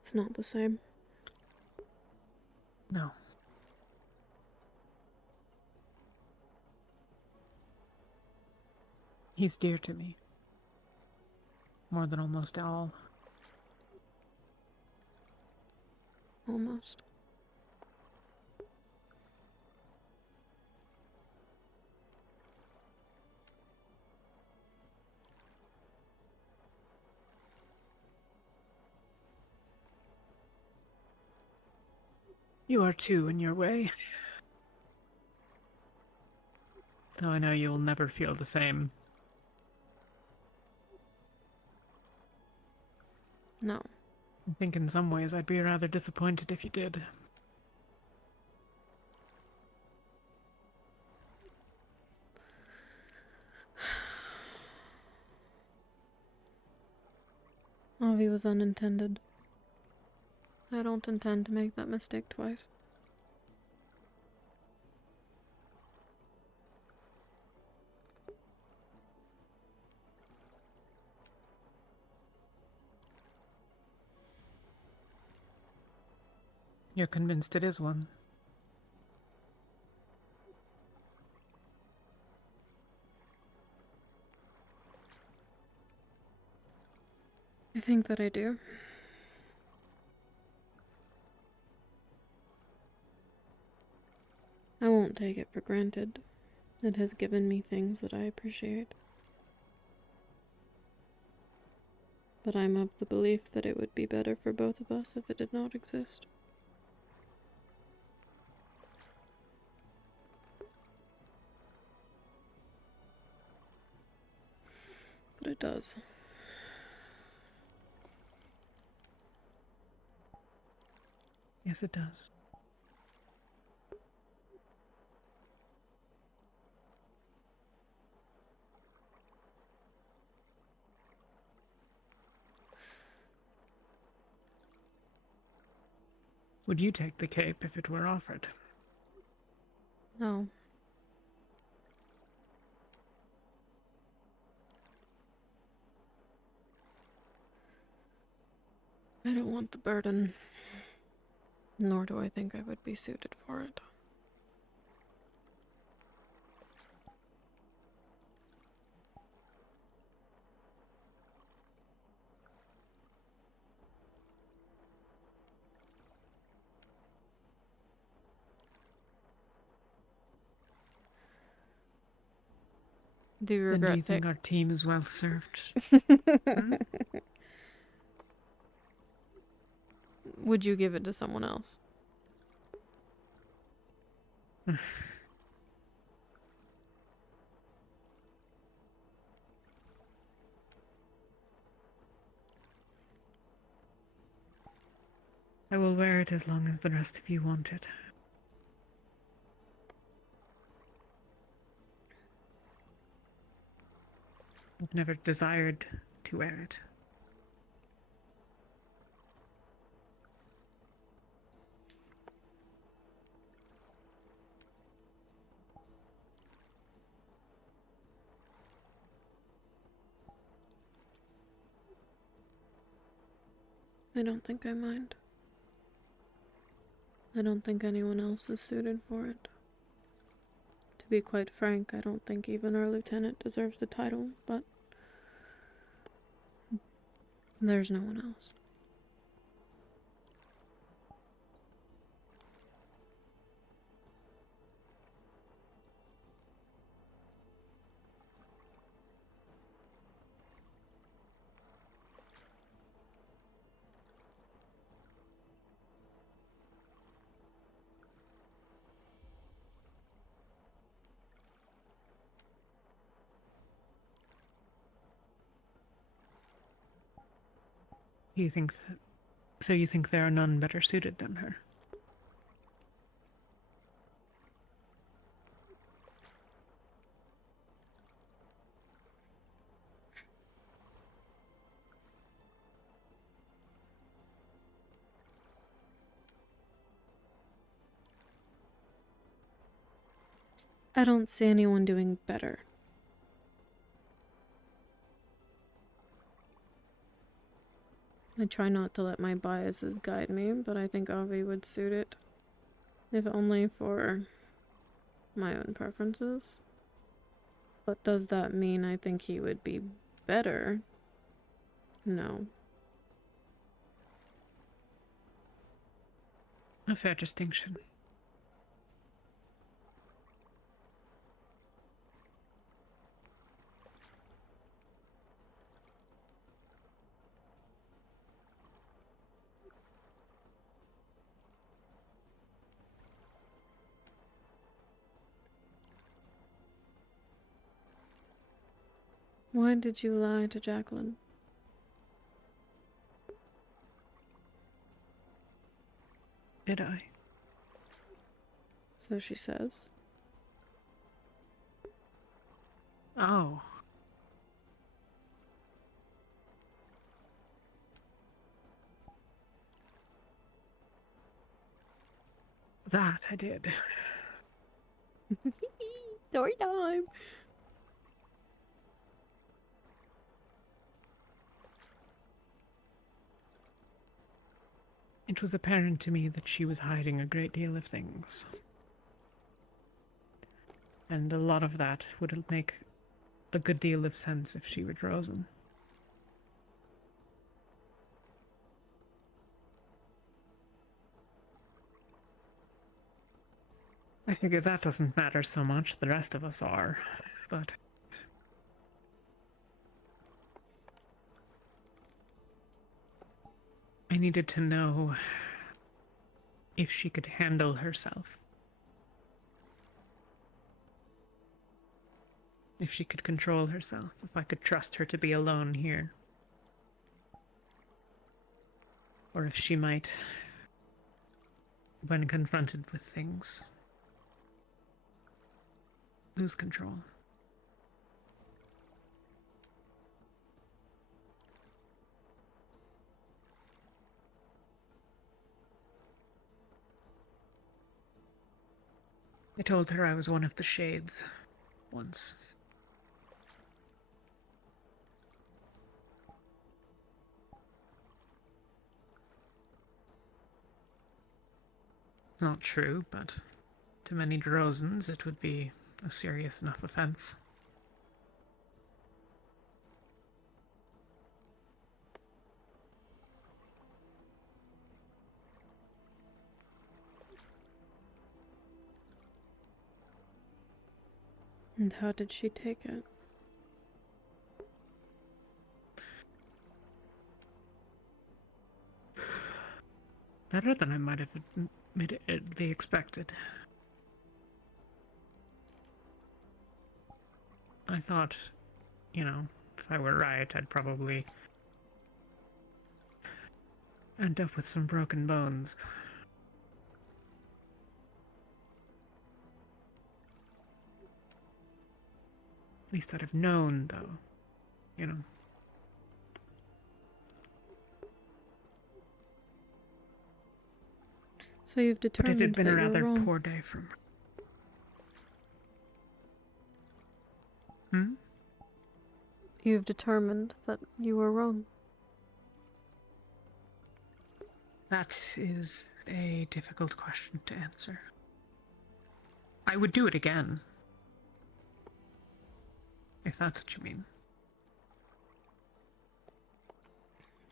it's not the same. No. He's dear to me. More than almost all. Almost. You are too, in your way. Though I know you'll never feel the same. No. I think in some ways I'd be rather disappointed if you did. Avi was unintended. I don't intend to make that mistake twice. You're convinced it is one? I think that I do. I won't take it for granted. It has given me things that I appreciate. But I'm of the belief that it would be better for both of us if it did not exist. But it does. Yes, it does. Would you take the cape if it were offered? No. I don't want the burden, nor do I think I would be suited for it. Do you regret Then do you think our team is well served? Would you give it to someone else? I will wear it as long as the rest of you want it. I've never desired to wear it. I don't think I mind. I don't think anyone else is suited for it. To be quite frank, I don't think even our lieutenant deserves the title, but there's no one else. You think so you think there are none better suited than her? I don't see anyone doing better. I try not to let my biases guide me, but I think Avi would suit it. If only for my own preferences. But does that mean I think he would be better? No. A fair distinction. Why did you lie to Jacqueline? Did I? So she says. Oh. That I did. Story time! It was apparent to me that she was hiding a great deal of things. And a lot of that would make a good deal of sense if she were Rosen. I figure that doesn't matter so much, the rest of us are, but... I needed to know if she could handle herself. If she could control herself, if I could trust her to be alone here. Or if she might, when confronted with things, lose control. I told her I was one of the Shades once. It's not true, but to many Drozens it would be a serious enough offense. And how did she take it? Better than I might have admittedly expected. I thought, you know, if I were right, I'd probably end up with some broken bones. At least I'd have known, though, you know. So you've But determined it had been that a you're rather wrong. poor day for her. Hmm? You've determined that you were wrong. That is a difficult question to answer. I would do it again. If that's what you mean.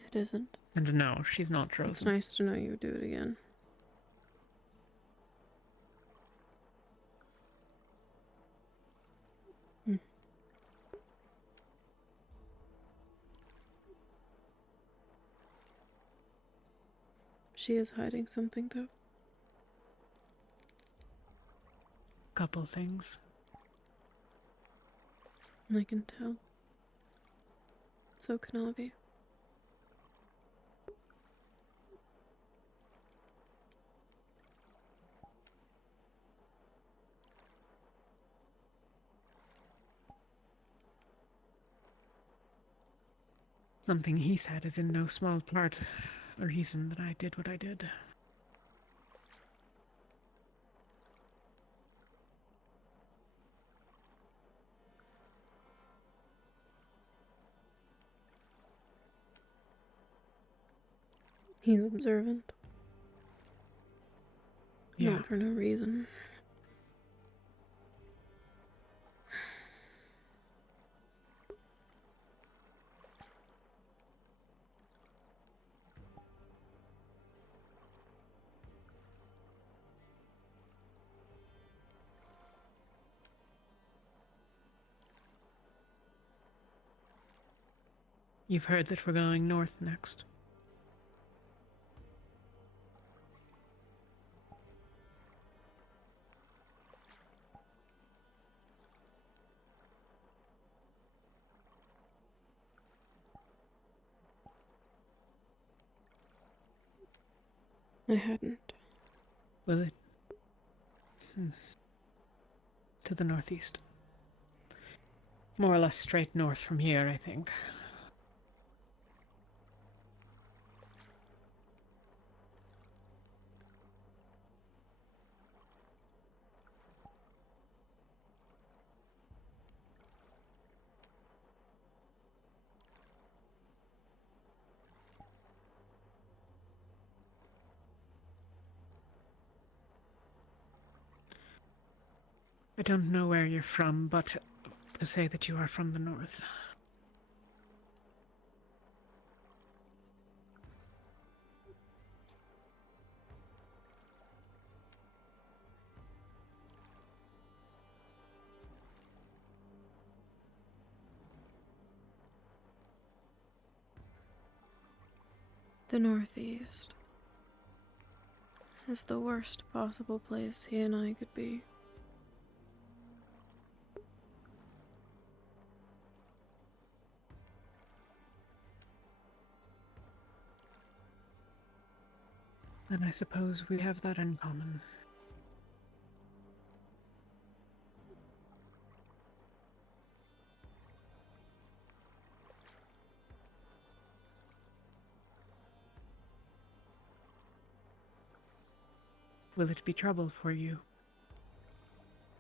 It isn't. And no, she's not It's Rosen. nice to know you would do it again. She is hiding something, though. Couple things. I can tell. So can Avi. Something he said is in no small part a reason that I did what I did. He's observant. Yeah. Not for no reason. You've heard that we're going north next. I hadn't. Will it? To the northeast. More or less straight north from here, I think. I don't know where you're from, but to say that you are from the north. The Northeast is the worst possible place he and I could be. And I suppose we have that in common. Will it be trouble for you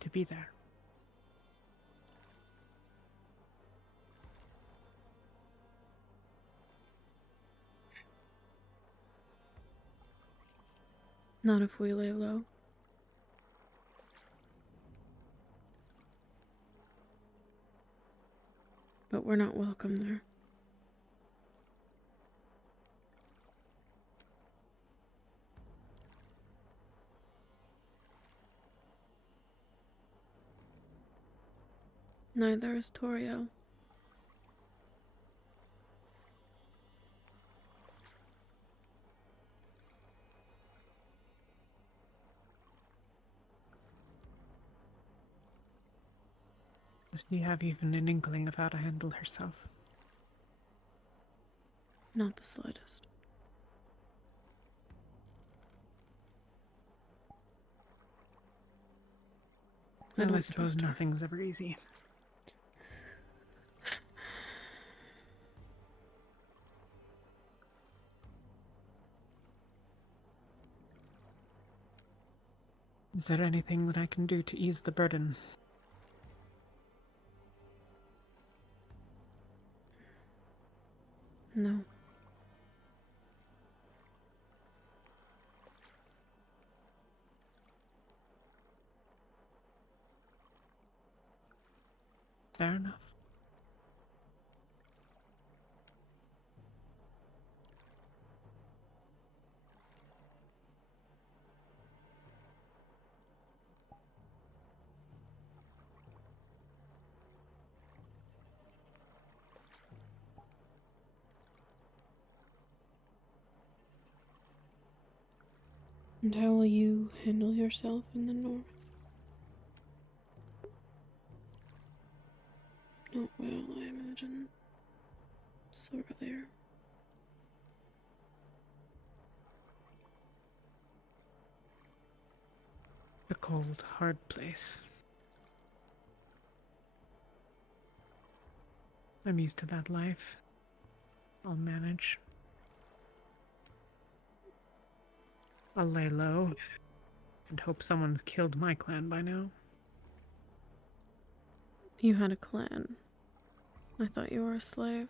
to be there? Not if we lay low. But we're not welcome there. Neither is Toriel. Does she have even an inkling of how to handle herself? Not the slightest. Well, I suppose nothing's ever easy. Is there anything that I can do to ease the burden? No. Fair enough. And how will you handle yourself in the north? Not well, I imagine. So are there. A cold, hard place. I'm used to that life. I'll manage. I'll lay low and hope someone's killed my clan by now. You had a clan. I thought you were a slave.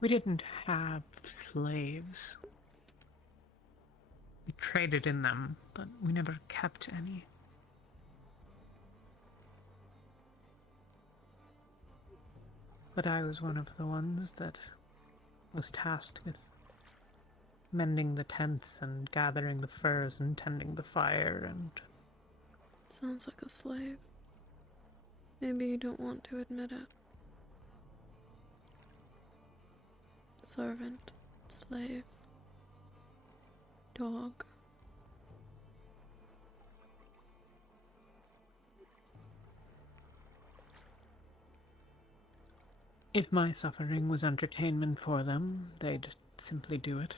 We didn't have slaves. We traded in them, but we never kept any. But I was one of the ones that was tasked with mending the tents and gathering the furs and tending the fire and... Sounds like a slave. Maybe you don't want to admit it. Servant, slave, dog. If my suffering was entertainment for them, they'd simply do it.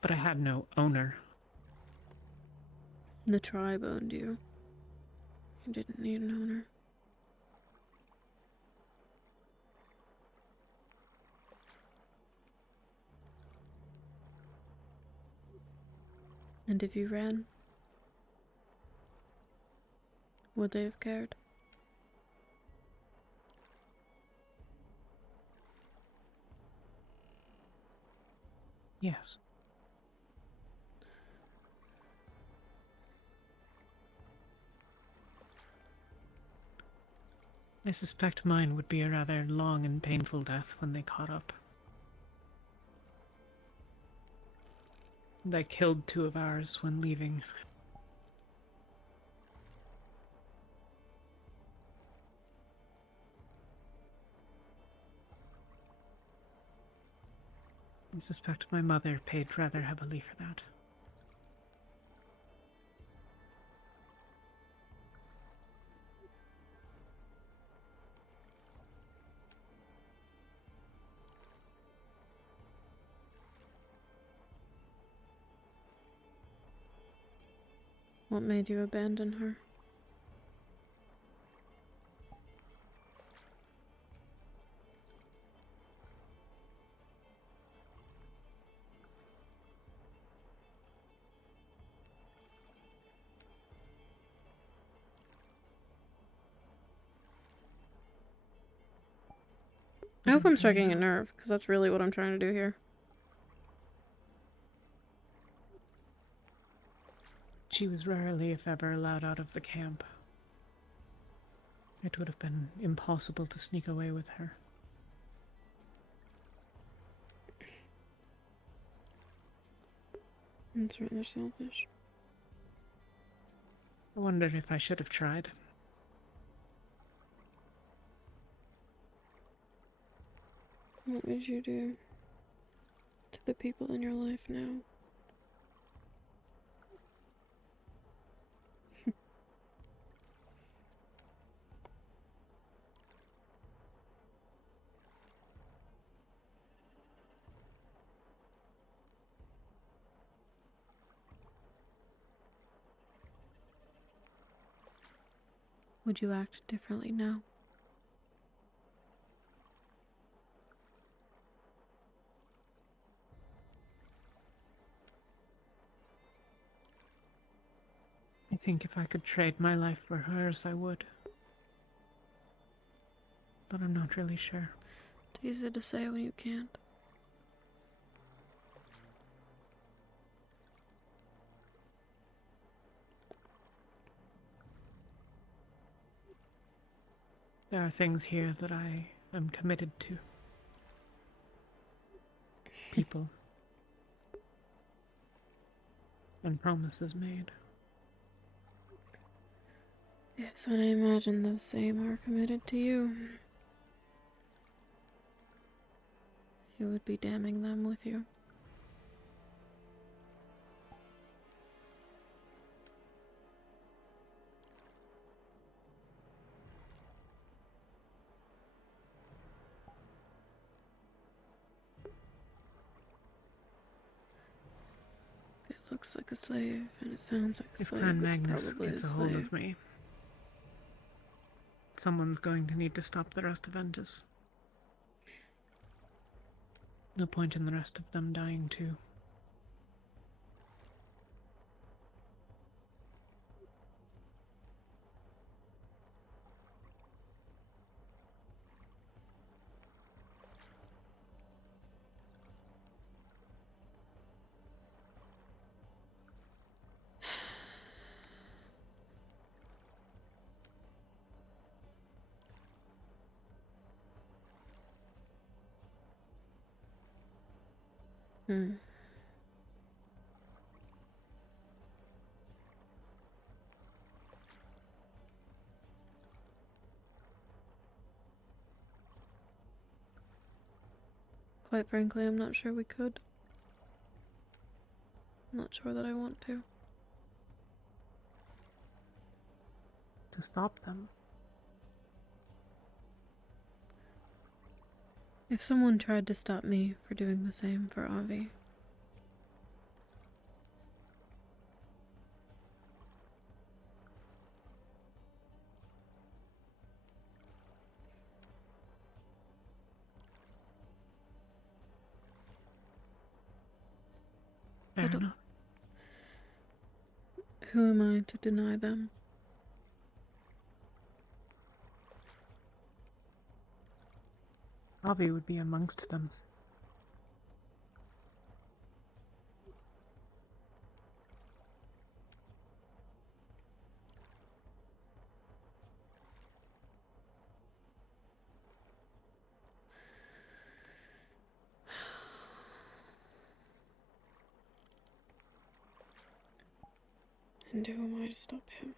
But I had no owner. The tribe owned you. You didn't need an owner. And if you ran, would they have cared? Yes. I suspect mine would be a rather long and painful death when they caught up. They killed 2 of ours when leaving. I suspect my mother paid rather heavily for that. What made you abandon her? I hope I'm striking a nerve, because that's really what I'm trying to do here. She was rarely, if ever, allowed out of the camp. It would have been impossible to sneak away with her. That's rather selfish. I wonder if I should have tried. What would you do to the people in your life now? Would you act differently now? I think if I could trade my life for hers, I would. but I'm not really sure. It's easy to say when you can't. There are things here that I am committed to. People. And promises made. Yes, and I imagine those same are committed to you. You would be damning them with you. It looks like a slave, and it sounds like a If slave. Clan It's Magnus probably gets a a hold slave. of me, someone's going to need to stop the rest of Ventus. No point in the rest of them dying too. Quite frankly, I'm not sure we could. I'm not sure that I want to. To stop them. If someone tried to stop me for doing the same for Avi, Fair enough. Who am I to deny them? Avi would be amongst them. And who am I to stop him?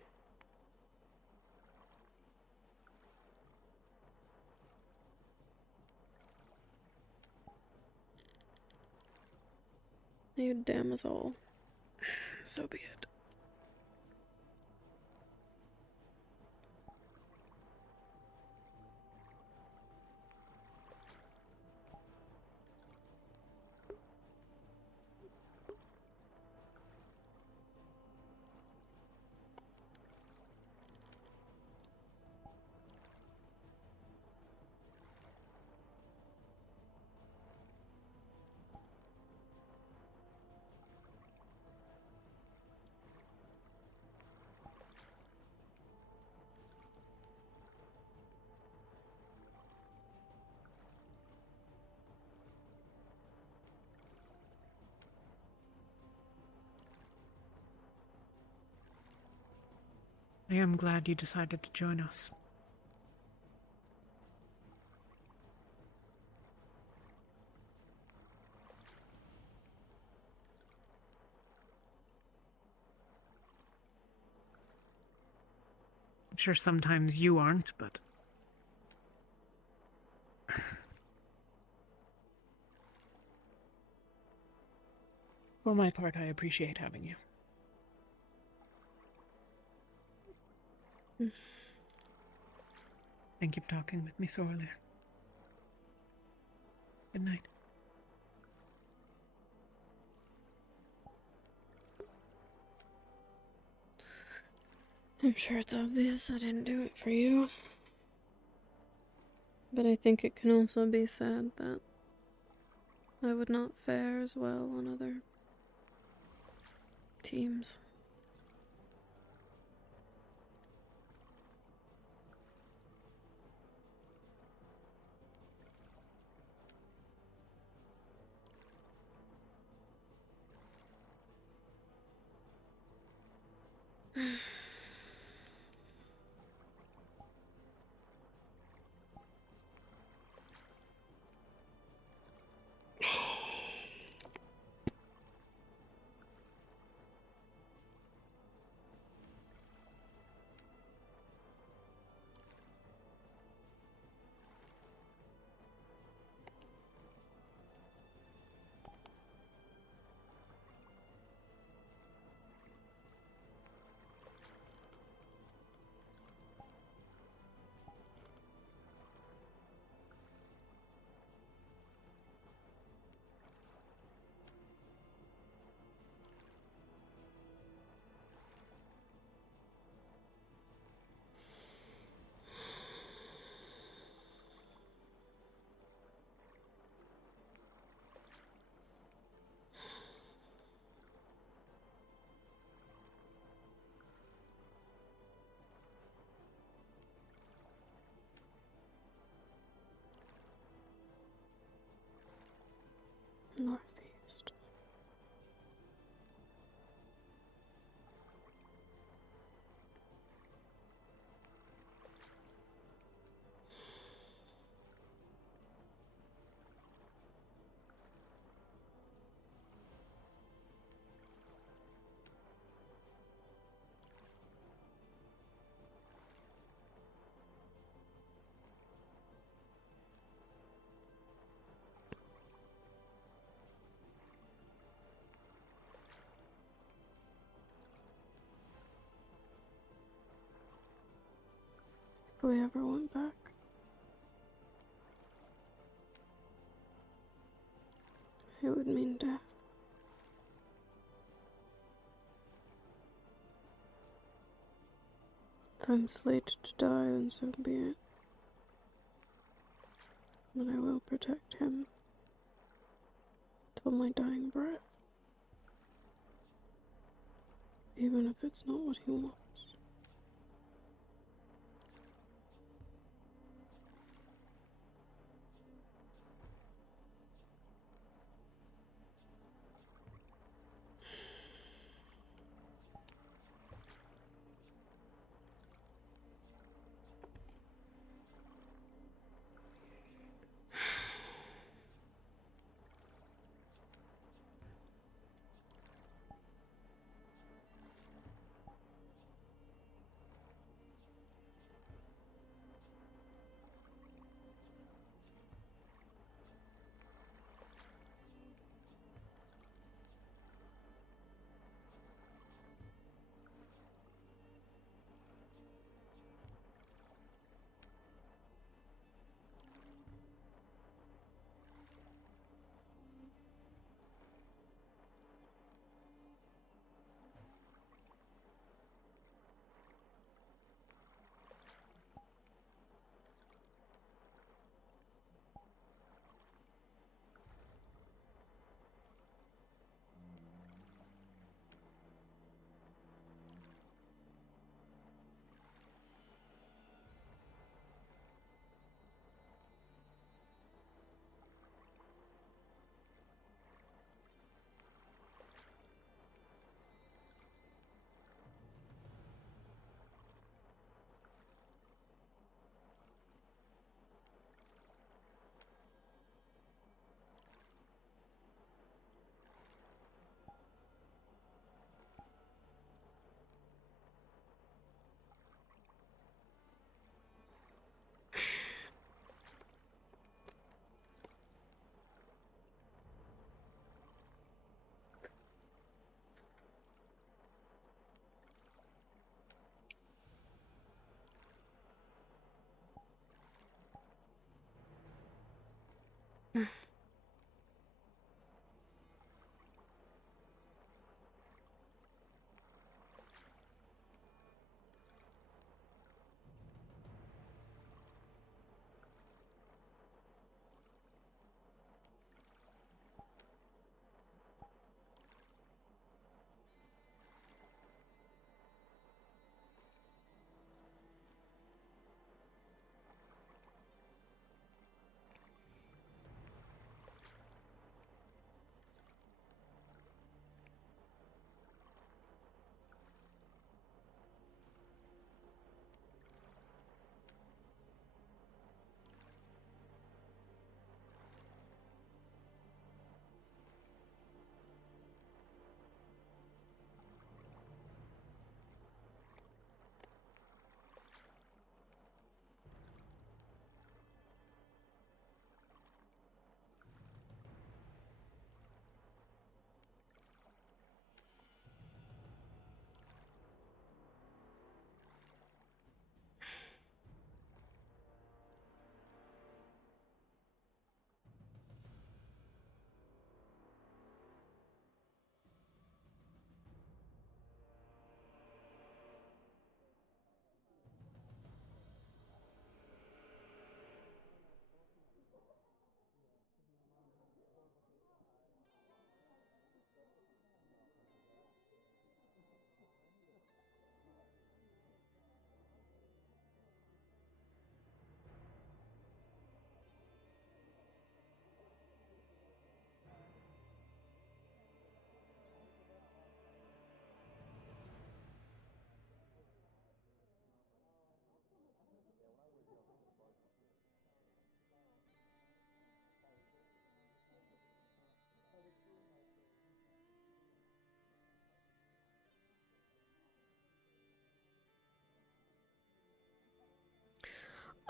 You'd damn us all. So be it. I am glad you decided to join us. I'm sure sometimes you aren't, but... For my part, I appreciate having you. Thank you for talking with me so earlier. Good night. I'm sure it's obvious I didn't do it for you. But I think it can also be said that I would not fare as well on other teams. northeast. If we ever went back, it would mean death. If I'm slated to die, then so be it. But I will protect him till my dying breath, even if it's not what he wants.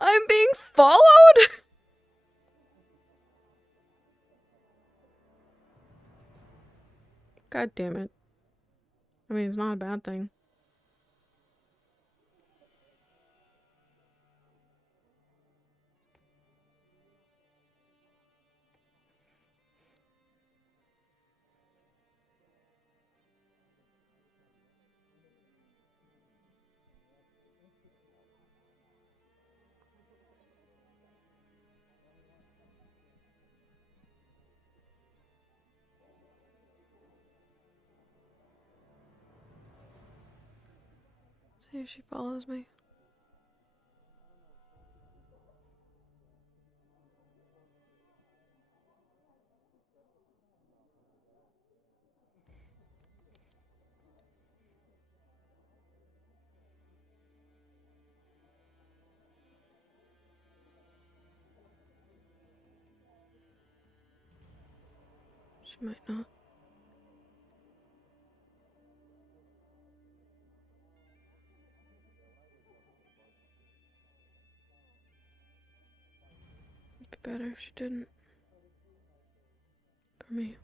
I'm being followed? God damn it. I mean, it's not a bad thing. See if she follows me. She might not. It'd be better if she didn't. For me.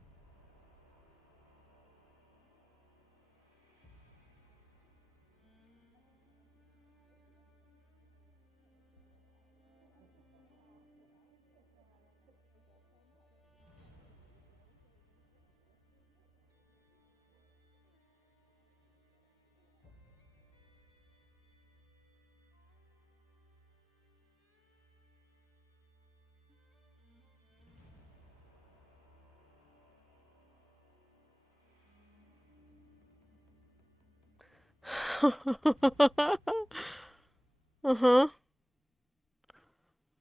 Uh-huh.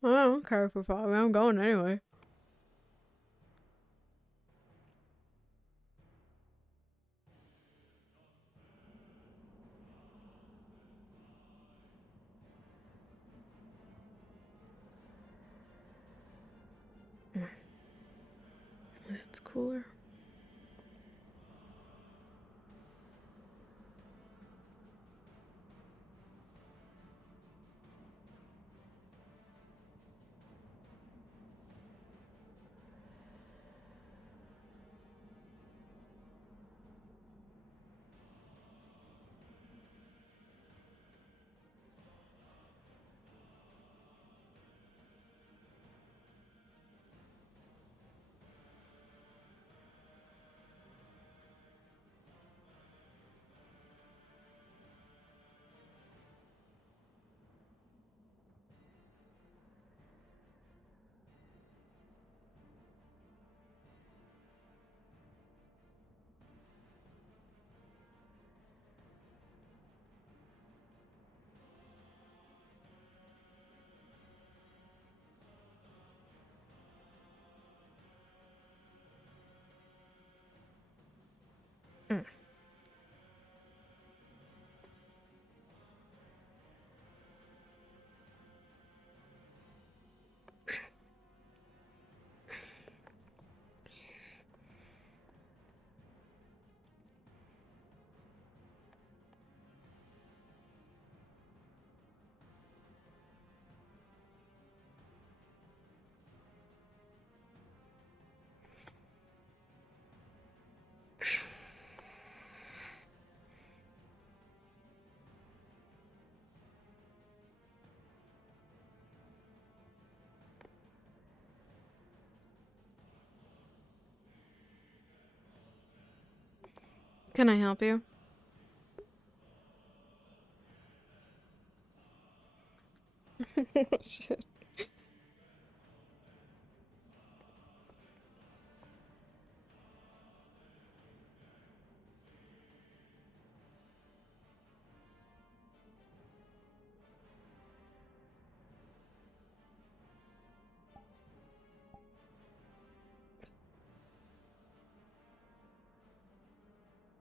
I don't care if we follow me. I'm going anyway. At least it's cooler. Can I help you? Shit.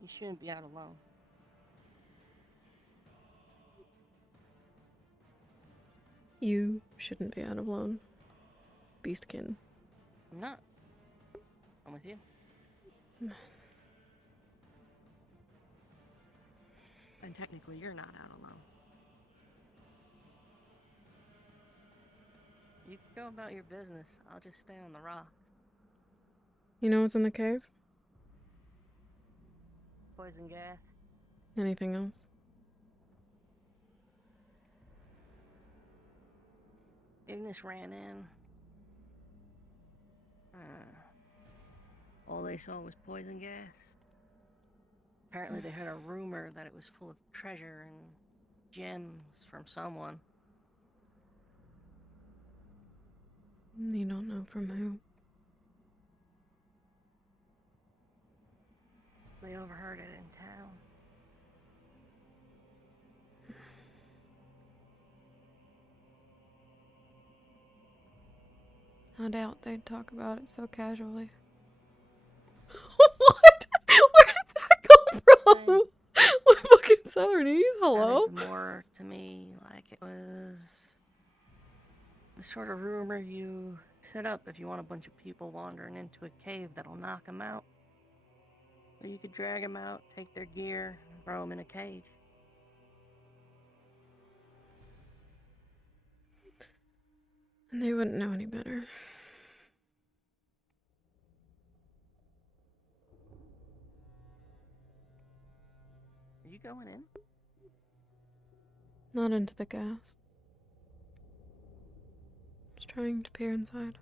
You shouldn't be out alone. You shouldn't be out alone. Beastkin. I'm not. I'm with you. And technically, you're not out alone. You can go about your business. I'll just stay on the rock. You know what's in the cave? Poison gas. Anything else? Ignis ran in. All they saw was poison gas. Apparently they heard a rumor that it was full of treasure and gems from someone. You don't know from who. They overheard it in town. I doubt they'd talk about it so casually. What? Where did that come from? What fucking Southernese? Hello? Sounded more to me like it was the sort of rumor you set up if you want a bunch of people wandering into a cave that'll knock them out. Or you could drag them out, take their gear, and throw them in a cage. And they wouldn't know any better. Are you going in? Not into the gas. Just trying to peer inside.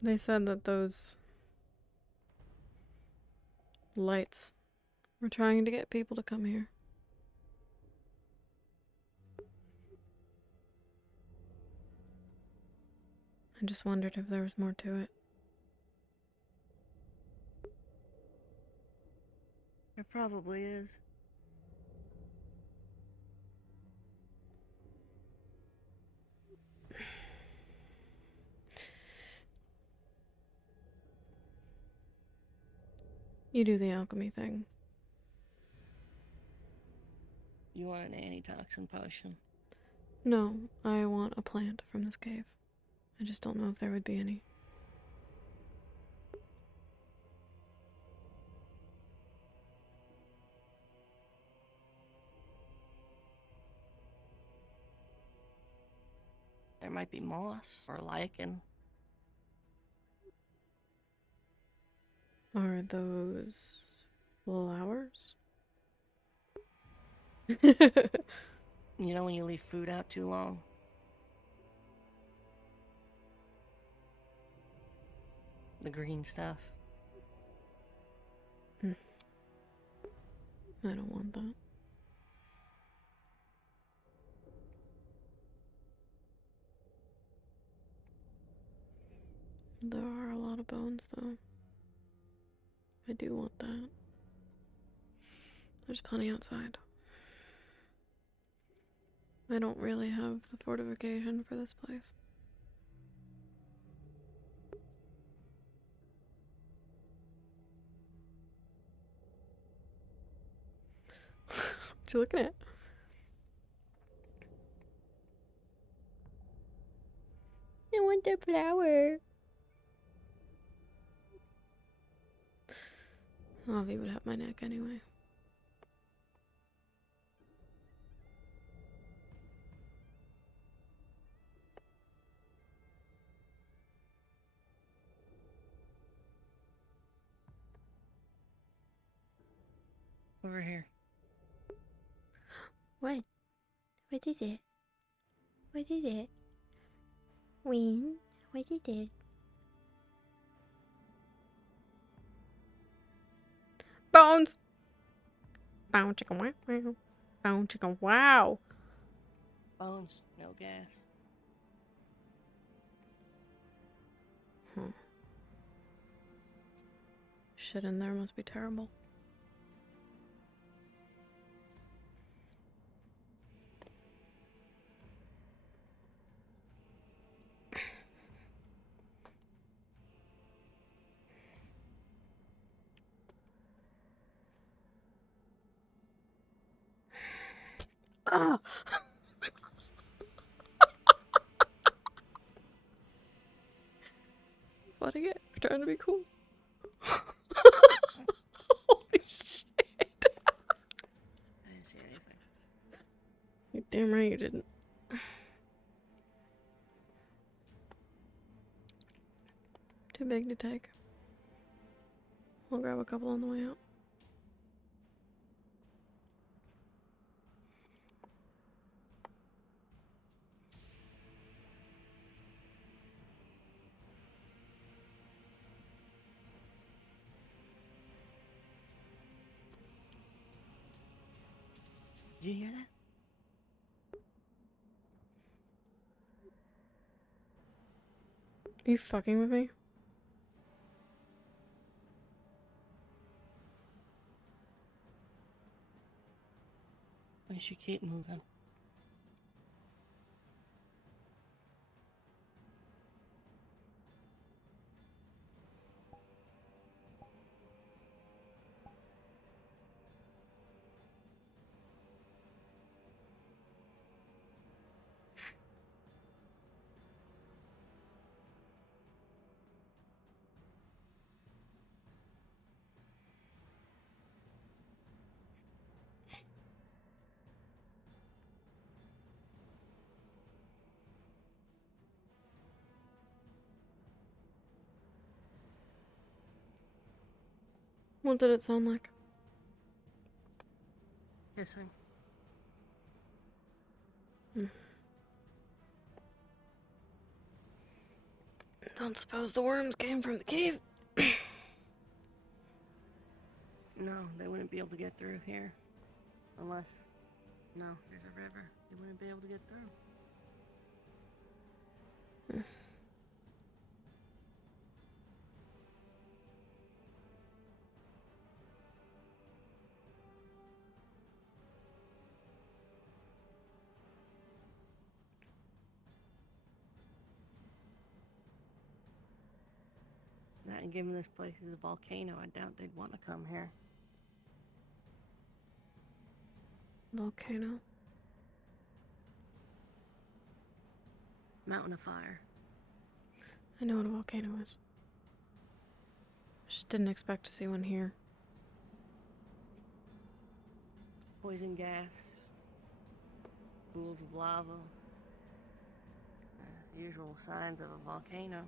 They said that those lights were trying to get people to come here. I just wondered if there was more to it. There probably is. You do the alchemy thing. You want an antitoxin potion? No, I want a plant from this cave. I just don't know if there would be any. There might be moss or lichen. Are those flowers? You know when you leave food out too long? The green stuff. I don't want that. There are a lot of bones, though. I do want that. There's plenty outside. I don't really have the fortification for this place. What you looking at? I want the flower. Avi would have my neck anyway. Over here. What? What is it? What is it? Wayne, what is it? Bones! Bow chicka wow wow. Bow chicka wow. Bones, no gas. Shit in there must be terrible. Ah! That's what I get for trying to be cool. Holy shit. I didn't see anything. You Damn right you didn't. Too big to take. I'll grab a couple on the way out. Did you hear that? Are you fucking with me? We should keep moving. What did it sound like? Hissing. Don't suppose the worms came from the cave? No, they wouldn't be able to get through here. Unless... No, there's a river. They wouldn't be able to get through. That and given this place is a volcano, I doubt they'd want to come here. Volcano. Mountain of fire. I know what a volcano is. Just didn't expect to see one here. Poison gas. Pools of lava. The usual signs of a volcano.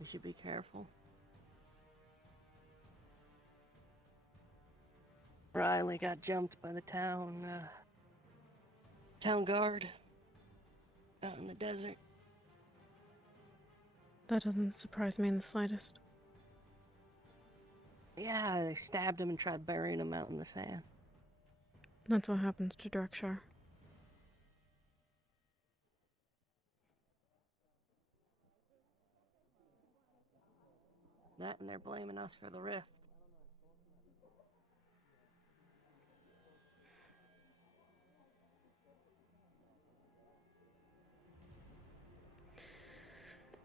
We should be careful. Riley got jumped by the town guard out in the desert. That doesn't surprise me in the slightest. Yeah, they stabbed him and tried burying him out in the sand. That's what happens to Drekshar. That and they're blaming us for the rift.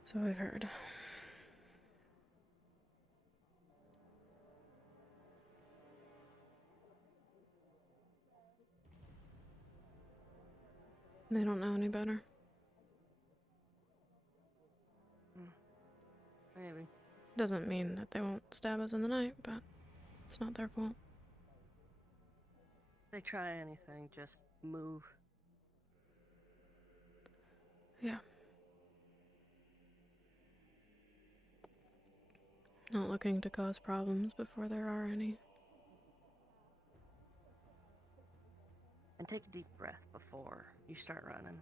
So I've heard. They don't know any better. Maybe. Doesn't mean that they won't stab us in the night, but it's not their fault. If they try anything, just move. Yeah. Not looking to cause problems before there are any. And take a deep breath before you start running.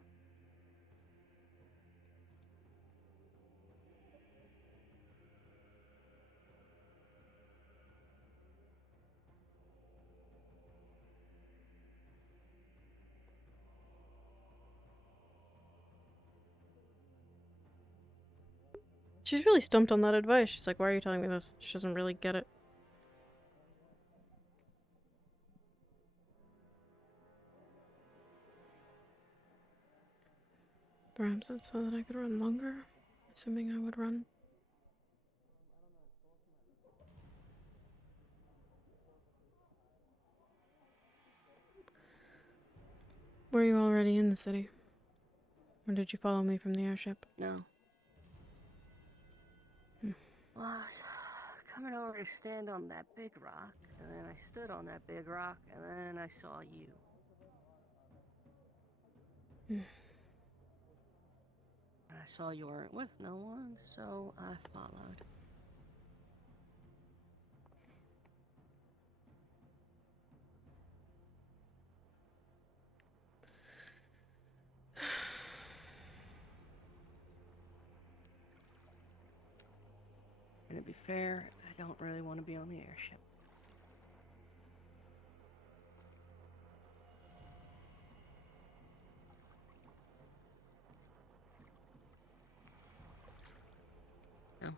She's really stumped on that advice. She's like, why are you telling me this? She doesn't really get it. Perhaps it's so that I could run longer, assuming I would run. Were you already in the city? Or did you follow me from the airship? No. Well, I was coming over to stand on that big rock, and then I stood on that big rock, and then I saw you. And I saw you weren't with no one, so I followed. And to be fair, I don't really want to be on the airship.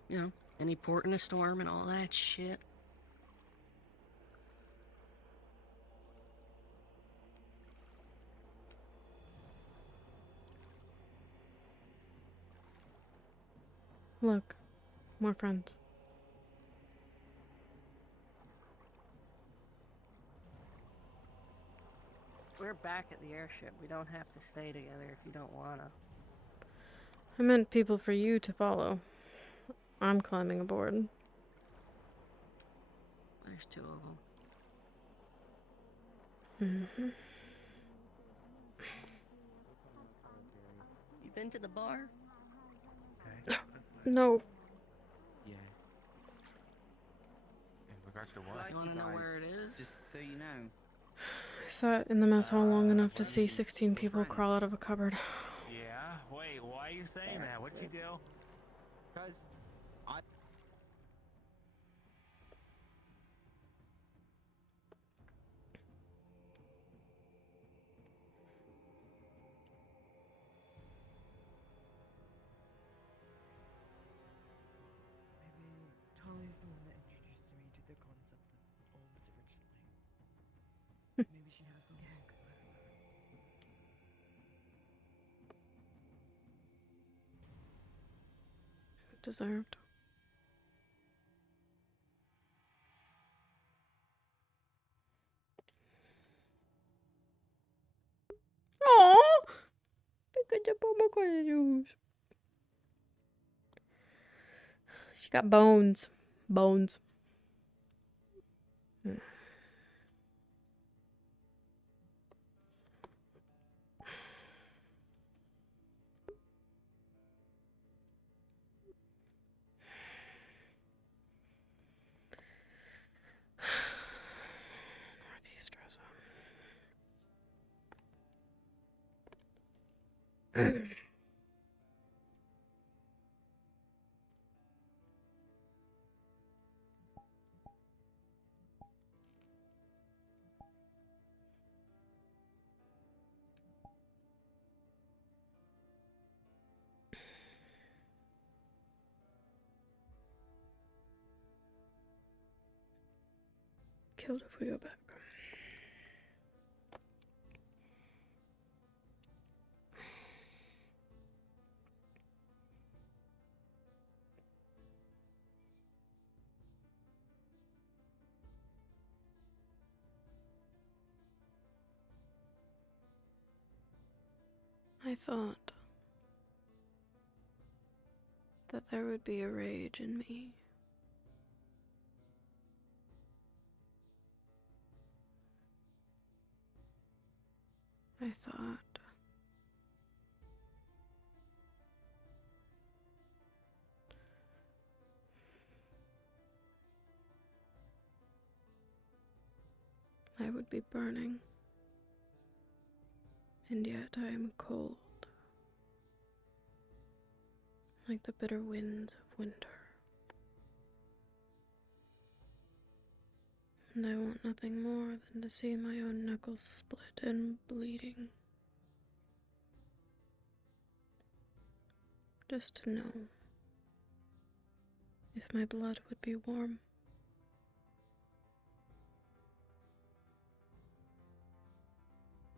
You know, any port in a storm and all that shit. Look, more friends. We're back at the airship. We don't have to stay together if you don't wanna. I meant people for you to follow. I'm climbing aboard. There's two of them. You been to the bar? No. Yeah. In regards to what? You wanna know where it is? Just so you know. I sat in the mess hall long enough to see 16 people crawl out of a cupboard. Yeah? Wait, why are you saying that? What'd you do? Because I... Maybe Tali's the one that introduced me to the concept of orbs originally. Maybe she has some luck. Deserved. Aww! She got bones. Bones. Northeast Rosa. Killed if we go back. I thought that there would be a rage in me. I thought I would be burning, and yet I am cold, like the bitter winds of winter. And I want nothing more than to see my own knuckles split and bleeding. Just to know if my blood would be warm.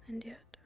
And yet,